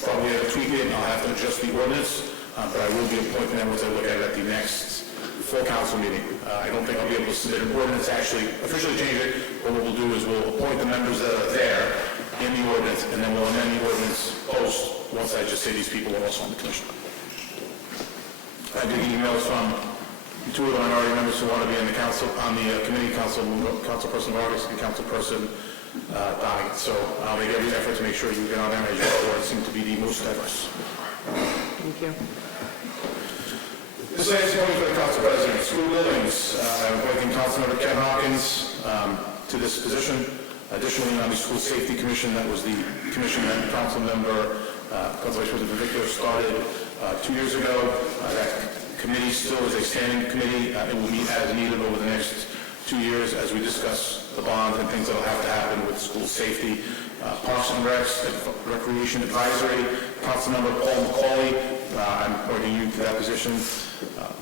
Probably have to tweak it, and I'll have to adjust the ordinance, but I will be appointing them once I look at it at the next full council meeting. I don't think I'll be able to submit an ordinance, actually officially change it, but what we'll do is we'll appoint the members that are there in the ordinance, and then we'll amend the ordinance post once I just say these people are also on the commission. I did get emails from two of the minority members who want to be on the council, on the committee, Councilperson Vargas and Councilperson Donnie. So I'll make every effort to make sure you get on there. Your board seem to be the most diverse. Thank you. This last point for the council president, school buildings. I'm appointing Councilmember Kevin Hawkins to this position. Additionally, on the School Safety Commission, that was the commission that Council Vice President Victor started 2 years ago. That committee still is a standing committee. It will meet as needed over the next 2 years as we discuss the bonds and things that will have to happen with school safety. Parks and Recs, Recreation Advisory, Councilmember Paul McCauley. I'm appointing you to that position.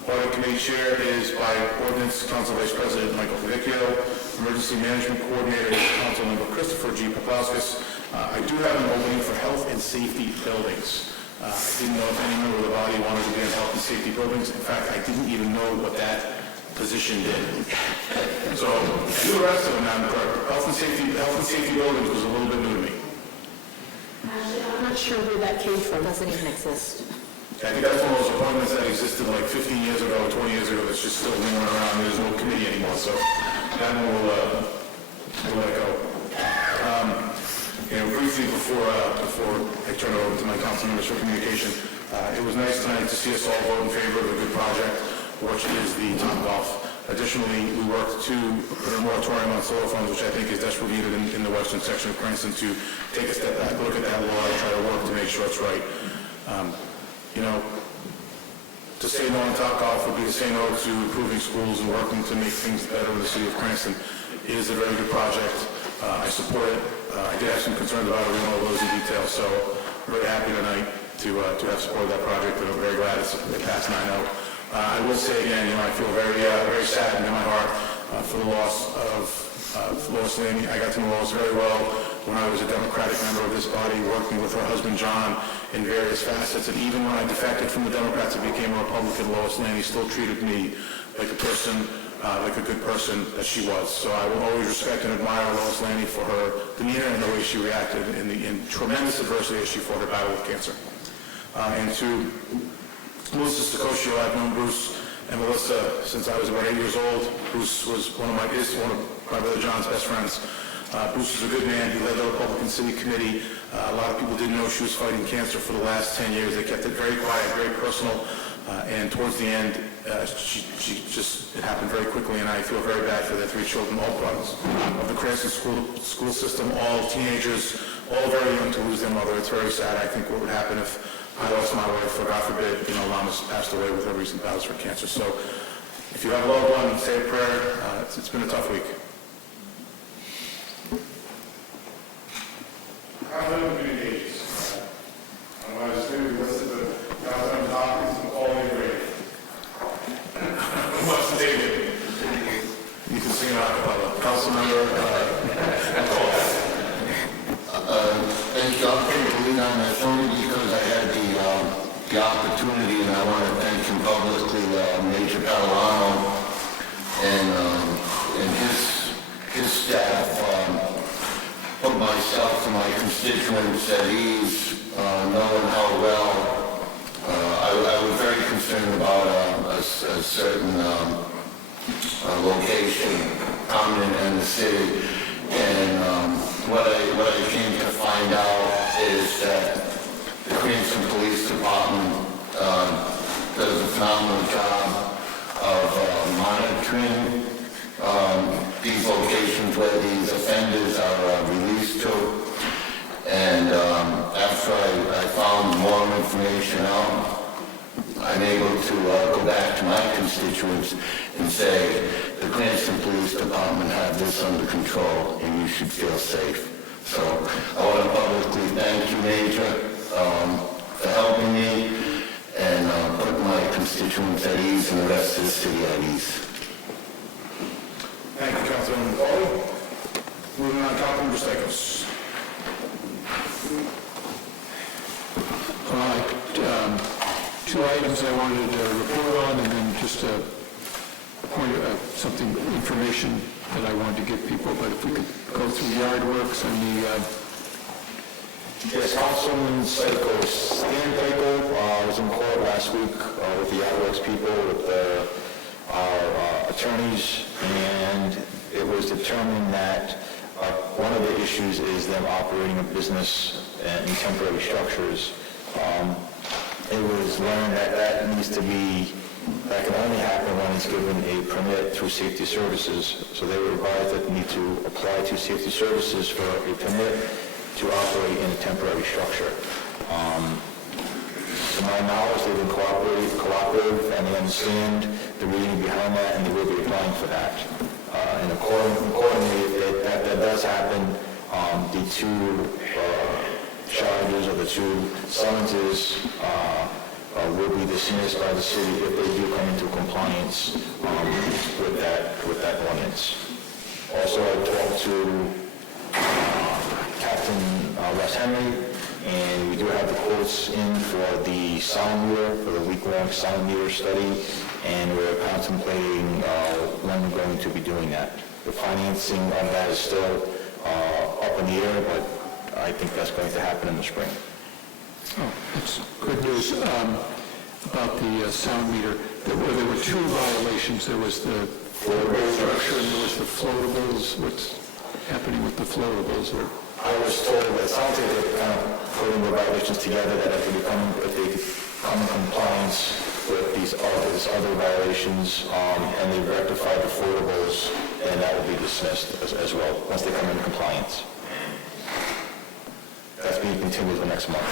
Audit Committee Chair is by ordinance Council Vice President Michael Favicchio. Emergency Management Coordinator is Councilmember Christopher G. Paplauskas. I do have an opening for Health and Safety Buildings. I didn't know if any member of the body wanted to be in Health and Safety Buildings. In fact, I didn't even know what that position did. So, do the rest of them, Madam Clerk. Health and Safety Buildings was a little bit new to me. Actually, I'm not sure where that came from. It doesn't even exist. I think that's one of those appointments that existed like 15 years ago, 20 years ago, that's just still lingering around. There's no committee anymore, so that one we'll let go. Briefly before I turn it over to my council members for communication, it was nice tonight to see us all vote in favor of a good project, which is the Topgolf. Additionally, we worked to put a moratorium on solar farms, which I think is desperately needed in the western section of Cranston, to take a step back, look at that law, and try to work to make sure it's right. To say no on Topgolf would be to say no to improving schools and working to make things better in the city of Cranston. It is a very good project. I support it. I did have some concerns about it. We won't go those in detail. So I'm very happy tonight to have supported that project, and I'm very glad it passed 9-0. I will say again, I feel very saddened in my heart for the loss of Lois Laney. I got to know Lois very well when I was a Democratic member of this body, working with her husband John in various facets. And even when I defected from the Democrats and became a Republican, Lois Laney still treated me like a person, like a good person that she was. So I will always respect and admire Lois Laney for her demeanor and the way she reacted in tremendous adversity as she fought her battle with cancer. And to Melissa Stacosio, I've known Bruce and Melissa since I was about 8 years old. Bruce was one of my brother John's best friends. Bruce was a good man. He led the Republican City Committee. A lot of people didn't know she was fighting cancer for the last 10 years. They kept it very quiet, very personal. And towards the end, it happened very quickly, and I feel very bad for their 3 children, all brothers of the Cranston school system, all teenagers, all very young to lose their mother. It's very sad. I think what would happen if I lost my wife, or God forbid, Lama's passed away with her recent battles for cancer. So if you have a loved one, say a prayer. It's been a tough week. Councilmember communications. I want to assume you listed the Councilmember Hopkins and all the grade. What's the date? You can sing it out of Councilmember Thank you. I'm going to lean on that only because I had the opportunity, and I want to thank him publicly, Major Pellerano and his staff. Put myself and my constituents at ease, knowing how well I was very concerned about a certain location prominent in the city, and what I came to find out is that the Cranston Police Department does a phenomenal job of monitoring these locations where these offenders are released to. And after I found more information out, I'm able to go back to my constituents and say, the Cranston Police Department have this under control and you should feel safe. So I want to publicly thank you, Major, for helping me and putting my constituents at ease and the rest of the city at ease. Thank you, Councilman Pauly. Moving on, Councilman Stacos. Two items I wanted to report on, and then just a point of something, information that I wanted to give people. But if we could go through yard works and the... Yes, Councilman Stacos. Stan Stacos was in court last week with the yard works people, with our attorneys, and it was determined that one of the issues is them operating a business in temporary structures. It was learned that that can only happen when it's given a permit through safety services. So they were advised that they need to apply to safety services for a permit to operate in a temporary structure. To my knowledge, they've been cooperative, and they understand the reasoning behind that, and they will be applying for that. And accordingly, if that does happen, the 2 charges or the 2 summonses will be dismissed by the city if they do come into compliance with that ordinance. Also, I talked to Captain Russ Henry, and we do have the quotes in for the sound meter, for the week-long sound meter study, and we're contemplating when we're going to be doing that. The financing on that is still up in the air, but I think that's going to happen in the spring. Oh, that's good news. About the sound meter, there were 2 violations. There was the floatable structure and there was the floatables. What's happening with the floatables? I was told that it sounds like they're kind of putting the violations together, that if they come in compliance with these other violations, and they rectify the affordables, and that will be dismissed as well, once they come in compliance. That's being continued for next month.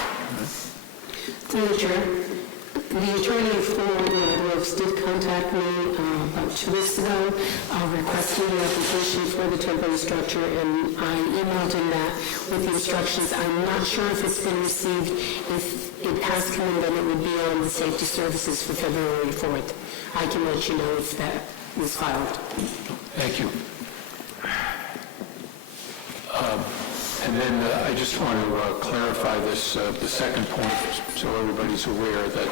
Through the chair, the attorney for the Groves did contact me about 2 weeks ago requesting the application for the temporary structure, and I emailed him that with the instructions. I'm not sure if it's been received. If it has come in, then it would be on the safety services for February 4th. I can let you know if that was filed. Thank you. And then I just want to clarify this, the second point, so everybody's aware that,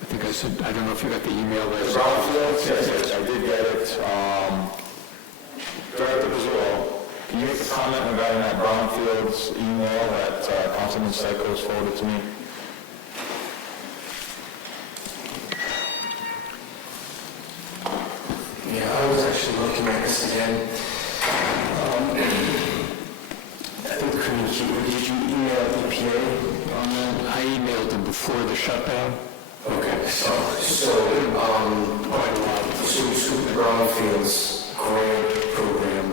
I think I said, I don't know if you got the email there. Brownfields, yes, I did get it. Director Pizzolo, can you make a comment regarding that Brownfields email that Councilman Psychos forwarded to me? Yeah, I was actually looking at this again. I think did you email EPA on that? I emailed them before the shutdown. Okay, so the Brownfields grant program,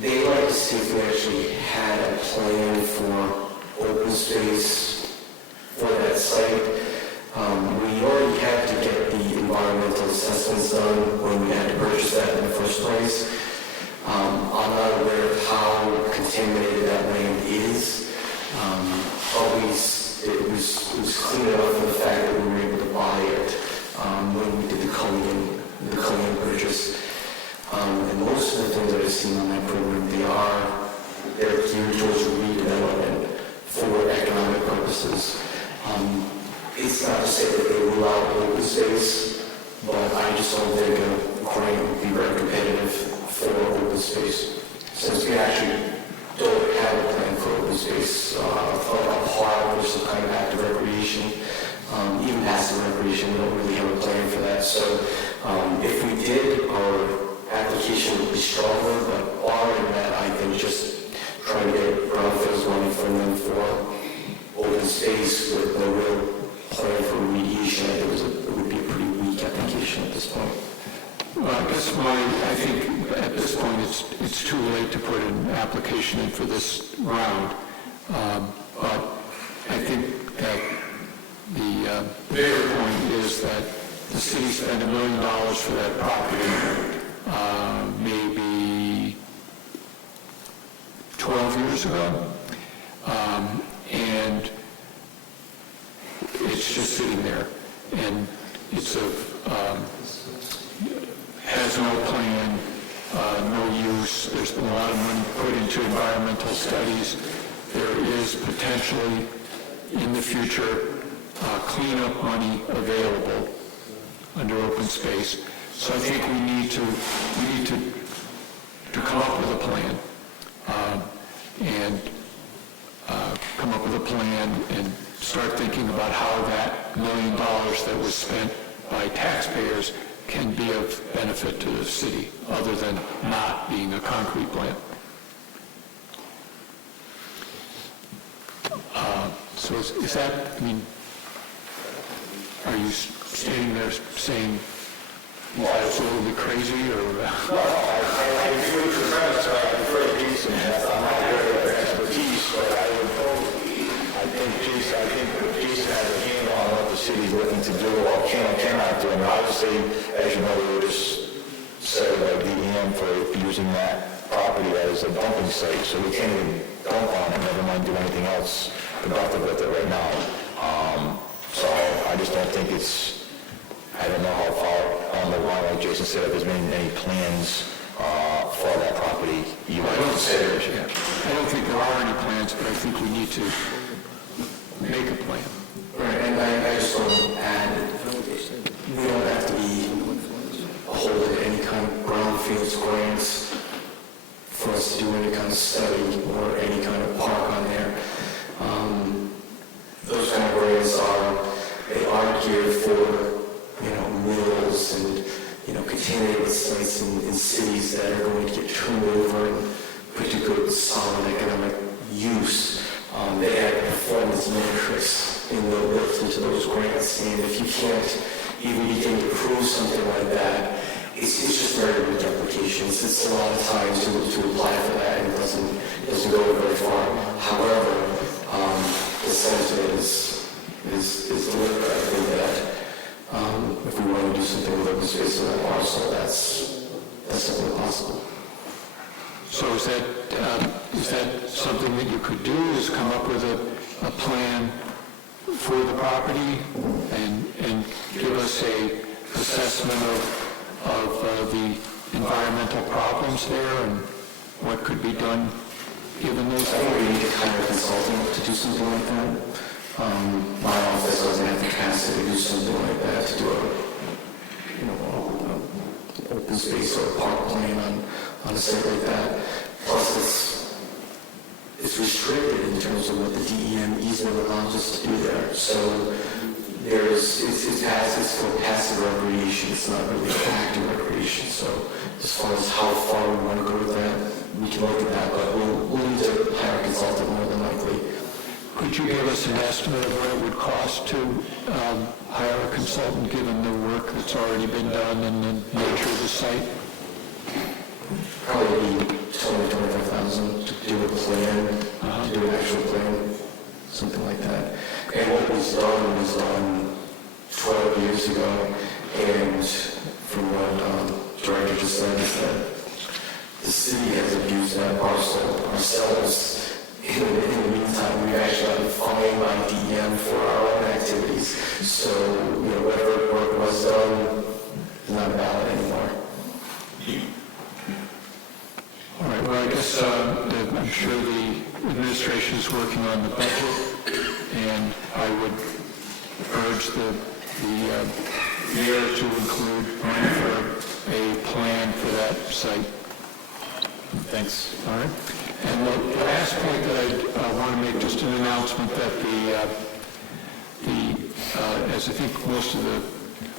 they like to see if we actually had a plan for open space for that site. We already had to get the environmental assessments done when we had to purchase that in the first place. I'm not aware of how contaminated that land is. It was clean enough for the fact that we were able to buy it when we did the Cullinan purchase. And most of the things that I've seen on that program, they're geared towards redevelopment for economic purposes. It's not to say that they rule out open space, but I just don't think a grant would be very competitive for open space, since we actually don't have a plan for open space, a park or some kind of active recreation, even passive recreation. We don't really have a plan for that. So if we did, our application would be stronger, but barring that, I think just trying to get brownfields money from them for open space with no real plan for remediation, I think it would be a pretty weak application at this point. Well, I think at this point it's too late to put an application in for this round. But I think that the bigger point is that the city spent $1 million for that property maybe 12 years ago. And it's just sitting there. And it's has no plan, no use. There's been a lot of money put into environmental studies. There is potentially, in the future, cleanup money available under open space. So I think we need to come up with a plan, and come up with a plan and start thinking about how that $1 million that was spent by taxpayers can be of benefit to the city, other than not being a concrete plant. So is that, I mean, are you standing there saying absolutely crazy, or? No, I agree with your premise. I prefer Jason. I'm not here for expertise, but I think Jason has a handle on what the city's looking to do or can or cannot do. And obviously, as you know, we were just set by DEM for using that property as a dumping site, so we can't even dump on it, never mind do anything else productive with it right now. So I just don't think I don't know how far on the line, like Jason said, if there's been any plans for that property you might consider. I don't think there are any plans, but I think we need to make a plan. Right, and I just want to add, we don't have to be holding any kind of brownfields grants for us to do any kind of study or any kind of park on there. Those kind of grants are geared for, mills and, contaminated sites in cities that are going to get turned over and put to good solid economic use. They have performance metrics built into those grants, and if you can't even begin to prove something like that, it's just very weak applications. It's a lot of time to apply for that, and it doesn't go very far. However, the sentiment is deliberate. I think that if we want to do something with open space in that parcel, that's definitely possible. So is that something that you could do, is come up with a plan for the property and give us a assessment of the environmental problems there and what could be done given those? I think we need to hire a consultant to do something like that. My office doesn't have the capacity to do something like that, to do an open space or a park plan on a site like that. Plus, it's restricted in terms of what the DEM easement allows us to do there. So it's for passive recreation. It's not really active recreation. So as far as how far we want to go with that, we can look at that, but we'll need to hire a consultant more than likely. Could you give us an estimate of what it would cost to hire a consultant, given the work that's already been done and the nature of the site? Probably $20,000 to do a plan, to do an actual plan, something like that. And what was done 12 years ago, and from what Director just said, is that the city has abused that parcel ourselves. In the meantime, we've actually been fined by DEM for our own activities. So, whatever work was done is not valid anymore. All right, well, I guess I'm sure the administration is working on the budget, and I would urge the mayor to include money for a plan for that site. Thanks. All right. And the last point that I want to make, just an announcement that as I think most of the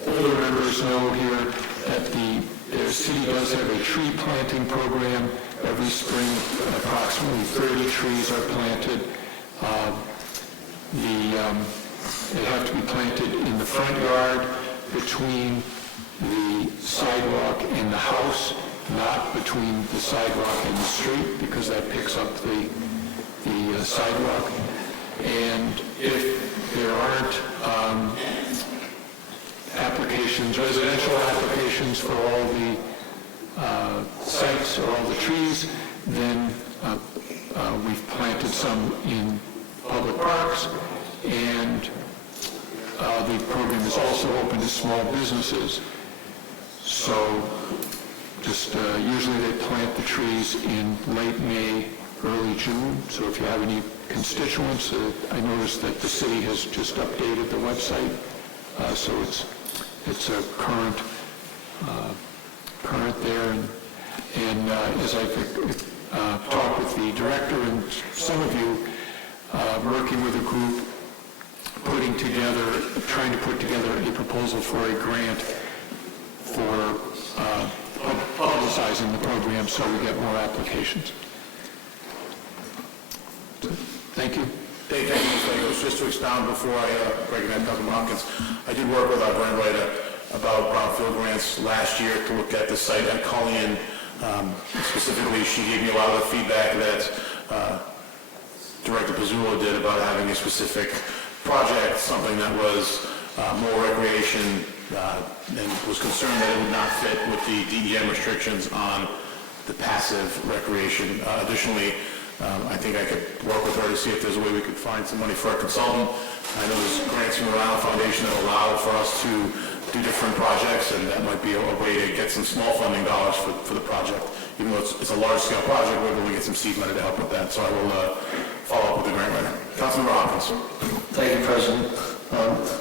older members know here, that the city does have a tree planting program. Every spring, approximately 30 trees are planted. They have to be planted in the front yard between the sidewalk and the house, not between the sidewalk and the street, because that picks up the sidewalk. And if there aren't residential applications for all the sites or all the trees, then we've planted some in public parks, and the program is also open to small businesses. So just usually they plant the trees in late May, early June. So if you have any constituents, I noticed that the city has just updated the website, so it's a current there. And as I've talked with the director and some of you, working with a group, trying to put together a proposal for a grant for publicizing the program so we get more applications. Thank you. Thank you, Mr. Legos. Just to expound before I recognize Councilman Hopkins, I did work with our grant writer about brownfield grants last year to look at the site at Cullinan. Specifically, she gave me a lot of the feedback that Director Pizzullo did about having a specific project, something that was more recreation, and was concerned that it would not fit with the DEM restrictions on the passive recreation. Additionally, I think I could work with her to see if there's a way we could find some money for a consultant. I know there's grants from the Rhode Foundation that allow for us to do different projects, and that might be a way to get some small funding dollars for the project. Even though it's a large-scale project, we're able to get some seed money to help with that. So I will follow up with the grant writer. Councilman Hopkins. Thank you, President.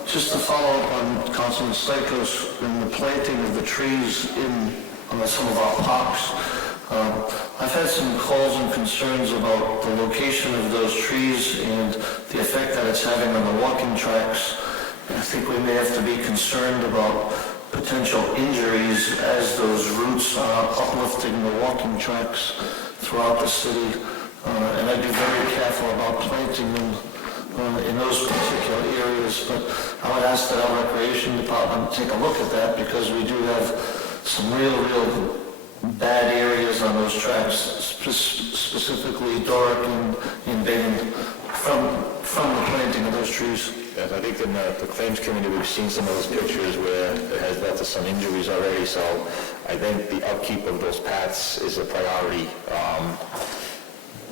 Just to follow up on Councilman Stakos and the planting of the trees in some of our parks, I've had some calls and concerns about the location of those trees and the effect that it's having on the walking tracks. I think we may have to be concerned about potential injuries as those routes are uplifting the walking tracks throughout the city. And I'd be very careful about planting them in those particular areas. But I would ask that our recreation department take a look at that, because we do have some real bad areas on those tracks, specifically Doric and Bing, from the planting of those trees. Yes, I think in the claims committee, we've seen some of those pictures where it has led to some injuries already, so I think the upkeep of those paths is a priority.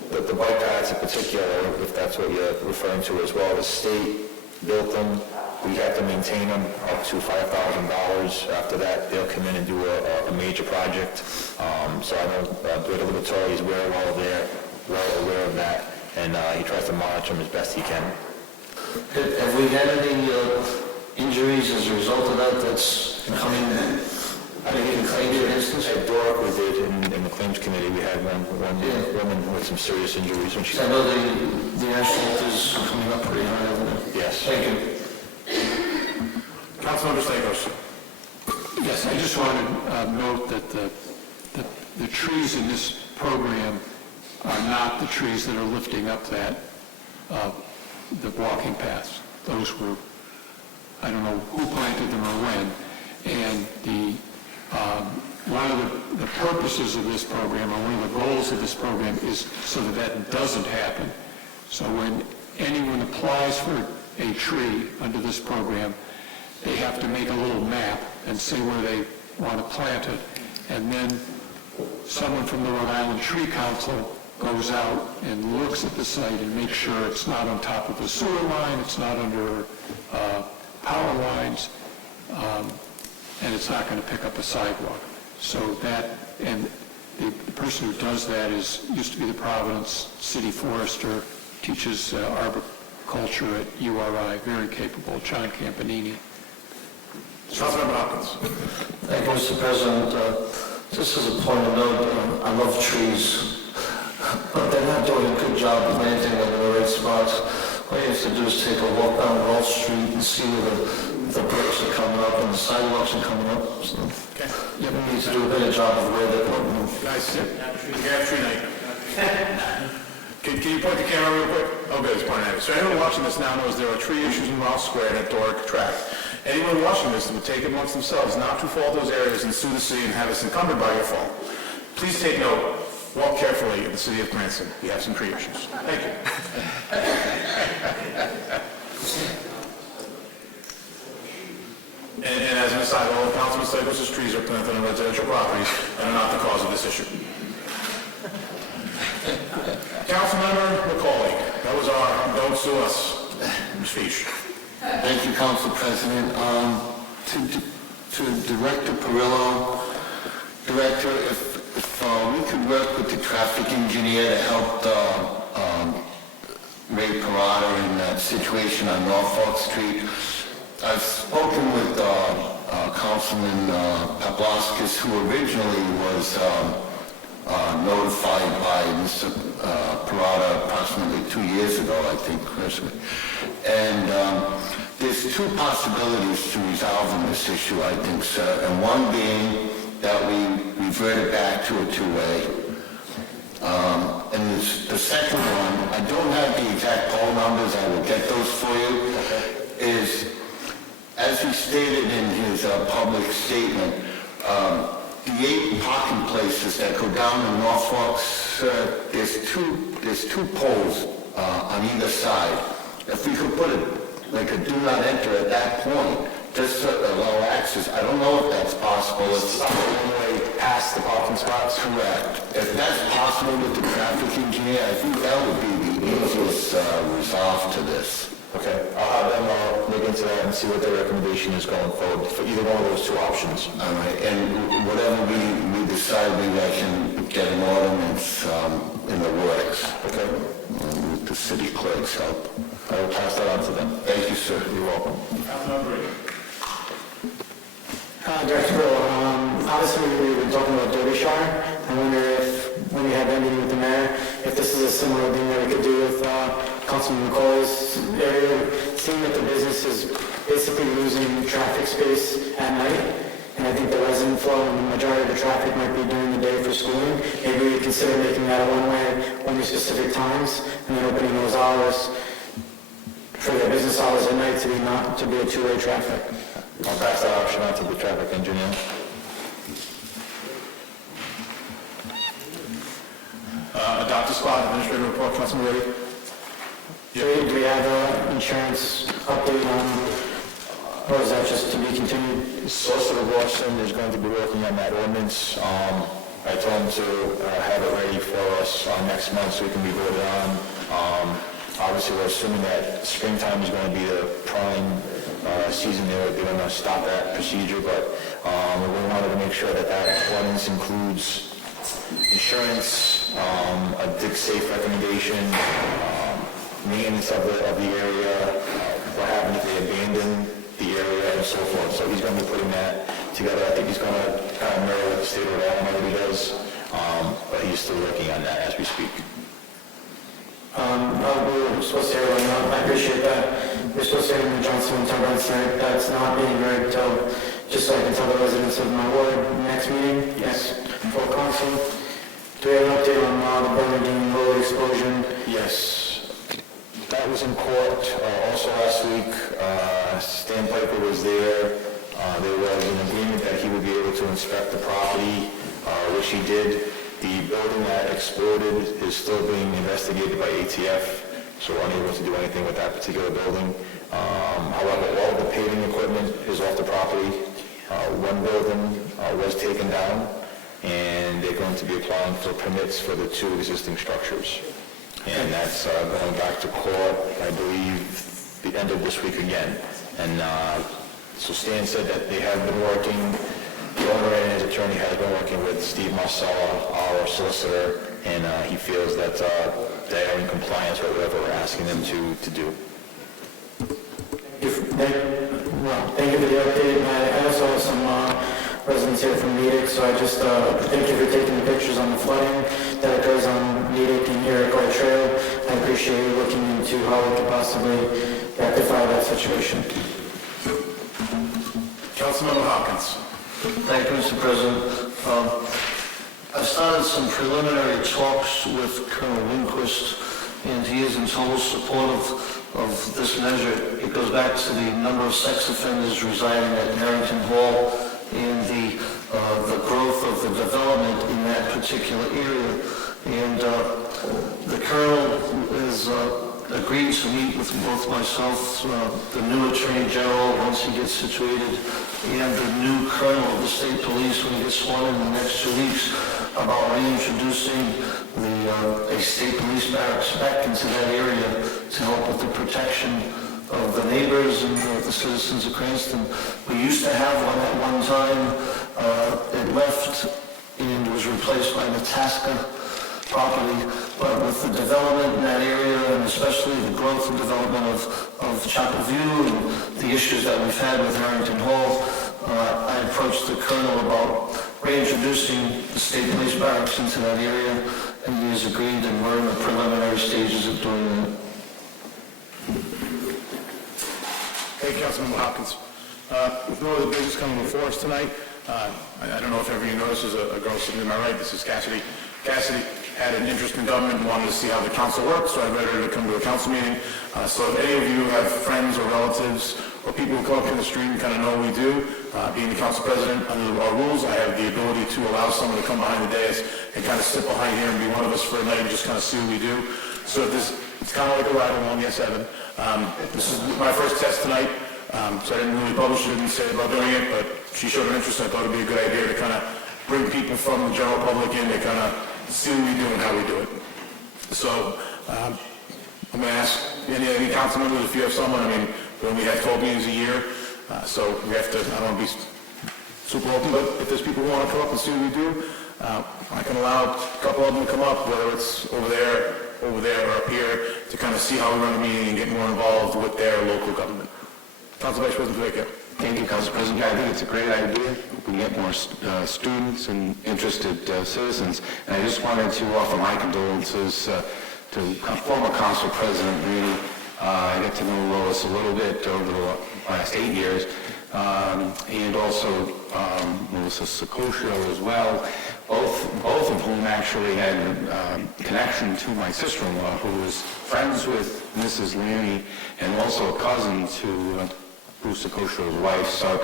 The bike paths in particular, if that's what you're referring to as well, the state built them. We have to maintain them up to $5,000. After that, they'll come in and do a major project. So I know Dwight Liberatore is well aware of that, and he tries to monitor them as best he can. Have we had any injuries as a result of that that's coming? I think in claims, for instance, at Doric, we did in the claims committee, we had one woman with some serious injuries when she... I know the asphalt is coming up pretty high over there. Yes. Thank you. Councilmember Stichels. Yes, I just want to note that the trees in this program are not the trees that are lifting up that, the walking paths. Those were, I don't know who planted them or when, and one of the purposes of this program, or one of the goals of this program, is so that doesn't happen. So when anyone applies for a tree under this program, they have to make a little map and say where they want to plant it. And then someone from the Rhode Island Tree Council goes out and looks at the site and makes sure it's not on top of a sewer line, it's not under power lines, and it's not going to pick up a sidewalk. So that, and the person who does that used to be the Providence City Forester, teaches arboriculture at URI, very capable, John Campanini. Councilmember Hopkins. Thank you, Mr. President. Just as a point of note, I love trees, but they're not doing a good job of planting them in the right spots. All you have to do is take a walk down Wall Street and see where the bricks are coming up and the sidewalks are coming up. So, Okay. you need to do a better job of where they're putting them. Guys, we have tree night. Can you point the camera real quick? Oh, good, it's pointing at it. So anyone watching this now knows there are tree issues in Ross Square and at Doric Track. Anyone watching this would take it amongst themselves not to fault those areas and sue the city and have us encumbered by your fault. Please take note. Walk carefully in the city of Cranston. We have some tree issues. Thank you. And as an aside, all of Councilman Stichels' trees are planted on residential properties and are not the cause of this issue. Councilmember McCauley, that was our "Don't Sue Us" speech. Thank you, Council President. To Director Perillo, Director, if we could work with the traffic engineer to help Ray Parada in that situation on Norfolk Street. I've spoken with Councilman Paplaskas, who originally was notified by Mr. Parada approximately 2 years ago, I think, personally. And there's two possibilities to resolving this issue, I think, sir. And one being that we revert it back to a two-way. And the second one, I don't have the exact poll numbers, I will get those for you, is, as he stated in his public statement, the 8 parking places that go down to Norfolk, there's two poles on either side. If we could put like a do not enter at that point, just to allow access, I don't know if that's possible. It's Stop one way past the parking spots? Correct. If that's possible with the traffic engineer, I think that would be the easiest resolve to this. Okay, I'll have them look into that and see what their recommendation is going forward for either one of those two options. All right, and whatever we decide, maybe I can get an ordinance in the works. Okay. With the city clerk's help. I will pass that on to them. Thank you, sir. You're welcome. Director Perillo, obviously we've been talking about Derby Shire. I wonder if, when we have that meeting with the mayor, if this is a similar thing that we could do with Councilman McCauley's area, seeing that the business is basically losing traffic space at night. and I think the resident flow and the majority of the traffic might be during the day for schooling. Maybe we consider making that a one-way, only specific times, and then opening those hours for their business hours at night to be a two-way traffic. I'll pass that option on to the traffic engineer. Dr. Scott, Administrative Report, Councilman Ready? Do we have an insurance update on, or is that just to be continued? Solicitor Lawson is going to be working on that ordinance. I told him to have it ready for us next month so it can be voted on. Obviously, we're assuming that springtime is going to be the prime season. They're going to stop that procedure, but we wanted to make sure that that ordinance includes insurance, a dig safe recommendation, maintenance of the area, what happens if they abandon the area, and so forth. So he's going to be putting that together. I think he's going to kind of mirror what the state of Rhode Island does, but he's still working on that as we speak. We're supposed to hear, I appreciate that. We're supposed to hear from Johnson and Turbines tonight. That's not being heard until, just so I can tell the residents of my ward, next meeting. Yes. Full council. Do we have an update on the Burlingame road explosion? Yes. That was in court also last week. Stan Piper was there. There was an agreement that he would be able to inspect the property, which he did. The building that exploded is still being investigated by ATF, so we're unable to do anything with that particular building. However, all of the paving equipment is off the property. One building was taken down, and they're going to be applying for permits for the two existing structures. And that's going back to court, I believe, the end of this week again. And so Stan said that they have been working. The owner and his attorney has been working with Steve Marcella, our solicitor, and he feels that they are in compliance with whatever we're asking them to do. Thank you for the update. I also have some residents here from Natick, so I just thank you for taking the pictures on the flooding that occurs on Natick and Iroquois Trail. I appreciate you looking into how we could possibly rectify that situation. Councilmember Hopkins. Thank you, Mr. President. I started some preliminary talks with Colonel Lindquist, and he is in total support of this measure. It goes back to the number of sex offenders residing at Harrington Hall and the growth of the development in that particular area. And the Colonel is agreed to meet with both myself, the new Attorney General, once he gets situated, and the new Colonel of the State Police when he gets sworn in the next 2 weeks, about reintroducing a State Police barracks back into that area to help with the protection of the neighbors and the citizens of Cranston. We used to have one at one time. It left and was replaced by the Tasca property, but with the development in that area, and especially the growth and development of Chapel View and the issues that we've had with Harrington Hall, I approached the Colonel about reintroducing the State Police Barracks into that area, and he has agreed, and we're in the preliminary stages of doing that. Thank you, Councilmember Hopkins. With no other business coming before us tonight, I don't know if ever you noticed, there's a girl sitting to my right. This is Cassidy. Cassidy had an interest in government and wanted to see how the council works, so I invited her to come to a council meeting. So if any of you have friends or relatives or people who come up in the street and kind of know what we do, being the council president, under our rules, I have the ability to allow someone to come behind the dais and kind of sit behind here and be one of us for a night and just kind of see what we do. So it's kind of like a ride along, yes, Evan. This is my first test tonight, so I didn't really publish it and say about doing it, but she showed an interest. I thought it would be a good idea to kind of bring people from the general public in to kind of see what we do and how we do it. So I'm going to ask any council members if you have someone. I mean, we only have 12 meetings a year, so we have to, I don't want to be super open, but if there's people who want to come up and see what we do, I can allow a couple of them to come up, whether it's over there, or up here, to kind of see how we run a meeting and get more involved with their local government. Council Vice President Vecchio. Thank you, Council President. I think it's a great idea. We can get more students and interested citizens. And I just wanted to offer my condolences to former Council President Reedy. I got to know Lois a little bit over the last 8 years. and also Melissa Sicoscio as well, both of whom actually had connection to my sister-in-law, who was friends with Mrs. Lanny and also a cousin to Bruce Sicoscio's wife. So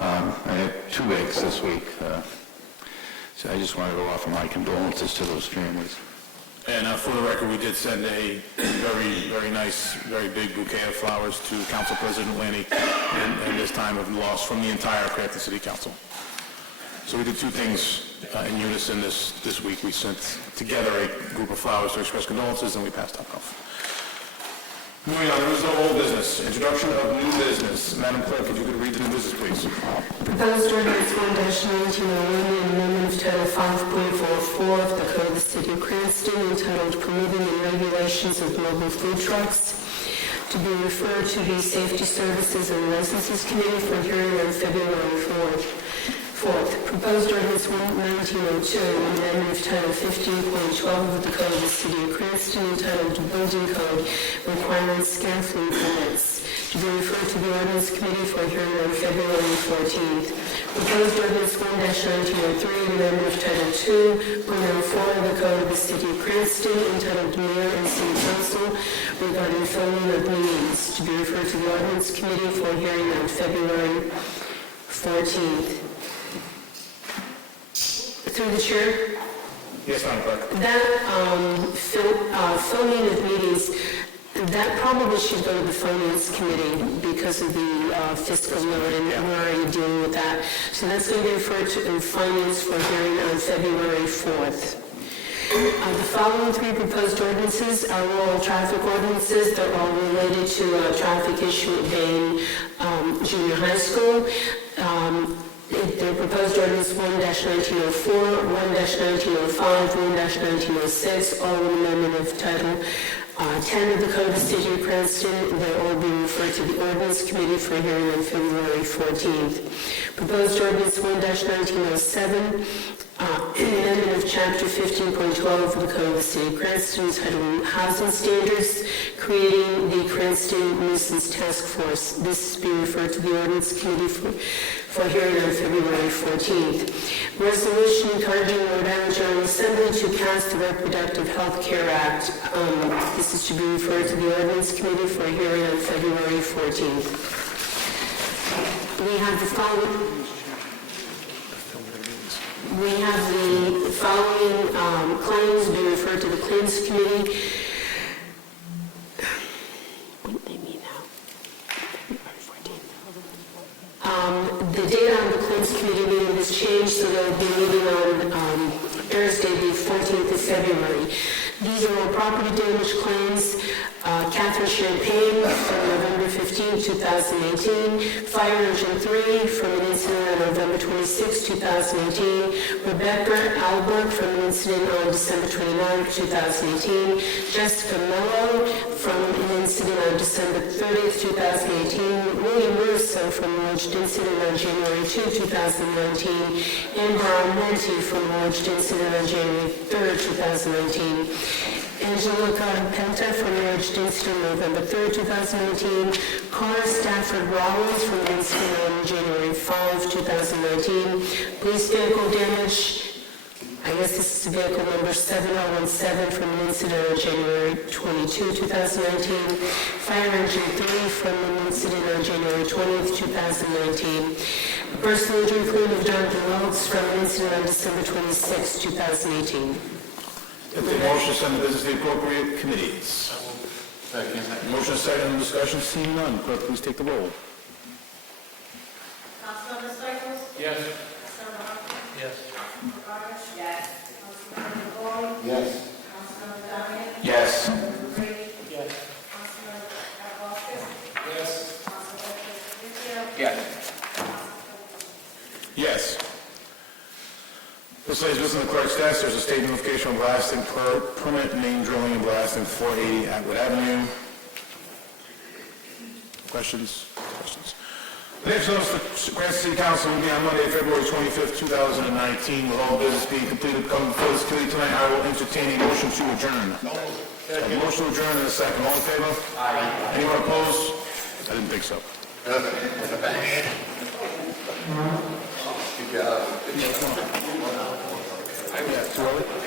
I had 2 wakes this week. So I just wanted to offer my condolences to those families. And for the record, we did send a very, very nice, very big bouquet of flowers to Council President Lanny and this time of loss from the entire Cranston City Council. So we did 2 things in unison this week. We sent together a group of flowers to express condolences, and we passed out off. Moving on, there is no old business. Introduction of new business. Madam Clerk, if you could read the new business, please. Proposed ordinance 1-1901, an amendment of Title 5.44 of the Code of the City of Cranston entitled Permitting and Regulations of Mobile Food Trucks, to be referred to the Safety Services and Licenses Committee for hearing on February 4th. Proposed ordinance 1902, an amendment of Title 15.12 of the Code of the City of Cranston entitled Building Code Requirements Scare Fleet Permits, to be referred to the Ordinance Committee for hearing on February 14th. Proposed ordinance 1-1903, an amendment of Title 2.04 of the Code of the City of Cranston entitled Mayor and City Council regarding filming of meetings, to be referred to the Ordinance Committee for hearing on February 14th. Through the chair. Yes, Madam Clerk. That filming of meetings, that probably should go to the Finance Committee because of the fiscal load, and we're already dealing with that. So that's going to be referred to Finance for hearing on February 4th. The following 3 proposed ordinances are all traffic ordinances. They're all related to a traffic issue at Bain Junior High School. They're proposed ordinance 1-1904, 1-1905, 1-1906, all an amendment of Title 10 of the Code of the City of Cranston. They're all being referred to the Ordinance Committee for hearing on February 14th. Proposed ordinance 1-1907, an amendment of Chapter 15.12 of the Code of the City of Cranston entitled Housing Standards, creating the Cranston Nuisance Task Force. This is being referred to the Ordinance Committee for hearing on February 14th. Resolution encouraging Rhode Island General Assembly to pass the Reproductive Health Care Act. This is to be referred to the Ordinance Committee for hearing on February 14th. We have the following claims being referred to the Claims Committee. What do they mean now? The date on the Claims Committee meeting has changed, so they'll be meeting on Thursday, the 14th of February. These are all property damage claims. Catherine Champagne from November 15, 2018. Fire Engine 3 from an incident on November 26, 2018. Rebecca Albert from an incident on December 29, 2018. Jessica Mello from an incident on December 30, 2018. William Russo from an alleged incident on January 2, 2019. Amber Armenti from an alleged incident on January 3, 2019. Angela Penta from an alleged incident on November 3, 2019. Connor Stafford Rollins from an incident on January 5, 2019. Police vehicle damage, I guess this is vehicle number 7017 from an incident on January 22, 2019. Fire Engine 3 from an incident on January 20, 2019. Personal injury claim of Jonathan Wells from an incident on December 26, 2018. If the motion send the business to the appropriate committees. Motion second, discussion, seeing none. Clerk, please take the roll. Councilmember Stichels? Yes. Councilmember Hopkins? Yes. Councilmember Vargas? Yes. Councilmember Goy? Yes. Councilmember Donovan? Yes. Councilmember Brady? Yes. Councilmember Paplaskas? Yes. Councilmember Vecchio? Yes. Yes. This lays within the clerk's desk. There's a state notification of blasting permit name drilling and blasting 480 Atwood Avenue. Questions? The next notice for Cranston City Council will be on Monday, February 25th, 2019. With all business being completed, coming before this committee tonight, I will entertain a motion to adjourn. A motion to adjourn in a second. All in favor? Aye. Anyone opposed? I didn't think so. Good job.